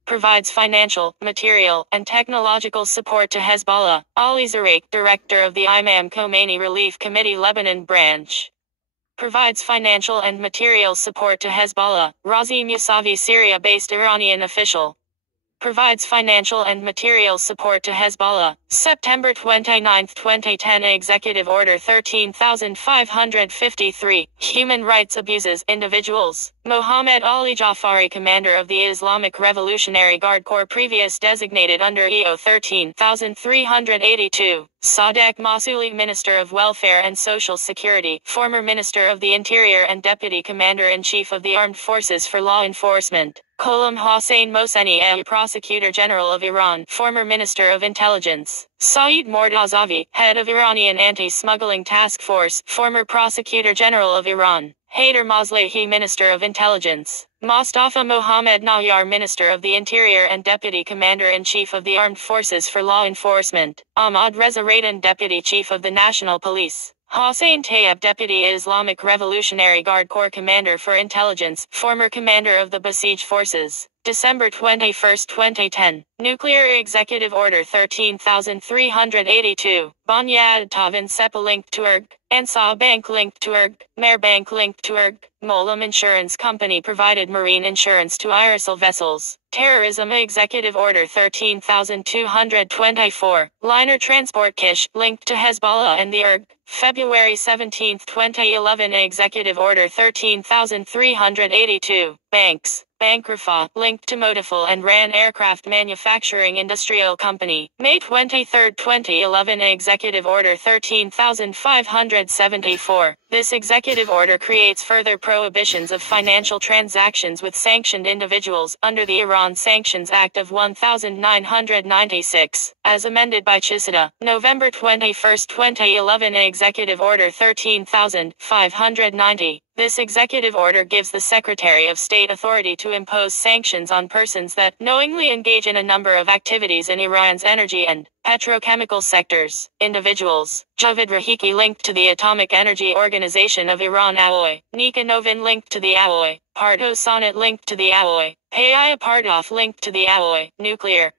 Provides financial, material, and technological support to Hezbollah. Ali Zarek, director of the Imam Khomeini Relief Committee Lebanon branch. Provides financial and material support to Hezbollah. Razi Mousavi, Syria-based Iranian official. Provides financial and material support to Hezbollah. September 29, 2010. Executive Order 13553. Human rights abuses individuals. Mohammed Ali Jafari, commander of the Islamic Revolutionary Guard Corps, previous designated under EO 13382. Sadek Masuli, Minister of Welfare and Social Security, former Minister of the Interior and Deputy Commander-in-Chief of the Armed Forces for Law Enforcement. Ghulam Hossein Mohseni, Prosecutor General of Iran, former Minister of Intelligence. Saeed Mortazavi, head of Iranian Anti-Smuggling Task Force, former Prosecutor General of Iran. Haider Maslahi, Minister of Intelligence. Mustafa Mohammed Nayyar, Minister of the Interior and Deputy Commander-in-Chief of the Armed Forces for Law Enforcement. Ahmad Reza Raidan, Deputy Chief of the National Police. Hossein Tayyab, Deputy Islamic Revolutionary Guard Corps Commander for Intelligence, former Commander of the Besieged Forces. December 21, 2010. Nuclear Executive Order 13382. Banyad Tavan Sepa linked to ERG. Ansah Bank linked to ERG. Mer Bank linked to ERG. Molam Insurance Company provided marine insurance to Irisal vessels. Terrorism Executive Order 13224. Liner Transport Kish linked to Hezbollah and the ERG. February 17, 2011. Executive Order 13382. Banks. Bank Rafa, linked to Motiful and RAN Aircraft Manufacturing Industrial Company. May 23, 2011. Executive Order 13574. This executive order creates further prohibitions of financial transactions with sanctioned individuals under the Iran Sanctions Act of 1996, as amended by CHISATA. November 21, 2011. Executive Order 13590. This executive order gives the Secretary of State authority to impose sanctions on persons that knowingly engage in a number of activities in Iran's energy and petrochemical sectors. Individuals. Javed Rahiki, linked to the Atomic Energy Organization of Iran Alloy. Nika Novin, linked to the Alloy. Pardo Sonnet, linked to the Alloy. Payaya Pardoff, linked to the Alloy. Nuclear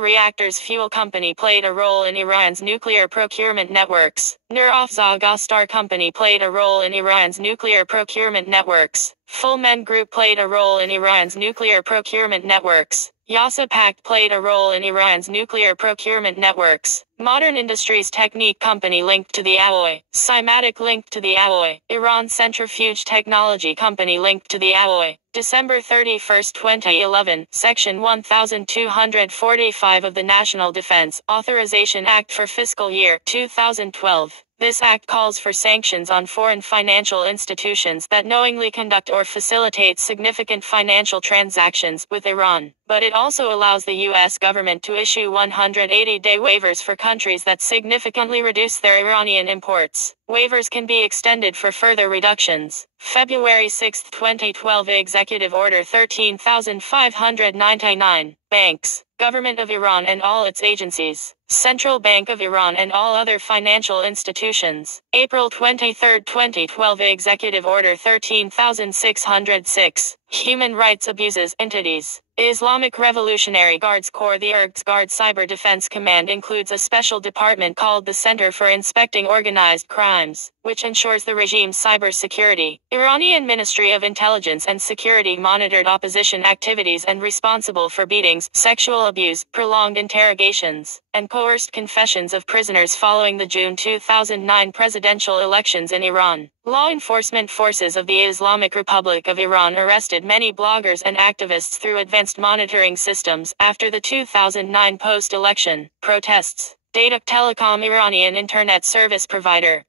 Reactors Fuel Company played a role in Iran's nuclear procurement networks. Nur Afzal Gastar Company played a role in Iran's nuclear procurement networks. Full Men Group played a role in Iran's nuclear procurement networks. Yasa Pact played a role in Iran's nuclear procurement networks. Modern Industries Technique Company linked to the Alloy. Cymatic linked to the Alloy. Iran Centrifuge Technology Company linked to the Alloy. December 31, 2011, Section 1245 of the National Defense Authorization Act for fiscal year 2012. This act calls for sanctions on foreign financial institutions that knowingly conduct or facilitate significant financial transactions with Iran, but it also allows the U.S. government to issue 180-day waivers for countries that significantly reduce their Iranian imports. Waivers can be extended for further reductions. February 6, 2012. Executive Order 13599. Banks. Government of Iran and all its agencies. Central Bank of Iran and all other financial institutions. April 23, 2012. Executive Order 13606. Human rights abuses entities. Islamic Revolutionary Guards Corps. The IRG's Guard Cyber Defense Command includes a special department called the Center for Inspecting Organized Crimes, which ensures the regime's cyber security. Iranian Ministry of Intelligence and Security monitored opposition activities and responsible for beatings, sexual abuse, prolonged interrogations, and coerced confessions of prisoners following the June 2009 presidential elections in Iran. Law enforcement forces of the Islamic Republic of Iran arrested many bloggers and activists through advanced monitoring systems after the 2009 post-election protests. Data Telecom, Iranian internet service provider,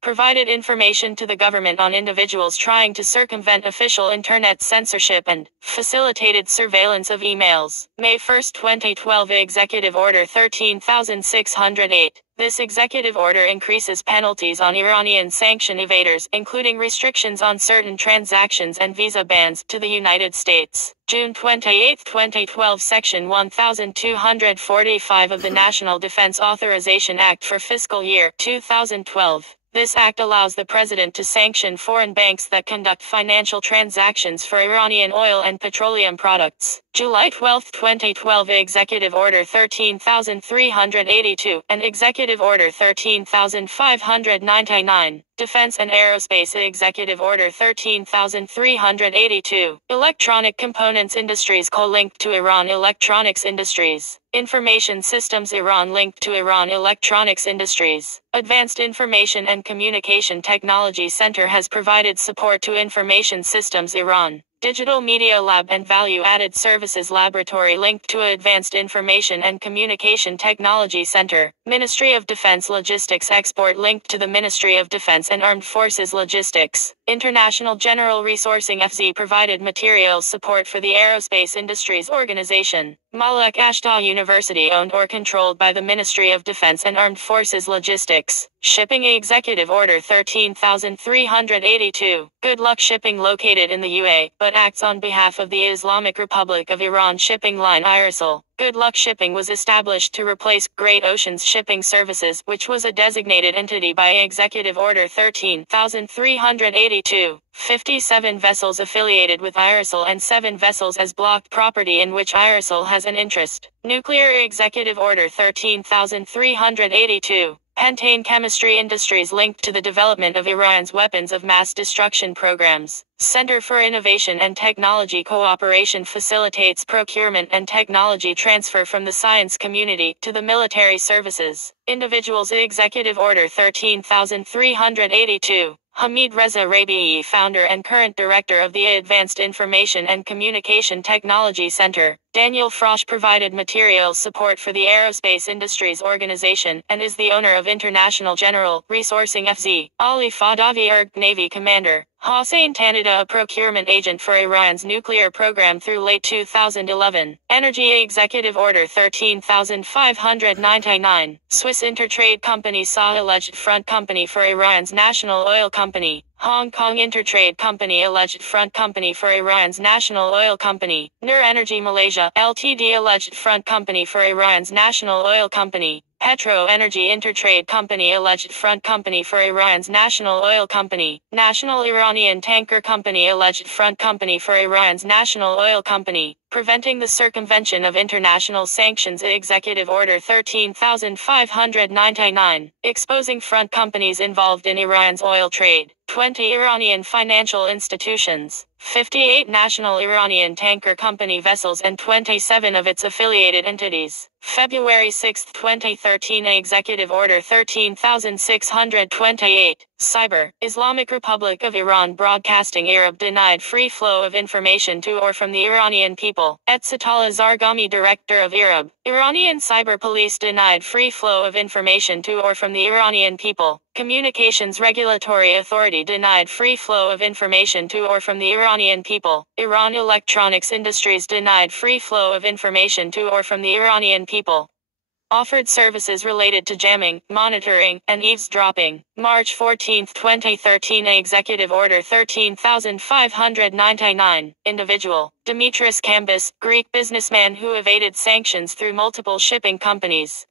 provided information to the government on individuals trying to circumvent official internet censorship and facilitated surveillance of emails. May 1, 2012. Executive Order 13608. This executive order increases penalties on Iranian sanction evaders, including restrictions on certain transactions and visa bans to the United States. June 28, 2012, Section 1245 of the National Defense Authorization Act for fiscal year 2012. This act allows the president to sanction foreign banks that conduct financial transactions for Iranian oil and petroleum products. July 12, 2012, Executive Order 13382 and Executive Order 13599. Defense and Aerospace Executive Order 13382. Electronic Components Industries co-linked to Iran Electronics Industries. Information Systems Iran linked to Iran Electronics Industries. Advanced Information and Communication Technology Center has provided support to Information Systems Iran. Digital Media Lab and Value Added Services Laboratory linked to Advanced Information and Communication Technology Center. Ministry of Defense Logistics Export linked to the Ministry of Defense and Armed Forces Logistics. International General Resourcing FZ provided materials support for the Aerospace Industries Organization. Malek Ashtar University owned or controlled by the Ministry of Defense and Armed Forces Logistics. Shipping Executive Order 13382. Good Luck Shipping located in the UAE, but acts on behalf of the Islamic Republic of Iran shipping line Irisal. Good Luck Shipping was established to replace Great Oceans Shipping Services, which was a designated entity by Executive Order 13382. 57 vessels affiliated with Irisal and 7 vessels as blocked property in which Irisal has an interest. Nuclear Executive Order 13382. Pentane Chemistry Industries linked to the development of Iran's weapons of mass destruction programs. Center for Innovation and Technology Cooperation facilitates procurement and technology transfer from the science community to the military services. Individuals Executive Order 13382. Hamid Reza Rabiei, founder and current director of the Advanced Information and Communication Technology Center. Daniel Frosch provided materials support for the Aerospace Industries Organization and is the owner of International General Resourcing FZ. Ali Fadavi Erg, Navy Commander. Hossein Tanida, a procurement agent for Iran's nuclear program through late 2011. Energy Executive Order 13599. Swiss Intertrade Company SAW alleged front company for Iran's national oil company. Hong Kong Intertrade Company alleged front company for Iran's national oil company. Nur Energy Malaysia Ltd alleged front company for Iran's national oil company. Petro Energy Intertrade Company alleged front company for Iran's national oil company. National Iranian Tanker Company alleged front company for Iran's national oil company. Preventing the circumvention of international sanctions Executive Order 13599. Exposing front companies involved in Iran's oil trade. 20 Iranian financial institutions. 58 national Iranian tanker company vessels and 27 of its affiliated entities. February 6, 2013 Executive Order 13628. Cyber. Islamic Republic of Iran Broadcasting Arab denied free flow of information to or from the Iranian people. Etzatollah Zargami, Director of Arab. Iranian Cyber Police denied free flow of information to or from the Iranian people. Communications Regulatory Authority denied free flow of information to or from the Iranian people. Iran Electronics Industries denied free flow of information to or from the Iranian people. Offered services related to jamming, monitoring, and eavesdropping. March 14, 2013 Executive Order 13599. Individual. Dimitris Kambis, Greek businessman who evaded sanctions through multiple shipping companies.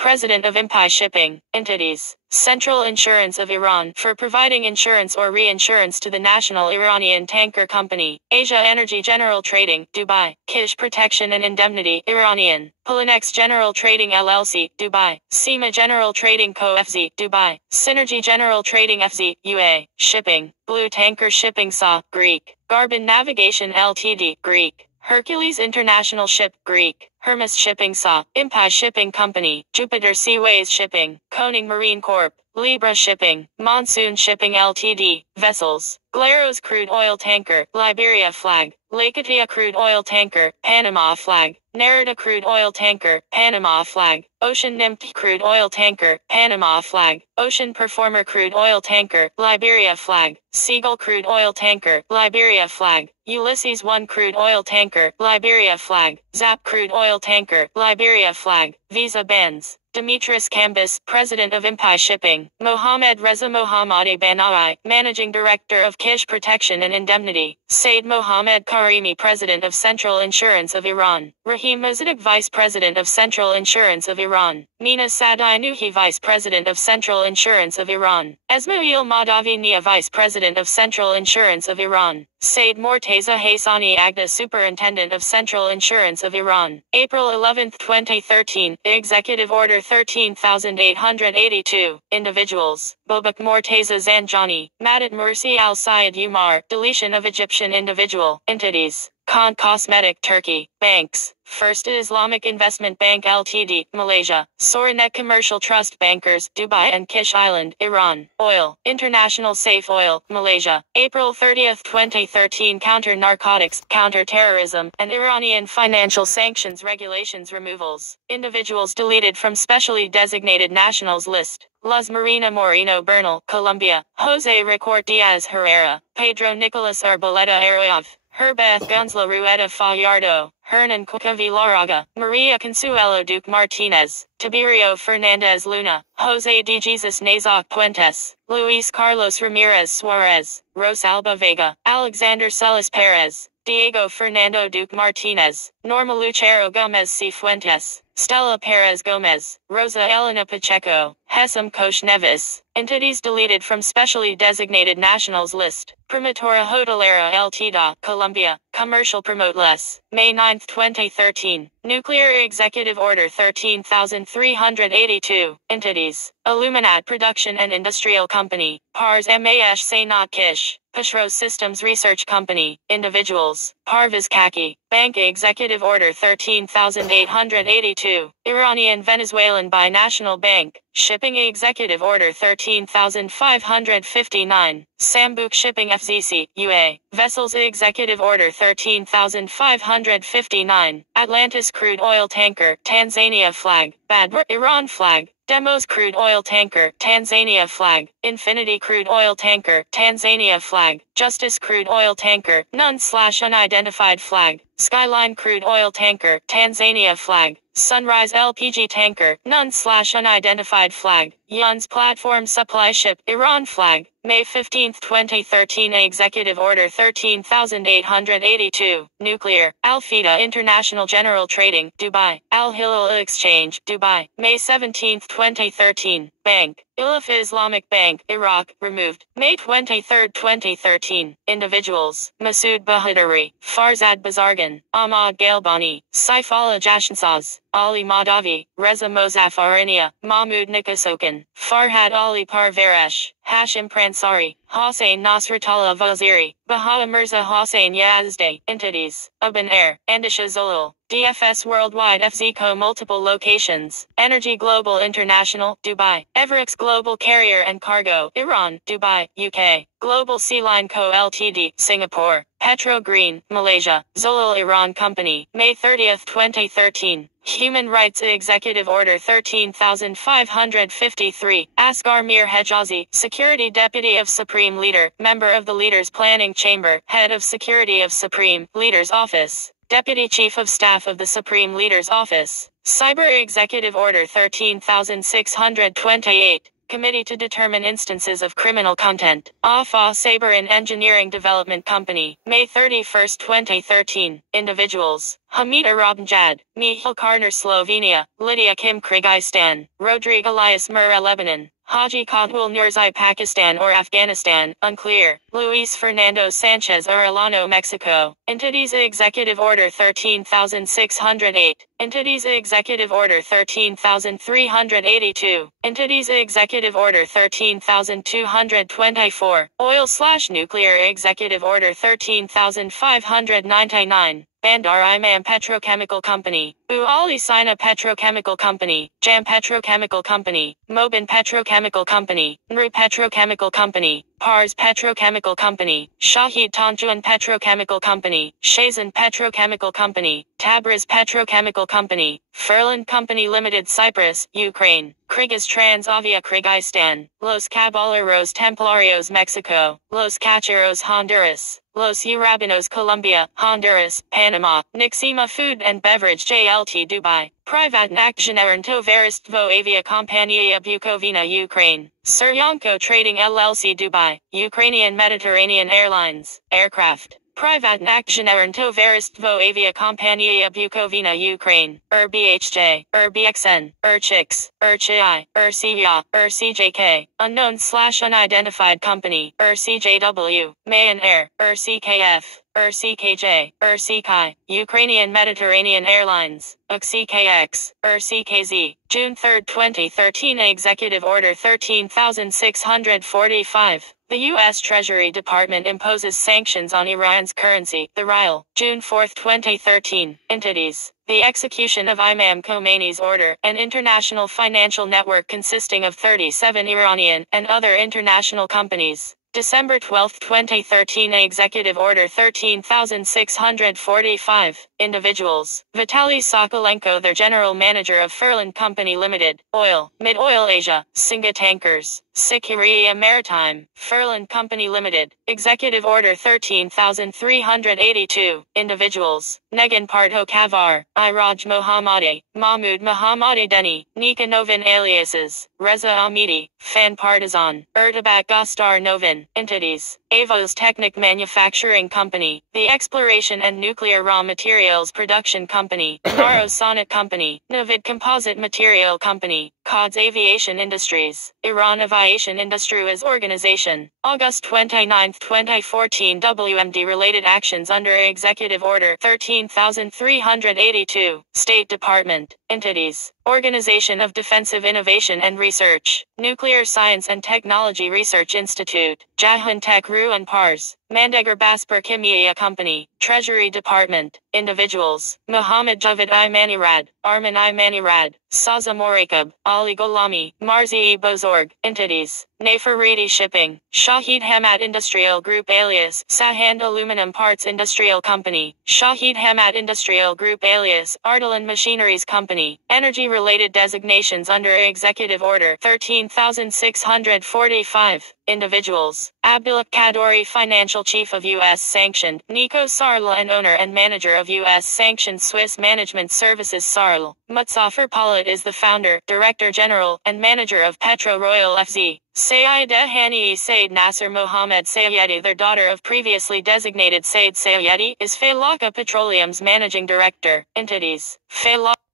President of Empire Shipping Entities. Central Insurance of Iran for providing insurance or reinsurance to the National Iranian Tanker Company. Asia Energy General Trading, Dubai. Kish Protection and Indemnity, Iranian. Polinex General Trading LLC, Dubai. SEMA General Trading Co. FZ, Dubai. Synergy General Trading FZ, UA. Shipping. Blue Tanker Shipping SA, Greek. Garbin Navigation Ltd, Greek. Hercules International Ship, Greek. Hermes Shipping SA, Empire Shipping Company, Jupiter Seaways Shipping, Koning Marine Corp, Libra Shipping, Monsoon Shipping Ltd, Vessels, Glaros Crude Oil Tanker, Liberia Flag, Lakatia Crude Oil Tanker, Panama Flag, Narita Crude Oil Tanker, Panama Flag, Ocean Nymph Crude Oil Tanker, Panama Flag, Ocean Performer Crude Oil Tanker, Liberia Flag, Seagull Crude Oil Tanker, Liberia Flag, Ulysses 1 Crude Oil Tanker, Liberia Flag, Zap Crude Oil Tanker, Liberia Flag, Visa Benz, Dimitris Kambis, President of Impai Shipping. Mohammad Reza Mohammadi Banai, Managing Director of Kish Protection and Indemnity. Said Mohammad Karimi, President of Central Insurance of Iran. Rahim Mazadik, Vice President of Central Insurance of Iran. Mina Sadai Nuhi, Vice President of Central Insurance of Iran. Esmail Madavi Nia, Vice President of Central Insurance of Iran. Said Morteza Hassani Agna, Superintendent of Central Insurance of Iran. April 11, 2013, Executive Order 13,882, Individuals. Bobak Morteza Zanjani, Madat Mursi Al Sayed Umar, Deletion of Egyptian Individual, Entities. Khan Cosmetic Turkey, Banks. First Islamic Investment Bank Ltd, Malaysia. Sorinet Commercial Trust Bankers, Dubai and Kish Island, Iran. Oil. International Safe Oil, Malaysia. April 30, 2013. Counter-narcotics, counter-terrorism, and Iranian financial sanctions regulations removals. Individuals deleted from specially designated nationals list. Luz Marina Moreno Bernal, Colombia. Jose Ricord Diaz Herrera. Pedro Nicolas Arboleda Arroyov. Herbeth Gonzalo Rueda Fallardo, Hernan Cuca Villarraga, Maria Consuelo Duque Martinez, Tiberio Fernandez Luna, Jose de Jesus Nazoc Puentes, Luis Carlos Ramirez Suarez, Rosalba Vega, Alexander Celis Perez, Diego Fernando Duque Martinez, Norma Lucero Gomez Cifuentes, Stella Perez Gomez, Rosa Elena Pacheco, Hesam Kosh Neves. Entities deleted from specially designated nationals list. Promotora Hotelera Ltda, Colombia. Commercial Promote Less. May 9, 2013. Nuclear Executive Order 13,382. Entities. Illuminat Production and Industrial Company. Pars Mash Saynat Kish. Pashros Systems Research Company. Individuals. Parviz Kaki. Bank Executive Order 13,882. Iranian Venezuelan Binational Bank. Shipping Executive Order 13,559. Sambuk Shipping FZC, UA. Vessels Executive Order 13,559. Atlantis Crude Oil Tanker, Tanzania Flag. Badr, Iran Flag. Demos Crude Oil Tanker, Tanzania Flag. Infinity Crude Oil Tanker, Tanzania Flag. Justice Crude Oil Tanker, None/Unidentified Flag. Skyline Crude Oil Tanker, Tanzania Flag. Sunrise LPG Tanker, None/Unidentified Flag. Yuns Platform Supply Ship, Iran Flag. May 15, 2013. Executive Order 13,882. Nuclear. Al-Fida International General Trading, Dubai. Al-Hilal Exchange, Dubai. May 17, 2013. Bank. Ilaf Islamic Bank, Iraq, removed. May 23, 2013. Individuals. Masood Bahadari, Farzad Bazargan, Ahmad Galbani, Saifullah Jashansaz, Ali Madavi, Reza Mozaffarinia, Mahmoud Nikasokan, Farhad Ali Parvaresh, Hashim Pransari, Hossein Nasratullah Vaziri, Baha Mirza Hossein Yazdi. Entities. Aban Air, Andisha Zolul, DFS Worldwide FZCO multiple locations. Energy Global International, Dubai. Everix Global Carrier and Cargo, Iran, Dubai, UK. Global Sea Line Co. Ltd, Singapore. Petro Green, Malaysia. Zolul Iran Company, May 30, 2013. Human Rights Executive Order 13,553. Asghar Mir Hejazi, Security Deputy of Supreme Leader, Member of the Leaders Planning Chamber, Head of Security of Supreme Leader's Office. Deputy Chief of Staff of the Supreme Leader's Office. Cyber Executive Order 13,628. Committee to determine instances of criminal content. AFA Sabre and Engineering Development Company, May 31, 2013. Individuals. Hamid Arabnjad, Michael Karner Slovenia, Lydia Kim Kyrgyzstan, Rodrigue Elias Murrah Lebanon, Haji Kadhul Nurzai Pakistan or Afghanistan, unclear. Luis Fernando Sanchez Arellano Mexico. Entities Executive Order 13,608. Entities Executive Order 13,382. Entities Executive Order 13,224. Oil/Nuclear Executive Order 13,599. Bandar Imam Petrochemical Company, Bu Ali Sina Petrochemical Company, Jam Petrochemical Company, Mobin Petrochemical Company, Nru Petrochemical Company, Pars Petrochemical Company, Shahid Tanjuan Petrochemical Company, Shazan Petrochemical Company, Tabriz Petrochemical Company, Furlan Company Limited Cyprus, Ukraine, Kyrgyz Transavia Kyrgyzstan, Los Caballeros Templarios Mexico, Los Cacheros Honduras, Los Urabanos Colombia, Honduras, Panama, Nixima Food and Beverage JLT Dubai, Privatne aktionären towarzystwo avia kompania Bukovina Ukraine. Suryanko Trading LLC Dubai, Ukrainian Mediterranean Airlines, Aircraft. Privatne aktionären towarzystwo avia kompania Bukovina Ukraine, BHJ, BXN, Chix, CHI, CYA, CJK, unknown/unidentified company, CJW, Mayan Air, CKF, CKJ, CKI, Ukrainian Mediterranean Airlines, CKX, CKZ, June 3, 2013. Executive Order 13645. The U.S. Treasury Department imposes sanctions on Iran's currency, the rial, June 4, 2013. Entities. The execution of Imam Khomeini's order, an international financial network consisting of 37 Iranian and other international companies. December 12, 2013. Executive Order 13645. Individuals. Vitaly Sokolenko, the General Manager of Furlan Company Limited, Oil, Mid-Oil Asia, Singa Tankers, Sikiria Maritime, Furlan Company Limited. Executive Order 13382. Individuals. Negan Parto Kavar, Iraj Mohammadi, Mahmoud Mohammadi Deni, Nika Novin aliases, Reza Amidi, Fan Partizan, Ertabak Gostar Novin. Entities. Avos Technic Manufacturing Company, the Exploration and Nuclear Raw Materials Production Company, Naro Sonnet Company, Navid Composite Material Company, CODS Aviation Industries, Iran Aviation Industries Organization. August 29, 2014. WMD related actions under Executive Order 13382. State Department. Entities. Organization of Defensive Innovation and Research, Nuclear Science and Technology Research Institute, Jahan Tech Ruan Pars, Mandegar Basper Kimia Company, Treasury Department. Individuals. Muhammad Javid Imanirad, Arman Imanirad, Saza Morikab, Ali Golami, Marzi Bozorg. Entities. Nafaridi Shipping, Shahid Hamad Industrial Group alias, Sahand Aluminum Parts Industrial Company, Shahid Hamad Industrial Group alias, Ardalan Machineries Company. Energy-related designations under Executive Order 13645. Individuals. Abdullah Kadori, Financial Chief of U.S. Sanctioned, Nico Sarl, and owner and manager of U.S. Sanctioned Swiss Management Services Sarl. Muzaffar Palit is the founder, director general, and manager of Petro Royal FZ. Sayyida Hani Said Nasser Mohammed Sayyedi, their daughter of previously designated Said Sayyedi, is Faylaka Petroleum's managing director. Entities.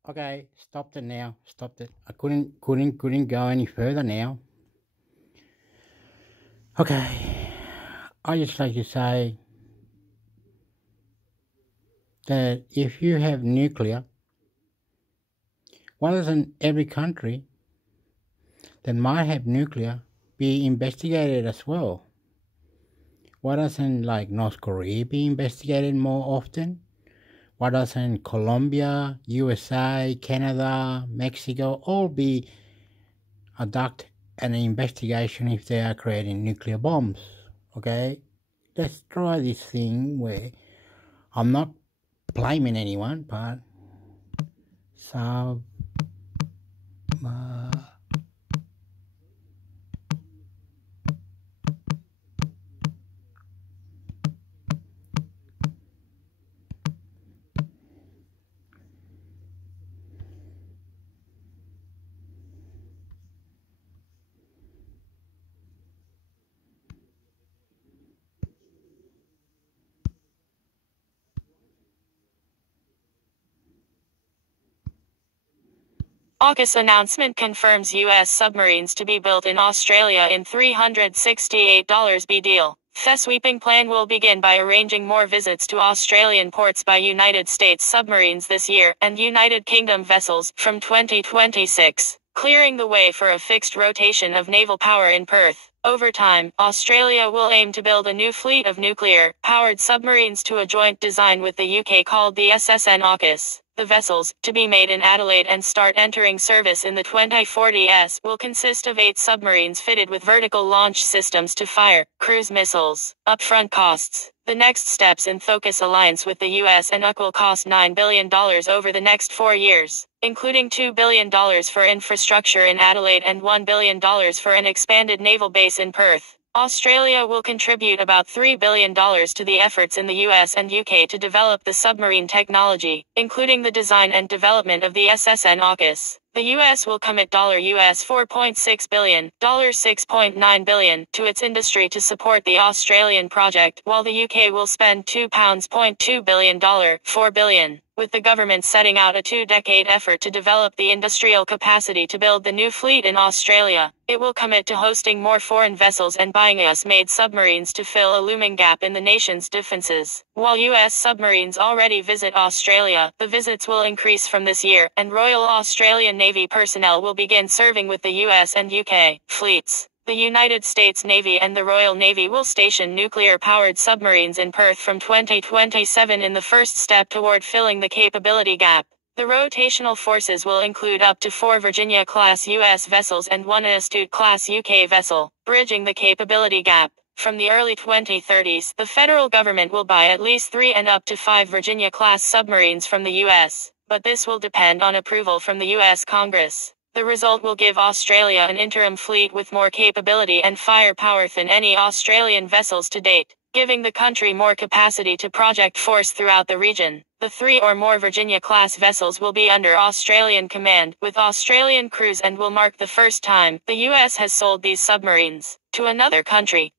Okay, stopped it now. Stopped it. I couldn't go any further now. Okay, I just like to say that if you have nuclear, why doesn't every country that might have nuclear be investigated as well? Why doesn't like North Korea be investigated more often? Why doesn't Colombia, USA, Canada, Mexico all be conduct an investigation if they are creating nuclear bombs? Okay, let's try this thing where I'm not blaming anyone, but AUKUS announcement confirms U.S. submarines to be built in Australia in $368 B deal. The sweeping plan will begin by arranging more visits to Australian ports by United States submarines this year, and United Kingdom vessels, from 2026, clearing the way for a fixed rotation of naval power in Perth. Over time, Australia will aim to build a new fleet of nuclear-powered submarines to a joint design with the UK called the SSN AUKUS. The vessels, to be made in Adelaide and start entering service in the 2040s, will consist of 8 submarines fitted with vertical launch systems to fire cruise missiles. Upfront costs. The next steps in AUKUS alliance with the US and UK will cost $9 billion over the next 4 years, including $2 billion for infrastructure in Adelaide and $1 billion for an expanded naval base in Perth. Australia will contribute about $3 billion to the efforts in the US and UK to develop the submarine technology, including the design and development of the SSN AUKUS. The US will commit $4.6 billion, $6.9 billion to its industry to support the Australian project, while the UK will spend £2.2 billion, $4 billion, with the government setting out a two-decade effort to develop the industrial capacity to build the new fleet in Australia. It will commit to hosting more foreign vessels and buying US-made submarines to fill a looming gap in the nation's defenses. While US submarines already visit Australia, the visits will increase from this year, and Royal Australian Navy personnel will begin serving with the US and UK fleets. The United States Navy and the Royal Navy will station nuclear-powered submarines in Perth from 2027 in the first step toward filling the capability gap. The rotational forces will include up to 4 Virginia-class U.S. vessels and 1 Astute-class UK vessel, bridging the capability gap. From the early 2030s, the federal government will buy at least 3 and up to 5 Virginia-class submarines from the U.S., but this will depend on approval from the U.S. Congress. The result will give Australia an interim fleet with more capability and firepower than any Australian vessels to date, giving the country more capacity to project force throughout the region. The 3 or more Virginia-class vessels will be under Australian command, with Australian crews, and will mark the first time the U.S. has sold these submarines to another country.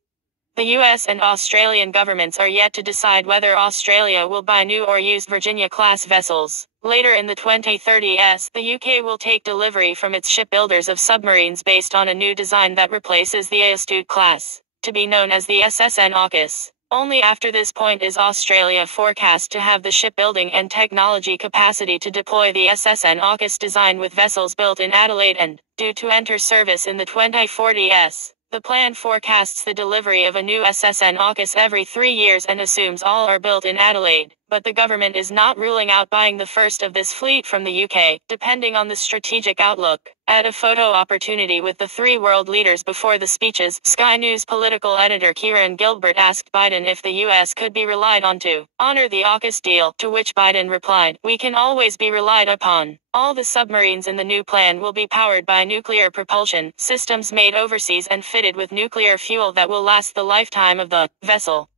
The U.S. and Australian governments are yet to decide whether Australia will buy new or used Virginia-class vessels. Later in the 2030s, the UK will take delivery from its shipbuilders of submarines based on a new design that replaces the Astute class, to be known as the SSN AUKUS. Only after this point is Australia forecast to have the shipbuilding and technology capacity to deploy the SSN AUKUS design with vessels built in Adelaide and due to enter service in the 2040s. The plan forecasts the delivery of a new SSN AUKUS every 3 years and assumes all are built in Adelaide, but the government is not ruling out buying the first of this fleet from the UK, depending on the strategic outlook. At a photo opportunity with the 3 world leaders before the speeches, Sky News political editor Kieran Gilbert asked Biden if the US could be relied on to honor the AUKUS deal, to which Biden replied, "We can always be relied upon. All the submarines in the new plan will be powered by nuclear propulsion systems made overseas and fitted with nuclear fuel that will last the lifetime of the vessel."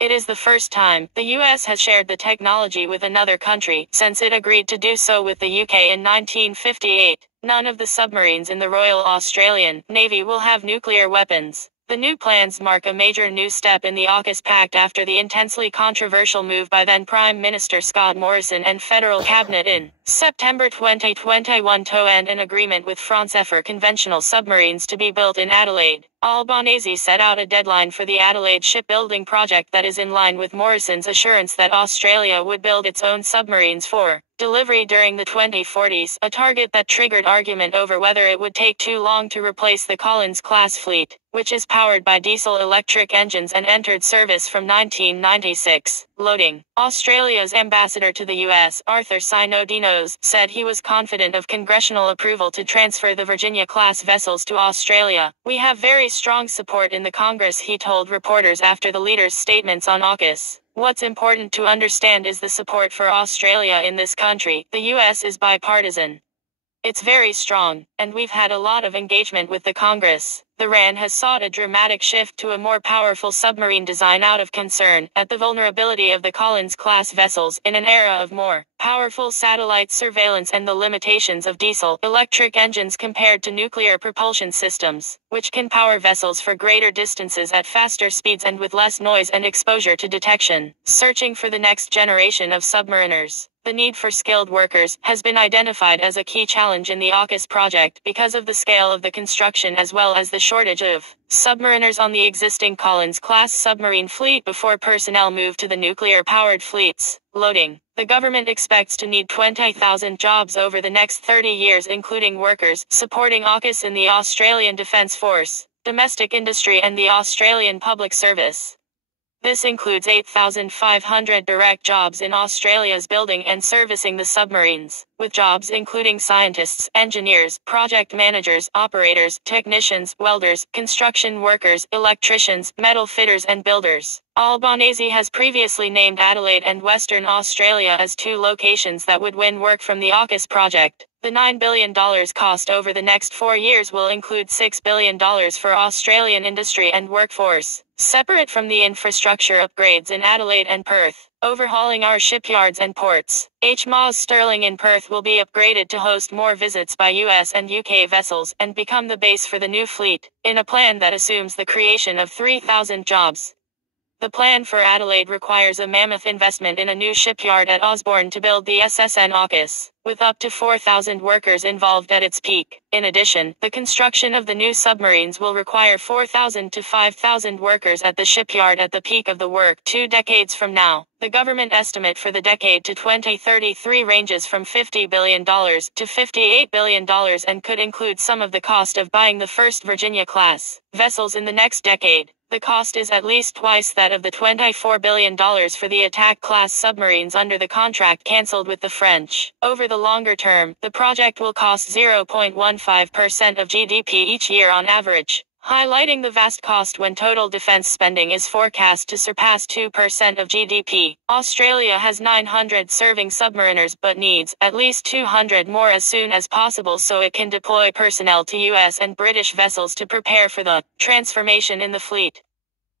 It is the first time the U.S. has shared the technology with another country, since it agreed to do so with the UK in 1958. None of the submarines in the Royal Australian Navy will have nuclear weapons. The new plans mark a major new step in the AUKUS Pact after the intensely controversial move by then Prime Minister Scott Morrison and federal cabinet in September 2021 to end an agreement with France for conventional submarines to be built in Adelaide. Albanese set out a deadline for the Adelaide shipbuilding project that is in line with Morrison's assurance that Australia would build its own submarines for delivery during the 2040s, a target that triggered argument over whether it would take too long to replace the Collins-class fleet, which is powered by diesel-electric engines and entered service from 1996. Loading. Australia's ambassador to the U.S., Arthur Sinodinos, said he was confident of congressional approval to transfer the Virginia-class vessels to Australia. "We have very strong support in the Congress," he told reporters after the leaders' statements on AUKUS. "What's important to understand is the support for Australia in this country. The U.S. is bipartisan. It's very strong, and we've had a lot of engagement with the Congress. The RAN has sought a dramatic shift to a more powerful submarine design out of concern at the vulnerability of the Collins-class vessels in an era of more powerful satellite surveillance and the limitations of diesel-electric engines compared to nuclear propulsion systems, which can power vessels for greater distances at faster speeds and with less noise and exposure to detection. Searching for the next generation of submariners. The need for skilled workers has been identified as a key challenge in the AUKUS project because of the scale of the construction as well as the shortage of submariners on the existing Collins-class submarine fleet before personnel move to the nuclear-powered fleets. Loading. The government expects to need 20,000 jobs over the next 30 years, including workers supporting AUKUS in the Australian Defence Force, domestic industry and the Australian Public Service. This includes 8,500 direct jobs in Australia's building and servicing the submarines, with jobs including scientists, engineers, project managers, operators, technicians, welders, construction workers, electricians, metal fitters and builders. Albanese has previously named Adelaide and Western Australia as two locations that would win work from the AUKUS project. The $9 billion cost over the next 4 years will include $6 billion for Australian industry and workforce, separate from the infrastructure upgrades in Adelaide and Perth, overhauling our shipyards and ports. HMAS Stirling in Perth will be upgraded to host more visits by US and UK vessels and become the base for the new fleet, in a plan that assumes the creation of 3,000 jobs. The plan for Adelaide requires a mammoth investment in a new shipyard at Osborne to build the SSN AUKUS, with up to 4,000 workers involved at its peak. In addition, the construction of the new submarines will require 4,000 to 5,000 workers at the shipyard at the peak of the work 2 decades from now. The government estimate for the decade to 2033 ranges from $50 billion to $58 billion and could include some of the cost of buying the first Virginia-class vessels in the next decade. The cost is at least twice that of the $24 billion for the attack-class submarines under the contract cancelled with the French. Over the longer term, the project will cost 0.15% of GDP each year on average, highlighting the vast cost when total defense spending is forecast to surpass 2% of GDP. Australia has 900 serving submariners but needs at least 200 more as soon as possible so it can deploy personnel to US and British vessels to prepare for the transformation in the fleet.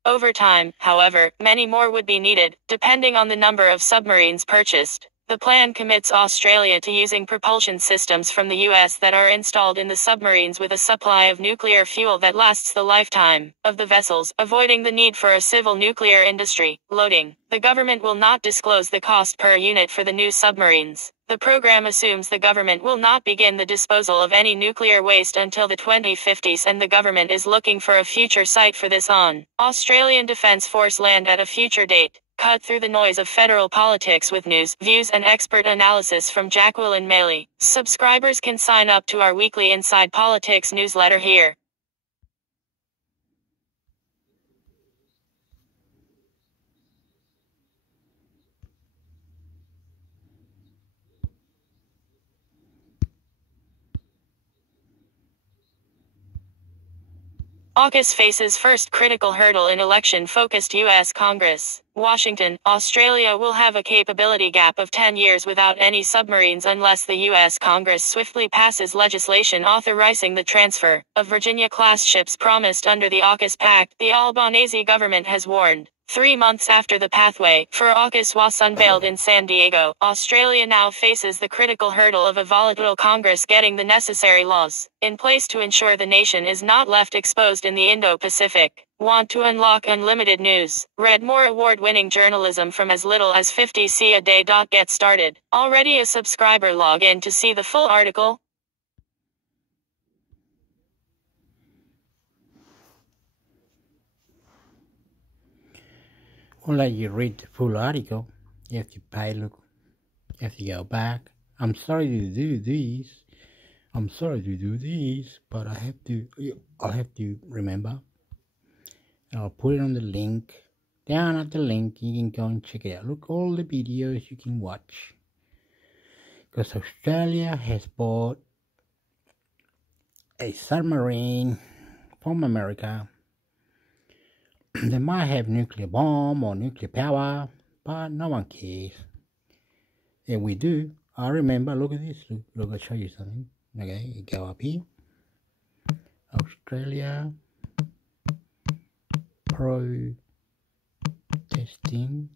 Over time, however, many more would be needed, depending on the number of submarines purchased. The plan commits Australia to using propulsion systems from the US that are installed in the submarines with a supply of nuclear fuel that lasts the lifetime of the vessels, avoiding the need for a civil nuclear industry. Loading. The government will not disclose the cost per unit for the new submarines. The program assumes the government will not begin the disposal of any nuclear waste until the 2050s, and the government is looking for a future site for this on Australian Defence Force land at a future date. Cut through the noise of federal politics with news, views and expert analysis from Jacqueline Maley. Subscribers can sign up to our weekly Inside Politics newsletter here. AUKUS faces first critical hurdle in election-focused U.S. Congress. Washington, Australia will have a capability gap of 10 years without any submarines unless the U.S. Congress swiftly passes legislation authorizing the transfer of Virginia-class ships promised under the AUKUS Pact, the Albanese government has warned. 3 months after the pathway for AUKUS was unveiled in San Diego, Australia now faces the critical hurdle of a volatile Congress getting the necessary laws in place to ensure the nation is not left exposed in the Indo-Pacific. Want to unlock unlimited news? Read more award-winning journalism from as little as 50C a day. Get started. Already a subscriber? Log in to see the full article. I'll let you read the full article. You have to pay, look. You have to go back. I'm sorry to do this. But I'll have to remember. I'll put it on the link. Down at the link, you can go and check it out. Look, all the videos you can watch. Because Australia has bought a submarine from America. They might have nuclear bomb or nuclear power, but no one cares. And we do. I remember, look at this. Look, I'll show you something. Okay, you go up here. Australia protesting.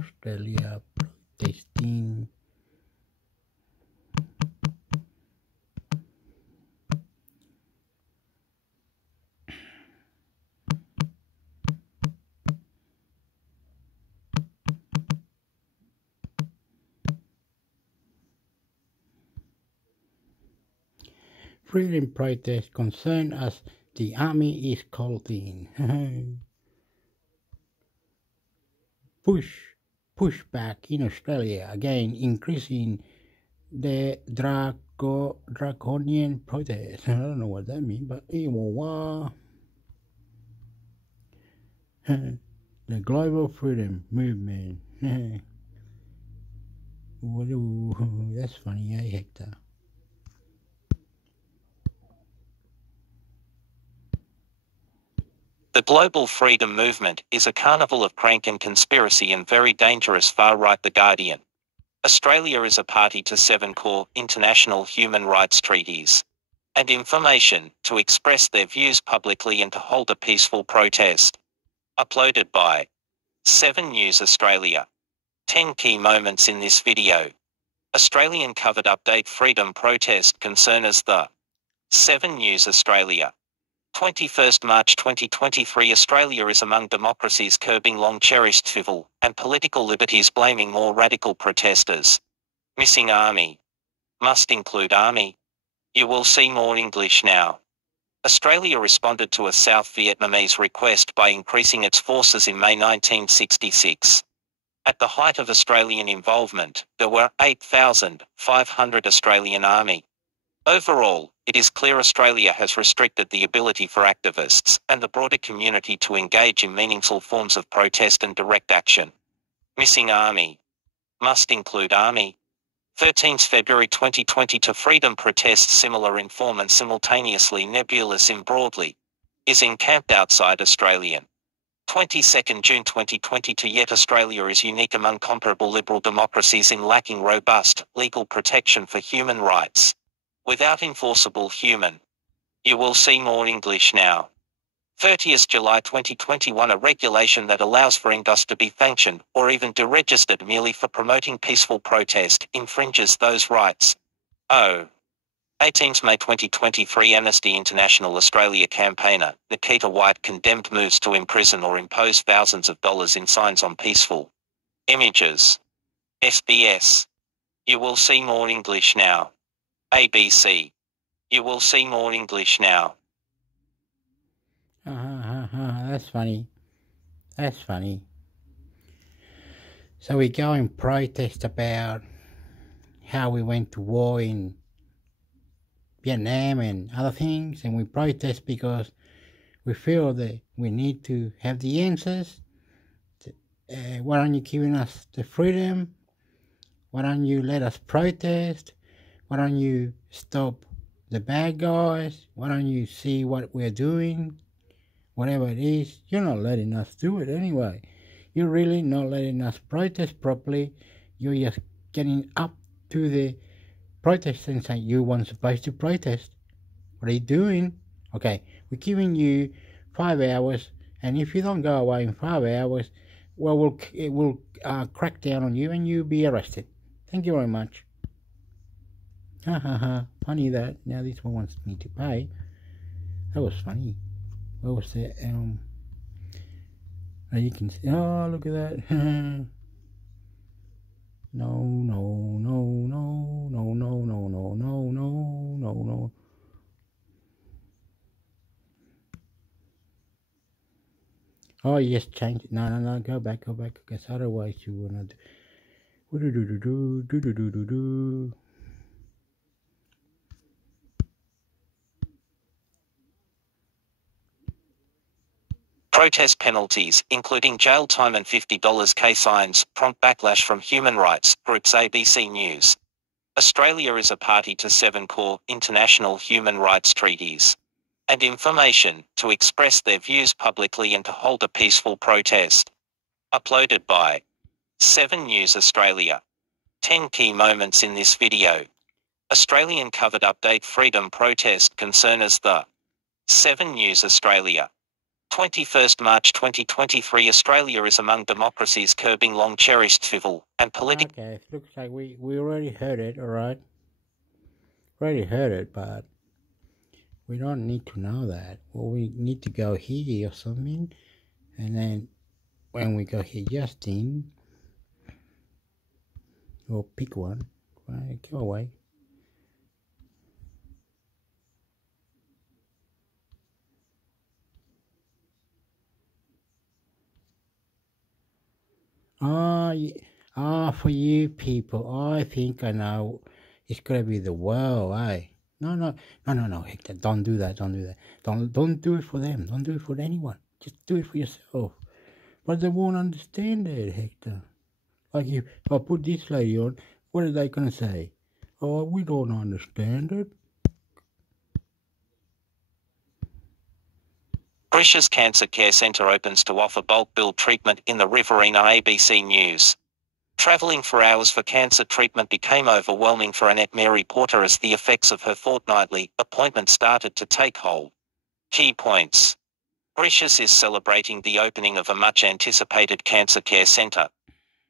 Australia protesting. Freedom protest concern as the army is called in. Pushback in Australia again, increasing the draconian protest. I don't know what that means, but anyway, the global freedom movement. That's funny, eh, Hector? The global freedom movement is a carnival of crank and conspiracy and very dangerous far-right. The Guardian. Australia is a party to 7 core international human rights treaties and information to express their views publicly and to hold a peaceful protest. Uploaded by 7 News Australia. 10 key moments in this video. Australian covered update freedom protest concerners. The 7 News Australia. 21st March 2023. Australia is among democracies curbing long-cherished civil and political liberties, blaming more radical protesters. Missing army. Must include army. You will see more English now. Australia responded to a South Vietnamese request by increasing its forces in May 1966. At the height of Australian involvement, there were 8,500 Australian Army. Overall, it is clear Australia has restricted the ability for activists and the broader community to engage in meaningful forms of protest and direct action. Missing army. Must include army. 13th February 2022. Freedom protests similar in form and simultaneously nebulous in broadly. Is encamped outside Australian. 22nd June 2022. Yet Australia is unique among comparable liberal democracies in lacking robust legal protection for human rights. Without enforceable human. You will see more English now. 30th July 2021. A regulation that allows for NGOs to be sanctioned or even deregistered merely for promoting peaceful protest infringes those rights. 18th May 2023. Amnesty International Australia campaigner Nikita White condemned moves to imprison or impose thousands of dollars in fines on peaceful images. SBS. You will see more English now. ABC. You will see more English now. That's funny. That's funny. So we go and protest about how we went to war in Vietnam and other things, and we protest because we feel that we need to have the answers. Why aren't you giving us the freedom? Why don't you let us protest? Why don't you stop the bad guys? Why don't you see what we're doing? Whatever it is, you're not letting us do it anyway. You're really not letting us protest properly. You're just getting up to the protest and saying you weren't supposed to protest. What are you doing? Okay, we're giving you 5 hours, and if you don't go away in 5 hours, well, we'll crack down on you and you'll be arrested. Thank you very much. Funny that. Now this one wants me to pay. That was funny. What was that? Now you can see. Oh, look at that. No. Oh, yes, change it. No. Go back. Because otherwise you will not. Do. Protest penalties, including jail time and $50 case fines, prompt backlash from human rights groups. ABC News. Australia is a party to 7 core international human rights treaties and information to express their views publicly and to hold a peaceful protest. Uploaded by 7 News Australia. 10 key moments in this video. Australian covered update freedom protest concerners. The 7 News Australia. 21st March 2023. Australia is among democracies curbing long-cherished civil and political... Okay, it looks like we already heard it, alright? Already heard it, but we don't need to know that. Well, we need to go here or something, and then when we go here, Justin, we'll pick one. Right, go away. For you people, I think I know. It's gonna be the world, eh? No, Hector, don't do that. Don't do it for them. Don't do it for anyone. Just do it for yourself. But they won't understand it, Hector. Like if I put this lady on, what are they gonna say? Oh, we don't understand it. Grisha's Cancer Care Centre opens to offer bulk bill treatment in the Riverina. ABC News. Travelling for hours for cancer treatment became overwhelming for Annette Mary Porter as the effects of her fortnightly appointment started to take hold. Key points. Grisha's is celebrating the opening of a much-anticipated cancer care centre.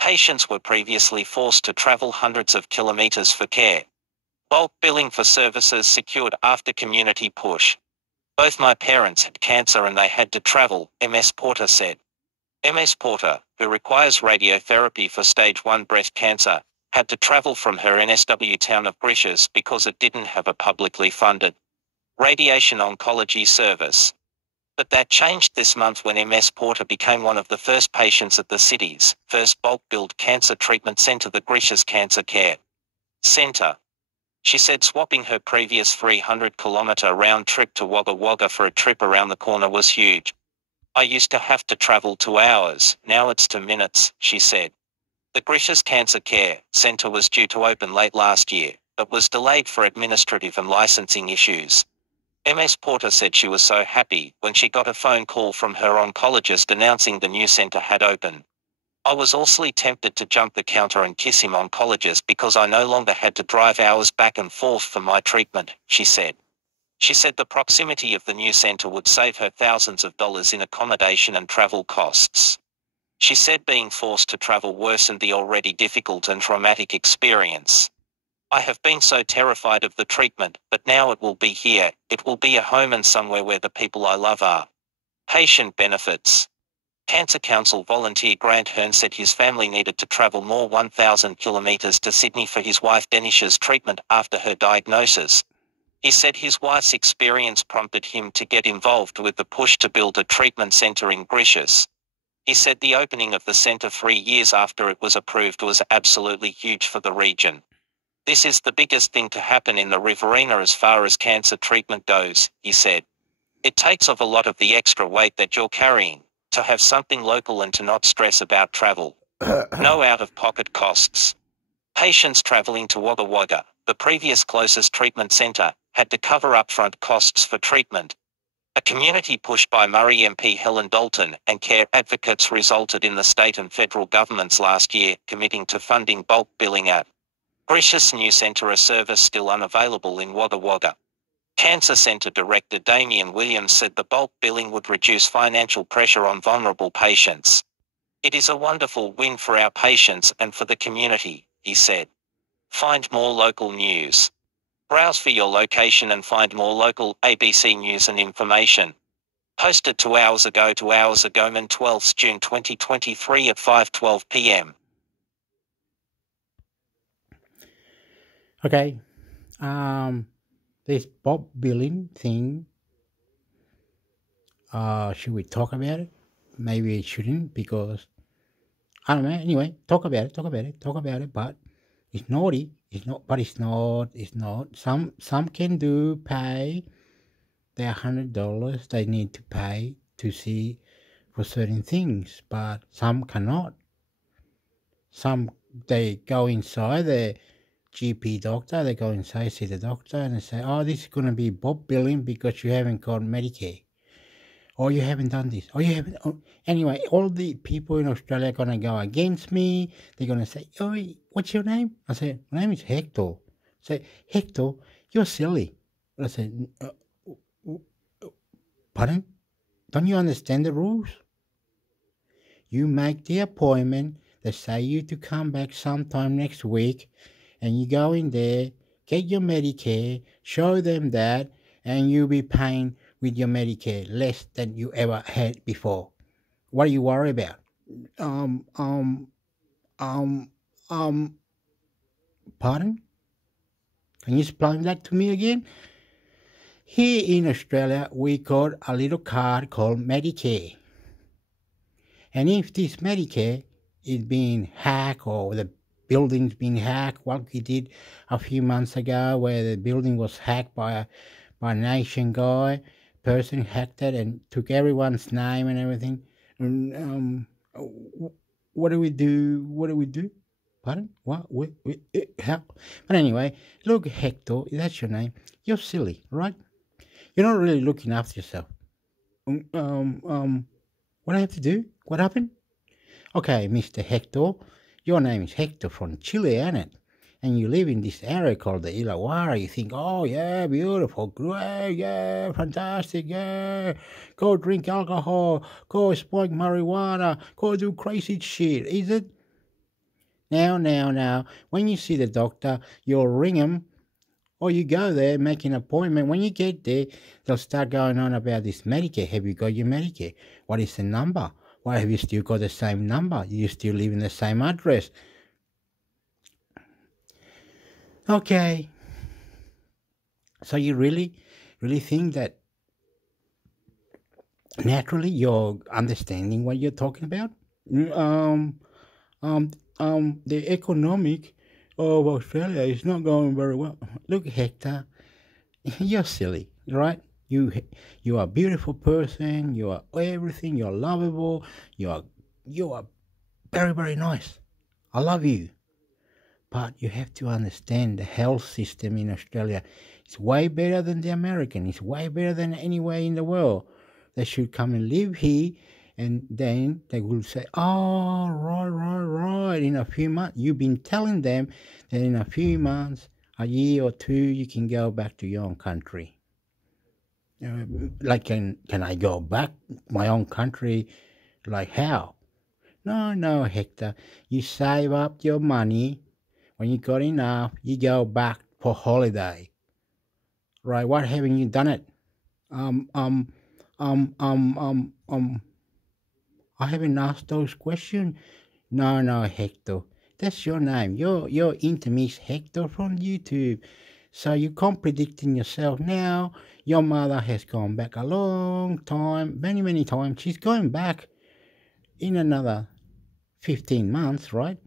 Patients were previously forced to travel hundreds of kilometres for care. Bulk billing for services secured after community push. Both my parents had cancer and they had to travel, Ms. Porter said. Ms. Porter, who requires radiotherapy for stage 1 breast cancer, had to travel from her NSW town of Grisha's because it didn't have a publicly funded radiation oncology service. But that changed this month when Ms. Porter became one of the first patients at the city's first bulk-billed cancer treatment centre, the Grisha's Cancer Care Centre. She said swapping her previous 300-kilometre round trip to Wagga Wagga for a trip around the corner was huge. I used to have to travel 2 hours, now it's 2 minutes, she said. The Grisha's Cancer Care Centre was due to open late last year, but was delayed for administrative and licensing issues. Ms. Porter said she was so happy when she got a phone call from her oncologist announcing the new centre had opened. I was awfully tempted to jump the counter and kiss him, oncologist, because I no longer had to drive hours back and forth for my treatment, she said. She said the proximity of the new centre would save her thousands of dollars in accommodation and travel costs. She said being forced to travel worsened the already difficult and traumatic experience. I have been so terrified of the treatment, but now it will be here, it will be a home and somewhere where the people I love are. Patient benefits. Cancer Council volunteer Grant Hearn said his family needed to travel more 1,000 kilometres to Sydney for his wife Denish's treatment after her diagnosis. He said his wife's experience prompted him to get involved with the push to build a treatment centre in Grisha's. He said the opening of the centre 3 years after it was approved was absolutely huge for the region. This is the biggest thing to happen in the Riverina as far as cancer treatment goes, he said. It takes off a lot of the extra weight that you're carrying, to have something local and to not stress about travel. No out-of-pocket costs. Patients travelling to Wagga Wagga, the previous closest treatment centre, had to cover upfront costs for treatment. A community push by Murray MP Helen Dalton and care advocates resulted in the state and federal governments last year committing to funding bulk billing at Grisha's new centre, a service still unavailable in Wagga Wagga. Cancer Centre Director Damien Williams said the bulk billing would reduce financial pressure on vulnerable patients. It is a wonderful win for our patients and for the community, he said. Find more local news. Browse for your location and find more local ABC news and information. Posted 2 hours ago, Mon 12 June 2023 at 5:12 p.m. Okay, this bulk billing thing, should we talk about it? Maybe it shouldn't, because, I don't know, anyway, talk about it, but it's naughty, it's not, some can pay their $100 they need to pay to see for certain things, but some cannot. Some, they go inside the GP doctor, they go inside, see the doctor, and they say, oh, this is going to be bulk billing because you haven't got Medicare, or you haven't done this, or you haven't. Anyway, all the people in Australia are going to go against me. They're going to say, oh, what's your name? I say, my name is Hector. Say, Hector, you're silly. I say, pardon? Don't you understand the rules? You make the appointment, they say you to come back sometime next week, and you go in there, get your Medicare, show them that, and you'll be paying with your Medicare less than you ever had before. What are you worried about? Pardon? Can you explain that to me again? Here in Australia, we got a little card called Medicare. And if this Medicare is being hacked, or the building's being hacked, what we did a few months ago, where the building was hacked by a nation guy, person hacked it and took everyone's name and everything. What do we do? Pardon? What? How? But anyway, look, Hector, that's your name. You're silly, right? You're not really looking after yourself. What I have to do? What happened? Okay, Mr. Hector, your name is Hector from Chile, ain't it? And you live in this area called the Illawarra. You think, oh yeah, beautiful, great, yeah, fantastic, yeah. Go drink alcohol, go smoke marijuana, go do crazy shit, is it? Now, when you see the doctor, you'll ring him, or you go there, make an appointment. When you get there, they'll start going on about this Medicare. Have you got your Medicare? What is the number? Why have you still got the same number? You still live in the same address? Okay. So you really think that naturally you're understanding what you're talking about? The economic of Australia is not going very well. Look, Hector, you're silly, right? You are a beautiful person. You are everything. You're lovable. You are very, very nice. I love you. But you have to understand the health system in Australia is way better than the American. It's way better than anywhere in the world. They should come and live here, and then they will say, oh, right. In a few months, you've been telling them that in a few months, a year or two, you can go back to your own country. Like, can I go back my own country? Like how? No, Hector. You save up your money. When you got enough, you go back for holiday. Right? Why haven't you done it? I haven't asked those questions. No, Hector. That's your name. You're intermix Hector from YouTube. So you're contradicting yourself now. Your mother has gone back a long time, many times. She's going back in another 15 months, right?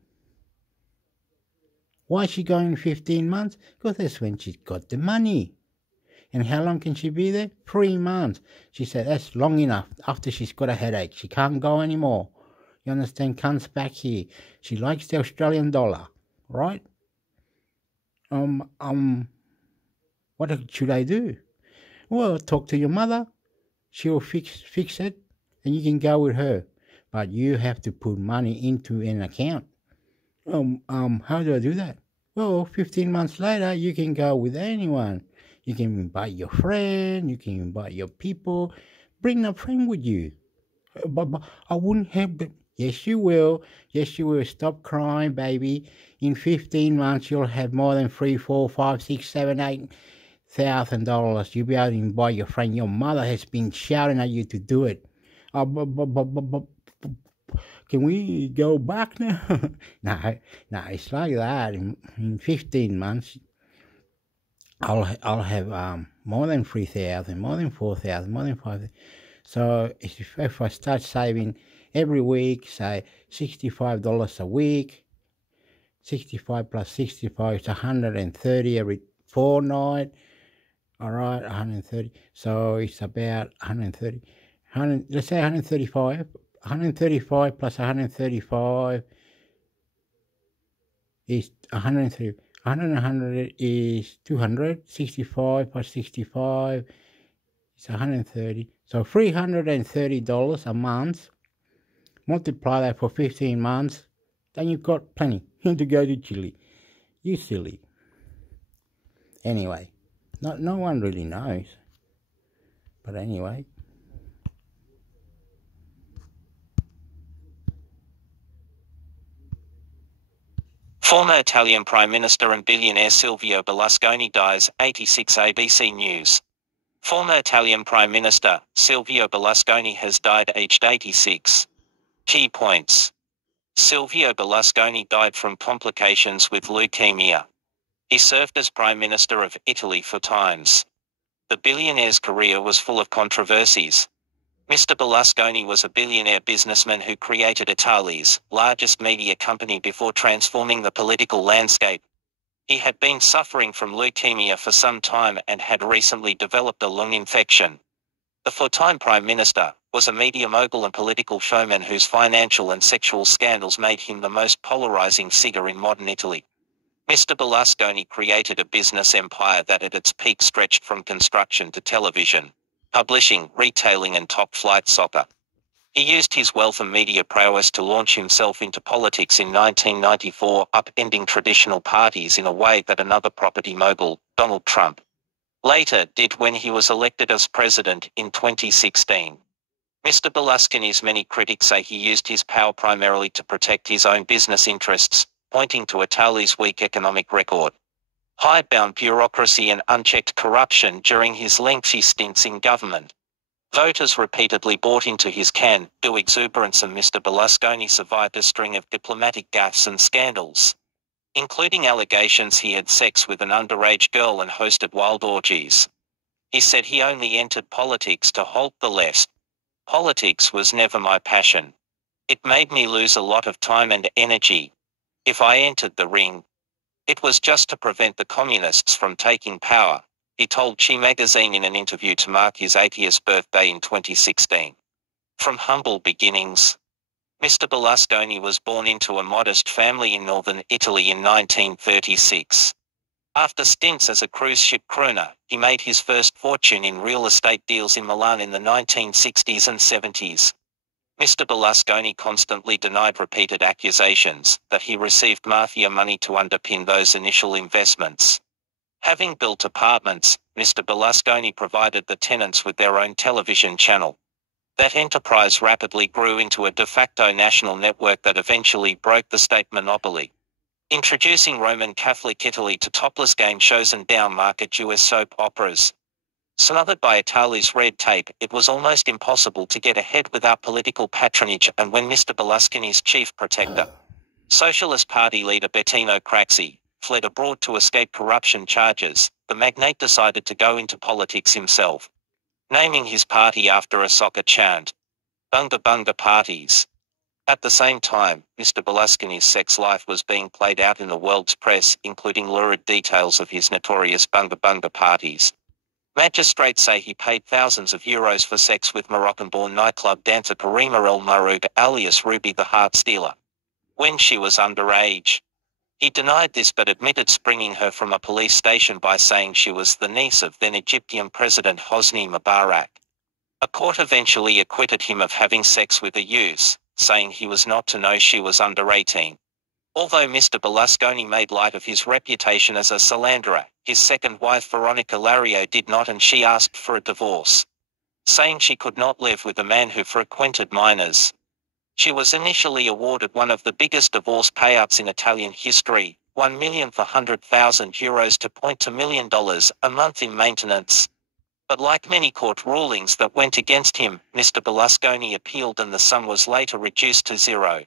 Why is she going 15 months? Because that's when she's got the money. And how long can she be there? 3 months. She said that's long enough. After she's got a headache, she can't go anymore. You understand? Comes back here. She likes the Australian dollar, right? What should I do? Well, talk to your mother. She'll fix it, and you can go with her. But you have to put money into an account. How do I do that? Well, 15 months later, you can go with anyone. You can invite your friend. You can invite your people. Bring a friend with you. But I wouldn't have them. Yes, you will. Yes, you will. Stop crying, baby. In 15 months, you'll have more than $3, $4, $5, $6, $7, $8,000. You'll be able to invite your friend. Your mother has been shouting at you to do it. Can we go back now? No, it's like that. In 15 months, I'll have more than 3,000, more than 4,000, more than 5,000. So if I start saving every week, say $65 a week, 65 plus 65 is 130 every fortnight. All right, 130. So it's about 130. Let's say 135. 135 plus 135 is 130. 100 is 200. 65 plus 65 is 130. So $330 a month. Multiply that for 15 months. Then you've got plenty to go to Chile. You silly. Anyway, no one really knows. But anyway. Former Italian Prime Minister and billionaire Silvio Berlusconi dies, 86 ABC News. Former Italian Prime Minister, Silvio Berlusconi has died aged 86. Key points. Silvio Berlusconi died from complications with leukemia. He served as Prime Minister of Italy 4 times. The billionaire's career was full of controversies. Mr. Berlusconi was a billionaire businessman who created Italy's largest media company before transforming the political landscape. He had been suffering from leukemia for some time and had recently developed a lung infection. The 4-time Prime Minister was a media mogul and political showman whose financial and sexual scandals made him the most polarizing figure in modern Italy. Mr. Berlusconi created a business empire that at its peak stretched from construction to television. publishing, retailing and top-flight soccer. He used his wealth and media prowess to launch himself into politics in 1994, upending traditional parties in a way that another property mogul, Donald Trump, later did when he was elected as president in 2016. Mr. Berlusconi's many critics say he used his power primarily to protect his own business interests, pointing to Italy's weak economic record, hidebound bureaucracy and unchecked corruption during his lengthy stints in government. Voters repeatedly bought into his can-do exuberance, and Mr. Berlusconi survived a string of diplomatic gaffes and scandals, including allegations he had sex with an underage girl and hosted wild orgies. He said he only entered politics to halt the left. Politics was never my passion. It made me lose a lot of time and energy. If I entered the ring, it was just to prevent the communists from taking power, he told Chi magazine in an interview to mark his 80th birthday in 2016. From humble beginnings, Mr. Berlusconi was born into a modest family in northern Italy in 1936. After stints as a cruise ship crooner, he made his first fortune in real estate deals in Milan in the 1960s and 70s. Mr. Berlusconi constantly denied repeated accusations that he received mafia money to underpin those initial investments. Having built apartments, Mr. Berlusconi provided the tenants with their own television channel. That enterprise rapidly grew into a de facto national network that eventually broke the state monopoly, introducing Roman Catholic Italy to topless game shows and down-market US soap operas. Smothered by Italy's red tape, it was almost impossible to get ahead without political patronage, and when Mr. Berlusconi's chief protector, Socialist Party leader Bettino Craxi, fled abroad to escape corruption charges, the magnate decided to go into politics himself, naming his party after a soccer chant, Bunga Bunga Parties. At the same time, Mr. Berlusconi's sex life was being played out in the world's press, including lurid details of his notorious Bunga Bunga parties. Magistrates say he paid thousands of euros for sex with Moroccan-born nightclub dancer Karima El Maroug, alias Ruby the Heart Stealer, when she was underage. He denied this but admitted springing her from a police station by saying she was the niece of then Egyptian President Hosni Mubarak. A court eventually acquitted him of having sex with a youth, saying he was not to know she was under 18. Although Mr. Berlusconi made light of his reputation as a philanderer, his second wife Veronica Lario did not, and she asked for a divorce, saying she could not live with a man who frequented minors. She was initially awarded one of the biggest divorce payouts in Italian history, €1,400,000 to $2 million a month in maintenance. But like many court rulings that went against him, Mr. Berlusconi appealed and the sum was later reduced to zero.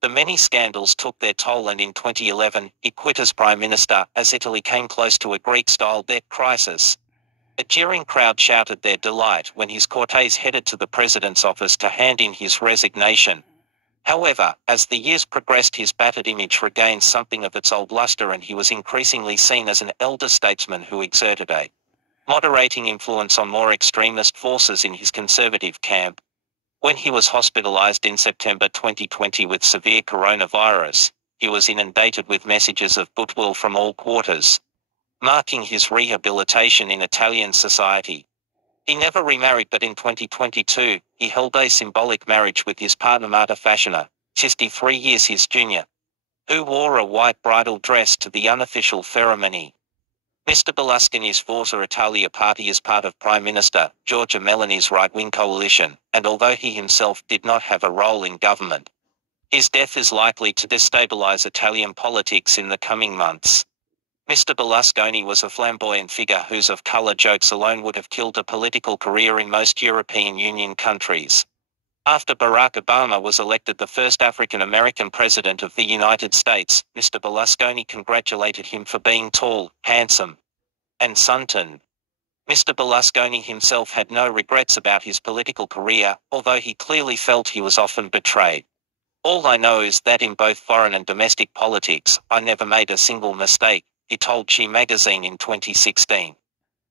The many scandals took their toll, and in 2011, he quit as Prime Minister as Italy came close to a Greek-style debt crisis. A jeering crowd shouted their delight when his cortege headed to the president's office to hand in his resignation. However, as the years progressed, his battered image regained something of its old luster, and he was increasingly seen as an elder statesman who exerted a moderating influence on more extremist forces in his conservative camp. When he was hospitalized in September 2020 with severe coronavirus, he was inundated with messages of goodwill from all quarters, marking his rehabilitation in Italian society. He never remarried, but in 2022, he held a symbolic marriage with his partner Marta Fascina, 53 years his junior, who wore a white bridal dress to the unofficial ceremony. Mr. Berlusconi's Forza Italia party is part of Prime Minister Giorgia Meloni's right-wing coalition, and although he himself did not have a role in government, his death is likely to destabilize Italian politics in the coming months. Mr. Berlusconi was a flamboyant figure whose of-color jokes alone would have killed a political career in most European Union countries. After Barack Obama was elected the first African-American president of the United States, Mr. Berlusconi congratulated him for being tall, handsome, and sunken. Mr. Berlusconi himself had no regrets about his political career, although he clearly felt he was often betrayed. "All I know is that in both foreign and domestic politics, I never made a single mistake," he told Chi magazine in 2016.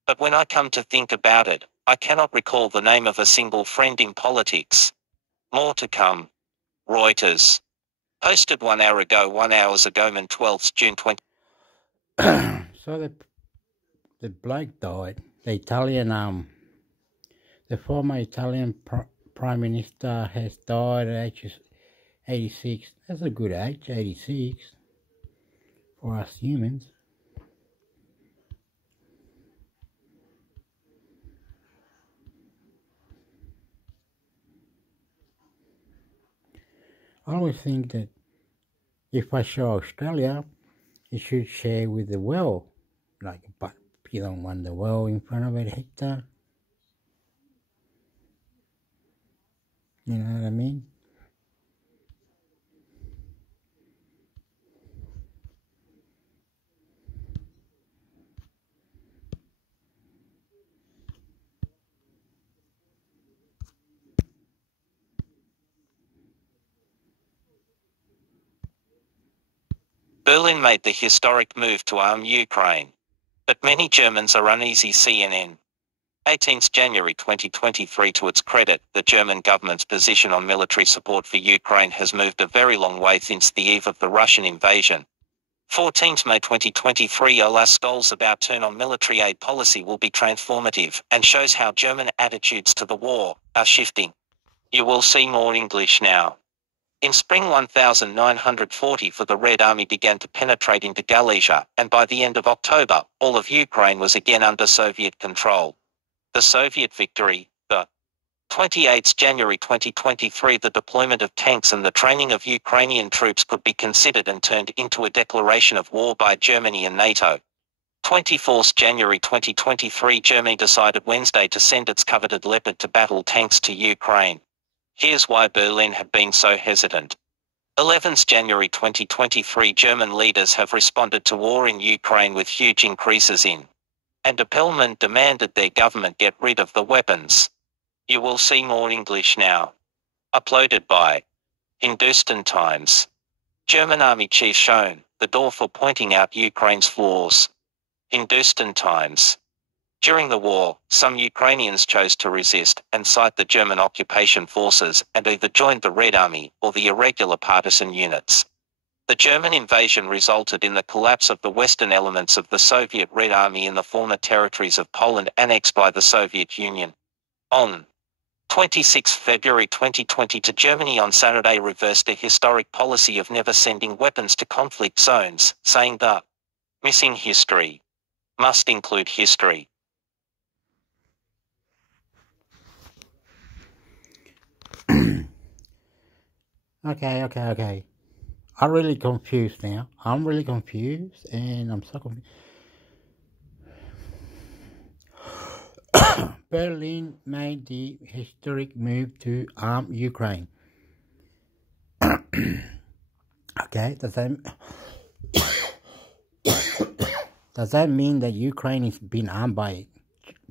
"But when I come to think about it, I cannot recall the name of a single friend in politics." More to come. Reuters. Posted 1 hour ago, 1 hours ago, on 12th June 20. So the bloke died. The Italian The former Italian Prime Minister has died at age 86. That's a good age, 86, for us humans. I always think that if I show Australia, you should share with the well. But you don't want the well in front of it, hector. You know what I mean? Berlin made the historic move to arm Ukraine. But many Germans are uneasy. CNN. 18th January 2023. To its credit, the German government's position on military support for Ukraine has moved a very long way since the eve of the Russian invasion. 14th May 2023. Olaf Scholz about turn on military aid policy will be transformative and shows how German attitudes to the war are shifting. You will see more English now. In spring 1940 the Red Army began to penetrate into Galicia, and by the end of October, all of Ukraine was again under Soviet control. The Soviet victory, the 28th January 2023. The deployment of tanks and the training of Ukrainian troops could be considered and turned into a declaration of war by Germany and NATO. 24th January 2023. Germany decided Wednesday to send its coveted Leopard to battle tanks to Ukraine. Here's why Berlin had been so hesitant. 11th January 2023. German leaders have responded to war in Ukraine with huge increases in and Appelment demanded their government get rid of the weapons. You will see more English now. Uploaded by Hindustan Times. German Army Chief shown the door for pointing out Ukraine's flaws. Hindustan Times. During the war, some Ukrainians chose to resist and cite the German occupation forces and either joined the Red Army or the irregular partisan units. The German invasion resulted in the collapse of the western elements of the Soviet Red Army in the former territories of Poland annexed by the Soviet Union. On 26 February 2020 to Germany on Saturday reversed a historic policy of never sending weapons to conflict zones, saying the missing history must include history. Okay. I'm really confused now. I'm really confused, and I'm so confused. Berlin made the historic move to arm Ukraine. Okay, does that mean that Ukraine is being armed by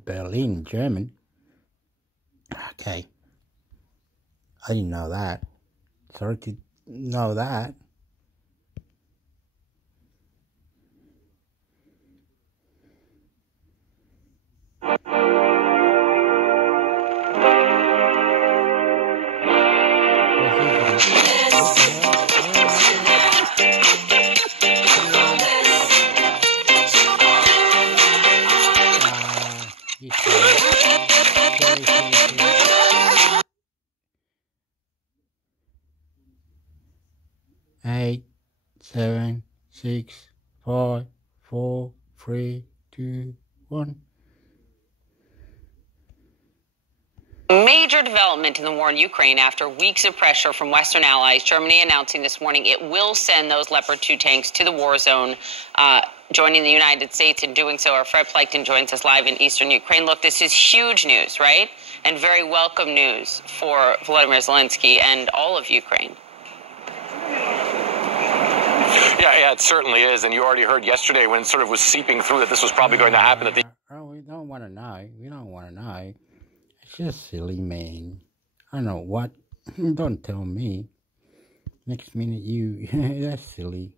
Berlin, German? Okay. I didn't know that. Sorry to know that. Eight, 7, 6, 5, 4, 3, 2, 1. Major development in the war in Ukraine after weeks of pressure from Western allies. Germany announcing this morning it will send those Leopard 2 tanks to the war zone, joining the United States in doing so. Our Fred Plankton joins us live in eastern Ukraine. Look, this is huge news, right? And very welcome news for Volodymyr Zelensky and all of Ukraine. Yeah, it certainly is. And you already heard yesterday when it sort of was seeping through that this was probably going to happen at the... Oh, we don't want to know. We don't want to know. It's just silly, man. I don't know what. Don't tell me. Next minute you... That's silly.